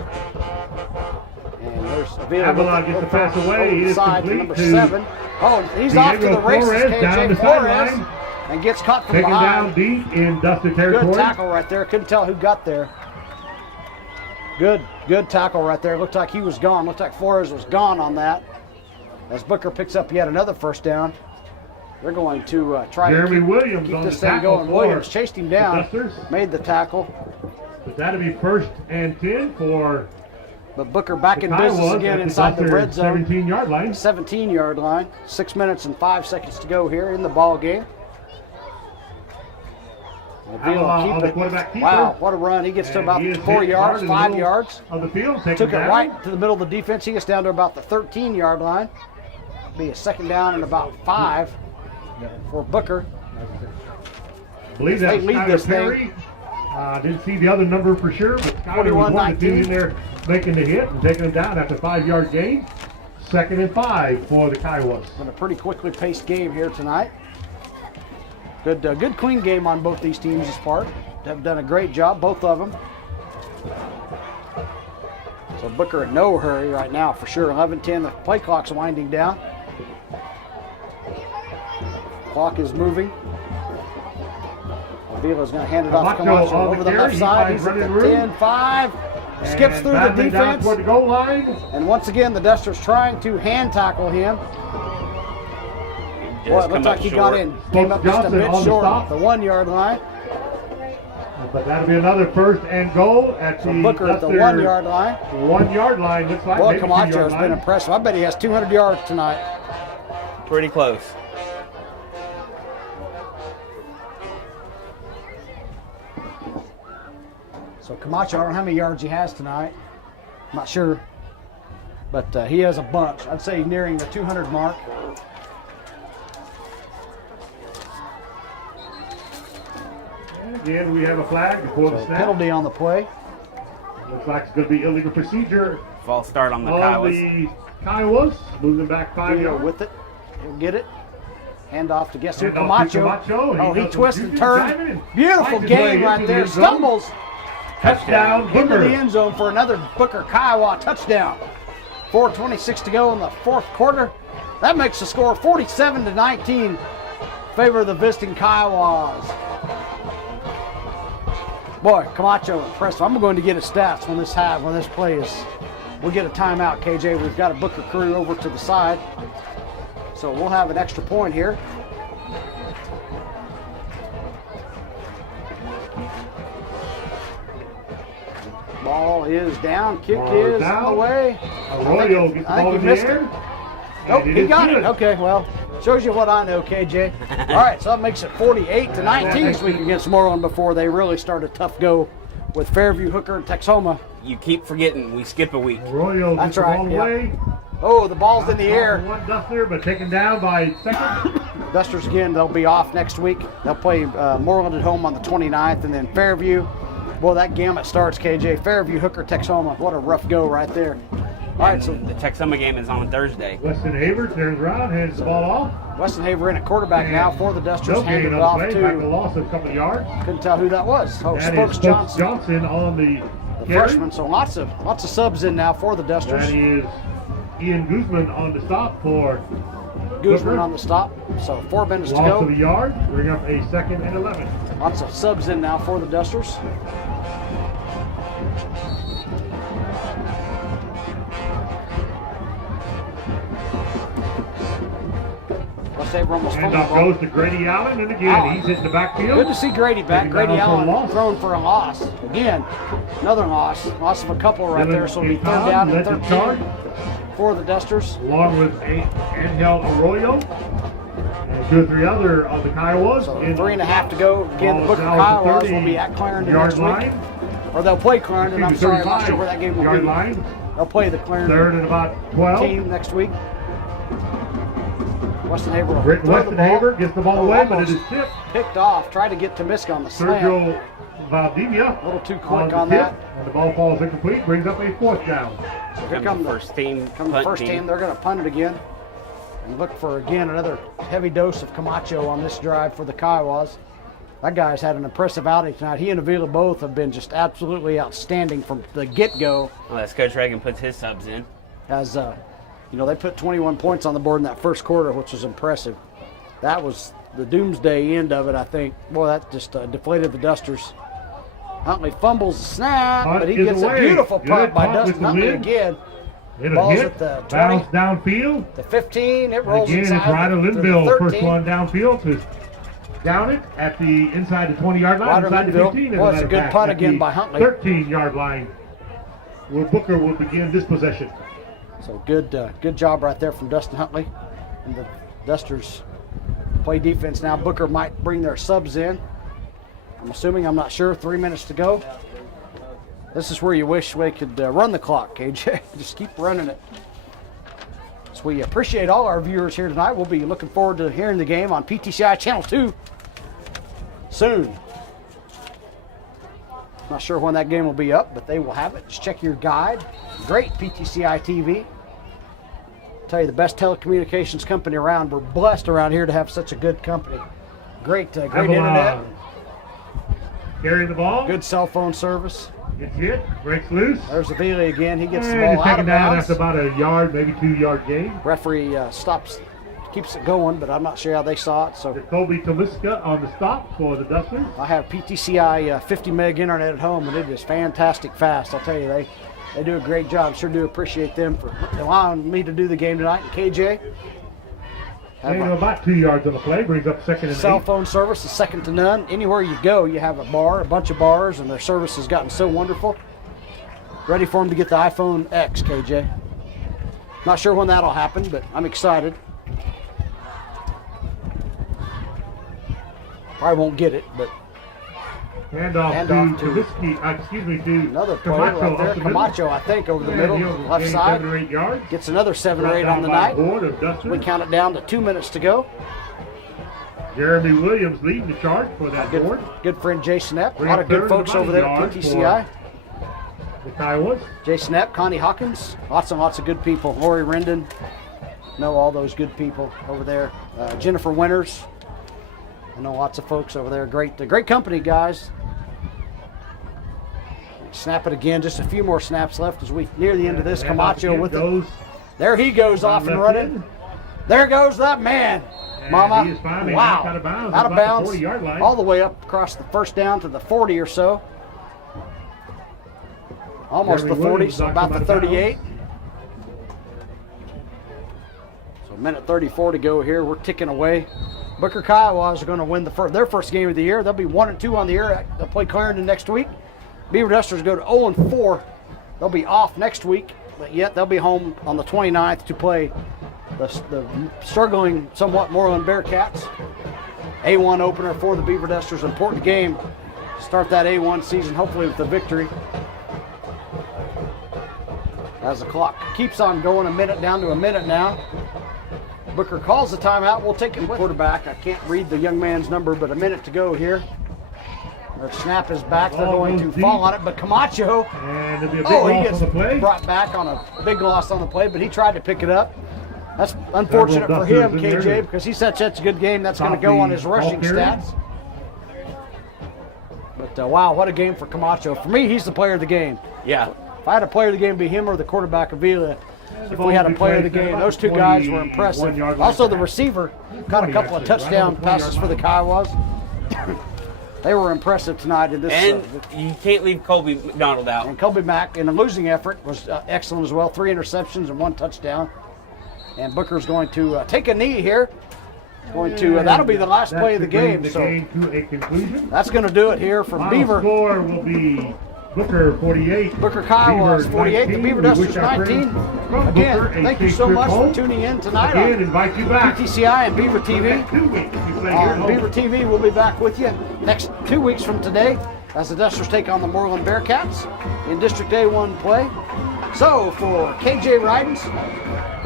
And there's Avalon gets the pass away. He is side to complete number to 7. Oh, he's off to the Diego races. Flores down the KJ Flores sideline. and gets caught from Taken behind. down deep in Duster territory. Good tackle right there. Couldn't tell who got there. Good tackle right there. Looked like he was gone. Looked like Flores was gone on that. As Booker picks up yet another first down. They're going to try Jeremy to Williams keep on this the thing tackle going. for Williams chased him down, the Dusters. made the tackle. But that'll be 1st and 10 for But Booker back in the business Kiowas again at inside the Duster red zone. 17-yard line. 17-yard line. 6 minutes and 5 seconds to go here in the ball game. Avalon on the quarterback keeper. Wow, what a run. He gets to And about he is 4 hit yards, hard in the 5 middle yards. of the field. Took it right to the middle of the defense. He gets down to about the 13-yard line. Be a 2nd down and about 5 for Booker. I believe They that's lead Skyler this Perry. Didn't see the other number for sure, but Skyler was one of the 41-19. two in there making the hit and taking him down after 5-yard gain. 2nd and 5 for the Kiowas. Been a pretty quickly paced game here tonight. Good clean game on both these teams' part. Have done a great job, both of them. So Booker in no hurry right now for sure. 11-10, the play clock's winding down. Clock is moving. Avila's going to hand it off to Camacho Camacho on over the the carry. left side. He He's at finds the running room. 10-5. Skips And through the batting down defense. toward the goal line. And once again, the Dusters trying to hand tackle him. Boy, it looked like he got in. Came up just a Johnson bit on the short stop. of the 1-yard line. But that'll be another 1st and goal at So the Booker at the Duster 1-yard line. 1-yard line. Looks like Boy, maybe Camacho 2-yard has been line. impressive. I bet he has 200 yards tonight. Pretty close. So Camacho, I don't know how many yards he has tonight. I'm not sure. But he has a bunch. I'd say nearing the 200 mark. And again, we have a flag before the So snap. penalty on the play. Looks like it's going to be illegal procedure False start on the on Kiowas. the Kiowas. Moving back 5 Video yards. with it. He'll get it. Hand off to guess who? Hand off to Camacho. Camacho. Oh, he does twists some and juking, turns. diving, Beautiful finds his way game right into the there. end zone. Stumbles Touchdown, into the Booker. end zone for another Booker Kiowa touchdown. 4:26 to go in the fourth quarter. That makes the score 47-19 in favor of the visiting Kiowas. Boy, Camacho impressive. I'm going to get his stats when this play is. We'll get a timeout, KJ. We've got a Booker crew over to the side, so we'll have an extra point here. Ball is down. Kick is down. on the way. Arroyo gets the I ball think in he the missed air. it. Nope, And he is got good. it. Okay, well, shows you what I know, KJ. All right, so that makes it 48-19, so we can get some more on before they really start a tough go with Fairview, Hooker, and Texoma. You keep forgetting we skip a week. Arroyo That's gets the right, ball yep. away. Oh, the ball's in the air. One Duster, but taken down by second. Dusters again, they'll be off next week. They'll play Moreland at home on the 29th, and then Fairview. Well, that gamut starts, KJ. Fairview, Hooker, Texoma. What a rough go right there. All right, so The Texoma game is on Thursday. Weston Haver turns around, hands the ball off. Weston Haver in at quarterback now for the Dusters. No Handed gain it on off the play, back a to, loss of a couple of yards. couldn't tell who that was. Oh, That Spokes is Johnson, Johnson on the the carry. freshman. So lots of subs in now for the Dusters. That is Ian Guzman on the stop for Guzman on the stop. So 4 minutes to loss of a go. yard. Bring up a 2nd and 11. Lots of subs in now for the Dusters. West Haver almost fumbled the Handoff ball. goes to Grady Allen, and again Allen. he's hitting the backfield. Good to see Grady back. Taking Grady down for a Allen loss. thrown for a loss. Again, another loss. Loss of a couple right there, so it'll be third down and Led the 13 charge, for the Dusters. along with Angel Arroyo and 2 or 3 other of the Kiowas. So in 3.5 to go. Again, the ball Booker is now at the Kiowas will be at Clarendon 30-yard next week. line. Or they'll play Clarendon. I'm sorry, I'm not sure 35 where that game will yard be. line. They'll play the 3rd Clarendon and about 12. team next week. Weston Haver will Weston throw the ball. Haver gets the ball Oh, away, but it almost is tipped. picked off. Tried to get to Miska on the slant. Sergio Valdivia. A little too the quick on tip, that. And the ball falls incomplete, brings up a 4th down. So here Come come the the first team. Come the punt first team, they're going to punt it again and look for, again, another heavy dose of Camacho on this drive for the Kiowas. That guy's had an impressive outing tonight. He and Avila both have been just absolutely outstanding from the get-go. Unless Coach Reagan puts his subs in. As, they put 21 points on the board in that first quarter, which was impressive. That was the doomsday end of it, I think. Boy, that just deflated the Dusters. Huntley fumbles the snap, Punt but he is gets away. a beautiful Good punt by punt with Dustin the Huntley wind. again. Hit a Ball's hit, at the 20. bounce downfield. The 15, it rolls Again, it's inside. Ryder to the Linville, 13. first one downfield to down it at the inside the 20-yard line, Ryder inside the Linville. 15. Boy, and it's a let it good back punt at again the by Huntley. 13-yard line, where Booker will begin this possession. So good job right there from Dustin Huntley. And the Dusters play defense now. Booker might bring their subs in. I'm assuming, I'm not sure. 3 minutes to go. This is where you wish we could run the clock, KJ. Just keep running it. So we appreciate all our viewers here tonight. We'll be looking forward to hearing the game on PTCI Channel 2 soon. Not sure when that game will be up, but they will have it. Just check your guide. Great PTCI TV. Tell you, the best telecommunications company around. We're blessed around here to have such a good company. Great internet. Carrying the ball. Good cell phone service. Gets hit. Breaks loose. There's Avila again. He gets the And ball he's out taken of down bounds. after about a yard, maybe 2-yard gain. Referee keeps it going, but I'm not sure how they saw it. So Jacoby Taliska on the stop for the Dusters. I have PTCI 50 meg internet at home, and it is fantastic fast. I'll tell you, they do a great job. Sure do appreciate them for allowing me to do the game tonight. And KJ, have Gain my of about 2 yards on the play, brings up 2nd and cell 8. phone service is second to none. Anywhere you go, you have a bunch of bars, and their service has gotten so wonderful. Ready for them to get the iPhone X, KJ. Not sure when that'll happen, but I'm excited. Probably won't get it, but Handoff to to Taliski, to another play Camacho right up there. the middle. Camacho, I think, over the And middle, he'll left gain side. 7 or 8 yards. Gets another 7 or Brought 8 down on the by night. board of Dusters. We count it down to 2 minutes to go. Jeremy Williams leading the charge for that board. Good friend Jason Epp. A Bring lot up of good third folks and over there about at a yard PTCI. The Kiowas. Jason Epp, Connie Hawkins, lots of good people. Lori Rendon, know all those good people over there. Jennifer Winters, I know lots of folks over there. Great company, guys. Snap it again. Just a few more snaps left as we near the end of this. Camacho with goes. it. There he goes off and running. There goes that man. Mama. He is finally Wow. out of bounds. Out of about bounds. the 40-yard line. All the way up across the first down to the 40 or so. Almost Jeremy the 40, Williams so knocked about him the out of 38. So minute 34 to go here. We're ticking away. Booker Kiowas are going to win their first game of the year. They'll be 1-2 on the year. They'll play Clarendon next week. Beaver Dusters go to 0-4. They'll be off next week, but yet they'll be home on the 29th to play the struggling somewhat Moreland Bearcats. A1 opener for the Beaver Dusters. Important game to start that A1 season, hopefully with a victory. As the clock keeps on going, a minute down to a minute now. Booker calls the timeout. We'll take it with quarterback. I can't read the young man's number, but a minute to go here. Their snap is back. They're going to fall on it, but Camacho. And there'll be a big He loss gets on the play. brought back on a big loss on the play, but he tried to pick it up. That's unfortunate for him, KJ, because he said such a good game. That's going to go on his rushing stats. But wow, what a game for Camacho. For me, he's the player of the game. Yeah. If I had a player of the game, it'd be him or the quarterback, Avila. If we had a player of the game, those two guys were impressive. Also, the receiver caught a couple of touchdown passes for the Kiowas. They were impressive tonight in this. And you can't leave Colby McDonald out. And Colby Mack, in a losing effort, was excellent as well. 3 interceptions and 1 touchdown. And Booker's going to take a knee here. Going to that'll be the last play of the game. So to a conclusion. that's going to do it here from Beaver. Score will be Booker 48. Booker Kiowas 48. The Beaver Dusters 19. Again, Booker, thank you so much for tuning in tonight Again, on invite you back. PTCI and Beaver TV. 2 weeks. You play here at home. Beaver TV will be back with you next 2 weeks from today as the Dusters take on the Moreland Bearcats in District A1 play. So for KJ Rydens,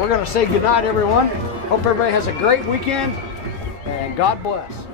we're going to say goodnight, everyone. Hope everybody has a great weekend, and God bless.